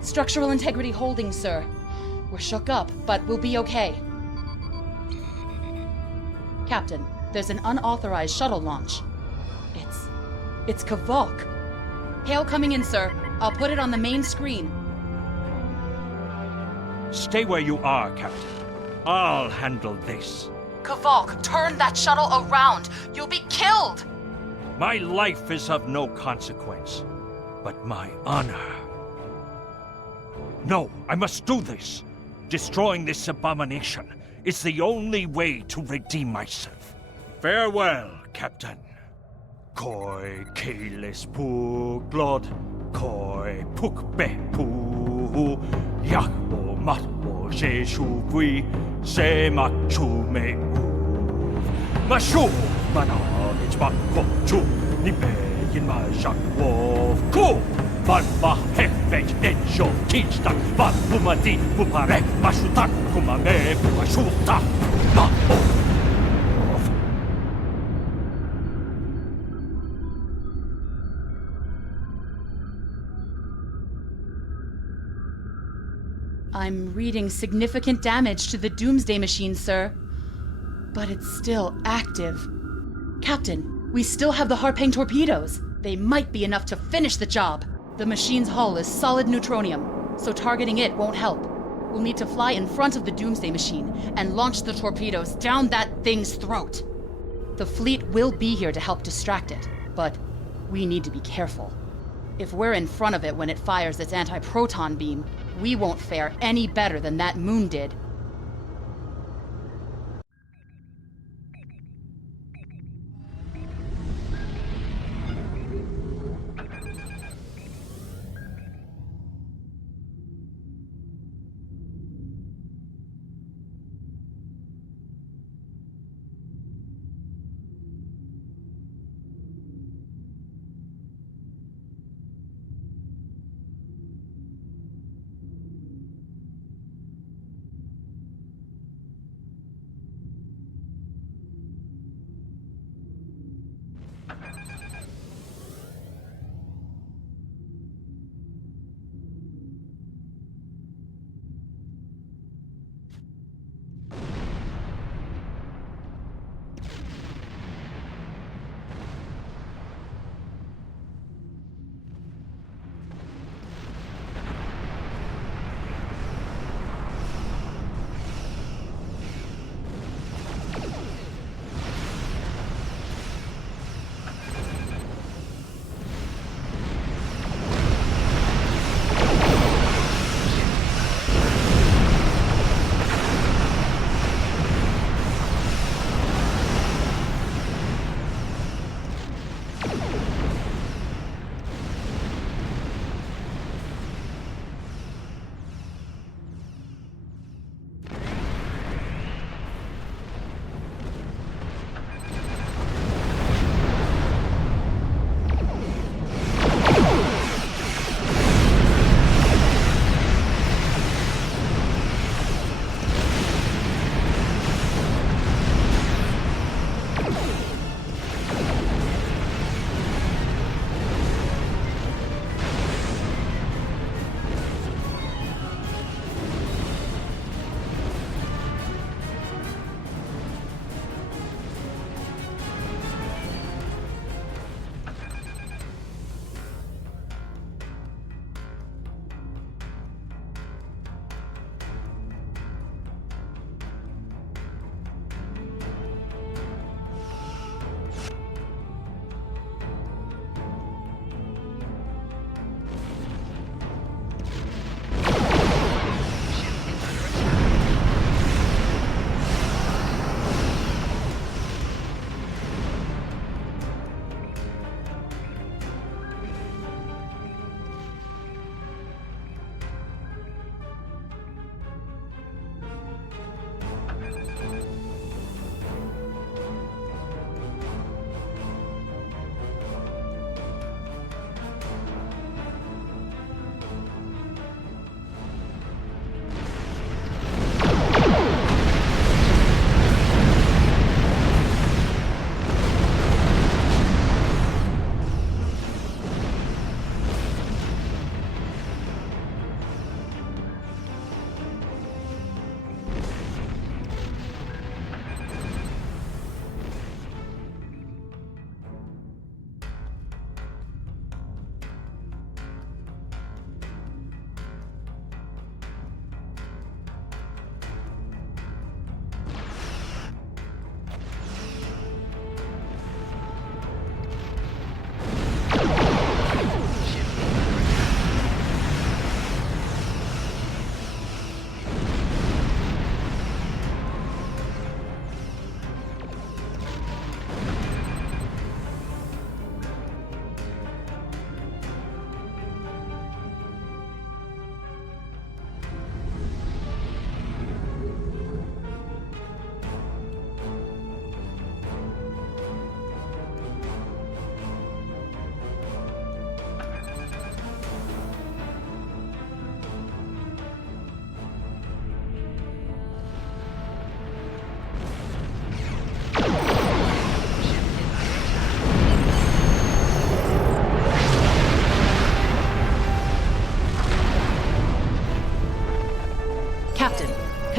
Structural integrity holding, sir. We're shook up, but we'll be okay. Captain, there's an unauthorized shuttle launch. It's Kavok. Hail coming in, sir. I'll put it on the main screen. Stay where you are, Captain. I'll handle this. Kavok, turn that shuttle around. You'll be killed! My life is of no consequence, but my honor. No, I must do this. Destroying this abomination is the only way to redeem myself. Farewell, Captain. Koi keles pu glod, koi puk be pu, yakbo matbo she shuvui, se machu me u. Mashu manage bakko chu, ni be yin ma jak wolf ku. Van ma hefet enjo teachta, van pumadi pupare mashutak kumame puashuta. Ma I'm reading significant damage to the Doomsday Machine, sir. But it's still active. Captain, we still have the Harpang torpedoes. They might be enough to finish the job. The machine's hull is solid neutronium, so targeting it won't help. We'll need to fly in front of the Doomsday Machine and launch the torpedoes down that thing's throat. The fleet will be here to help distract it, but we need to be careful. If we're in front of it when it fires its anti-proton beam, we won't fare any better than that moon did.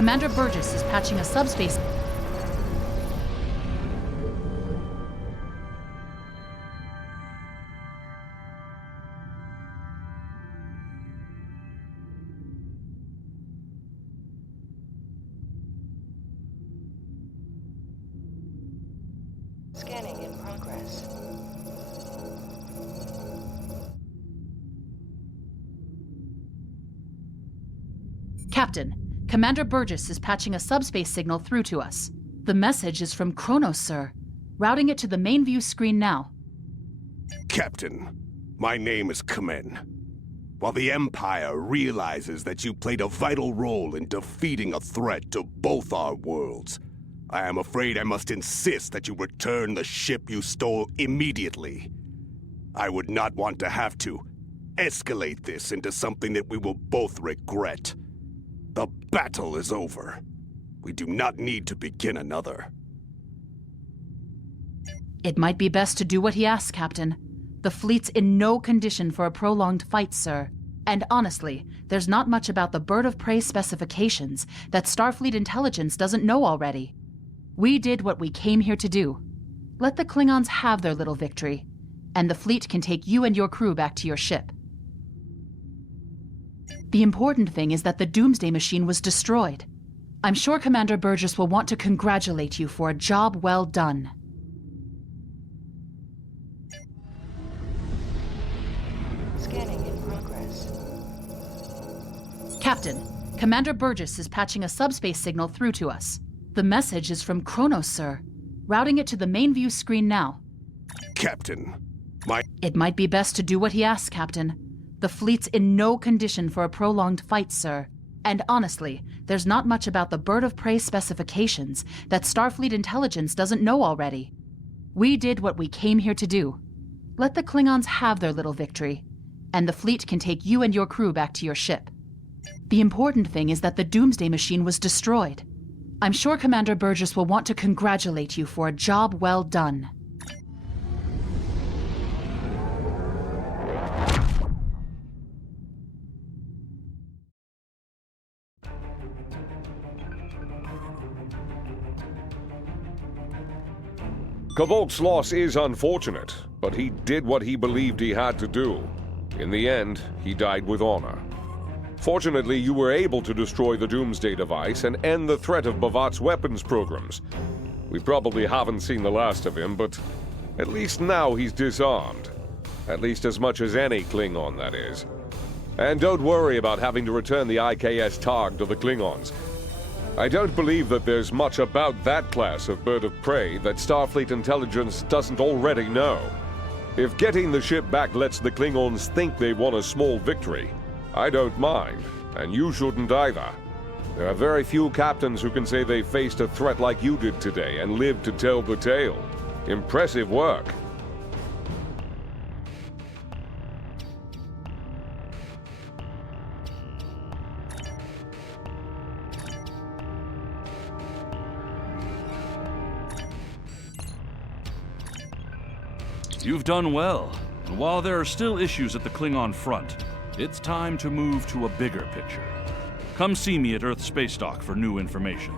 Commander Burgess is patching a subspace... Scanning in progress. Captain, Commander Burgess is patching a subspace signal through to us. The message is from Kronos, sir. Routing it to the main view screen now. Captain, my name is Kamen. While the Empire realizes that you played a vital role in defeating a threat to both our worlds, I am afraid I must insist that you return the ship you stole immediately. I would not want to have to escalate this into something that we will both regret. The battle is over. We do not need to begin another. It might be best to do what he asks, Captain. The fleet's in no condition for a prolonged fight, sir. And honestly, there's not much about the Bird of Prey specifications that Starfleet intelligence doesn't know already. We did what we came here to do. Let the Klingons have their little victory, and the fleet can take you and your crew back to your ship. The important thing is that the Doomsday Machine was destroyed. I'm sure Commander Burgess will want to congratulate you for a job well done. Scanning in progress. Captain, Commander Burgess is patching a subspace signal through to us. The message is from Kronos, sir. Routing it to the main view screen now. Captain, It might be best to do what he asks, Captain. The fleet's in no condition for a prolonged fight, sir. And honestly, there's not much about the Bird of Prey specifications that Starfleet intelligence doesn't know already. We did what we came here to do. Let the Klingons have their little victory, and the fleet can take you and your crew back to your ship. The important thing is that the Doomsday Machine was destroyed. I'm sure Commander Burgess will want to congratulate you for a job well done. Kavok's loss is unfortunate, but he did what he believed he had to do. In the end, he died with honor. Fortunately, you were able to destroy the Doomsday device and end the threat of Bavat's weapons programs. We probably haven't seen the last of him, but at least now he's disarmed. At least as much as any Klingon, that is. And don't worry about having to return the IKS Targ to the Klingons. I don't believe that there's much about that class of bird of prey that Starfleet intelligence doesn't already know. If getting the ship back lets the Klingons think they won a small victory, I don't mind, and you shouldn't either. There are very few captains who can say they faced a threat like you did today and lived to tell the tale. Impressive work. You've done well, and while there are still issues at the Klingon front, it's time to move to a bigger picture. Come see me at Earth Space Dock for new information.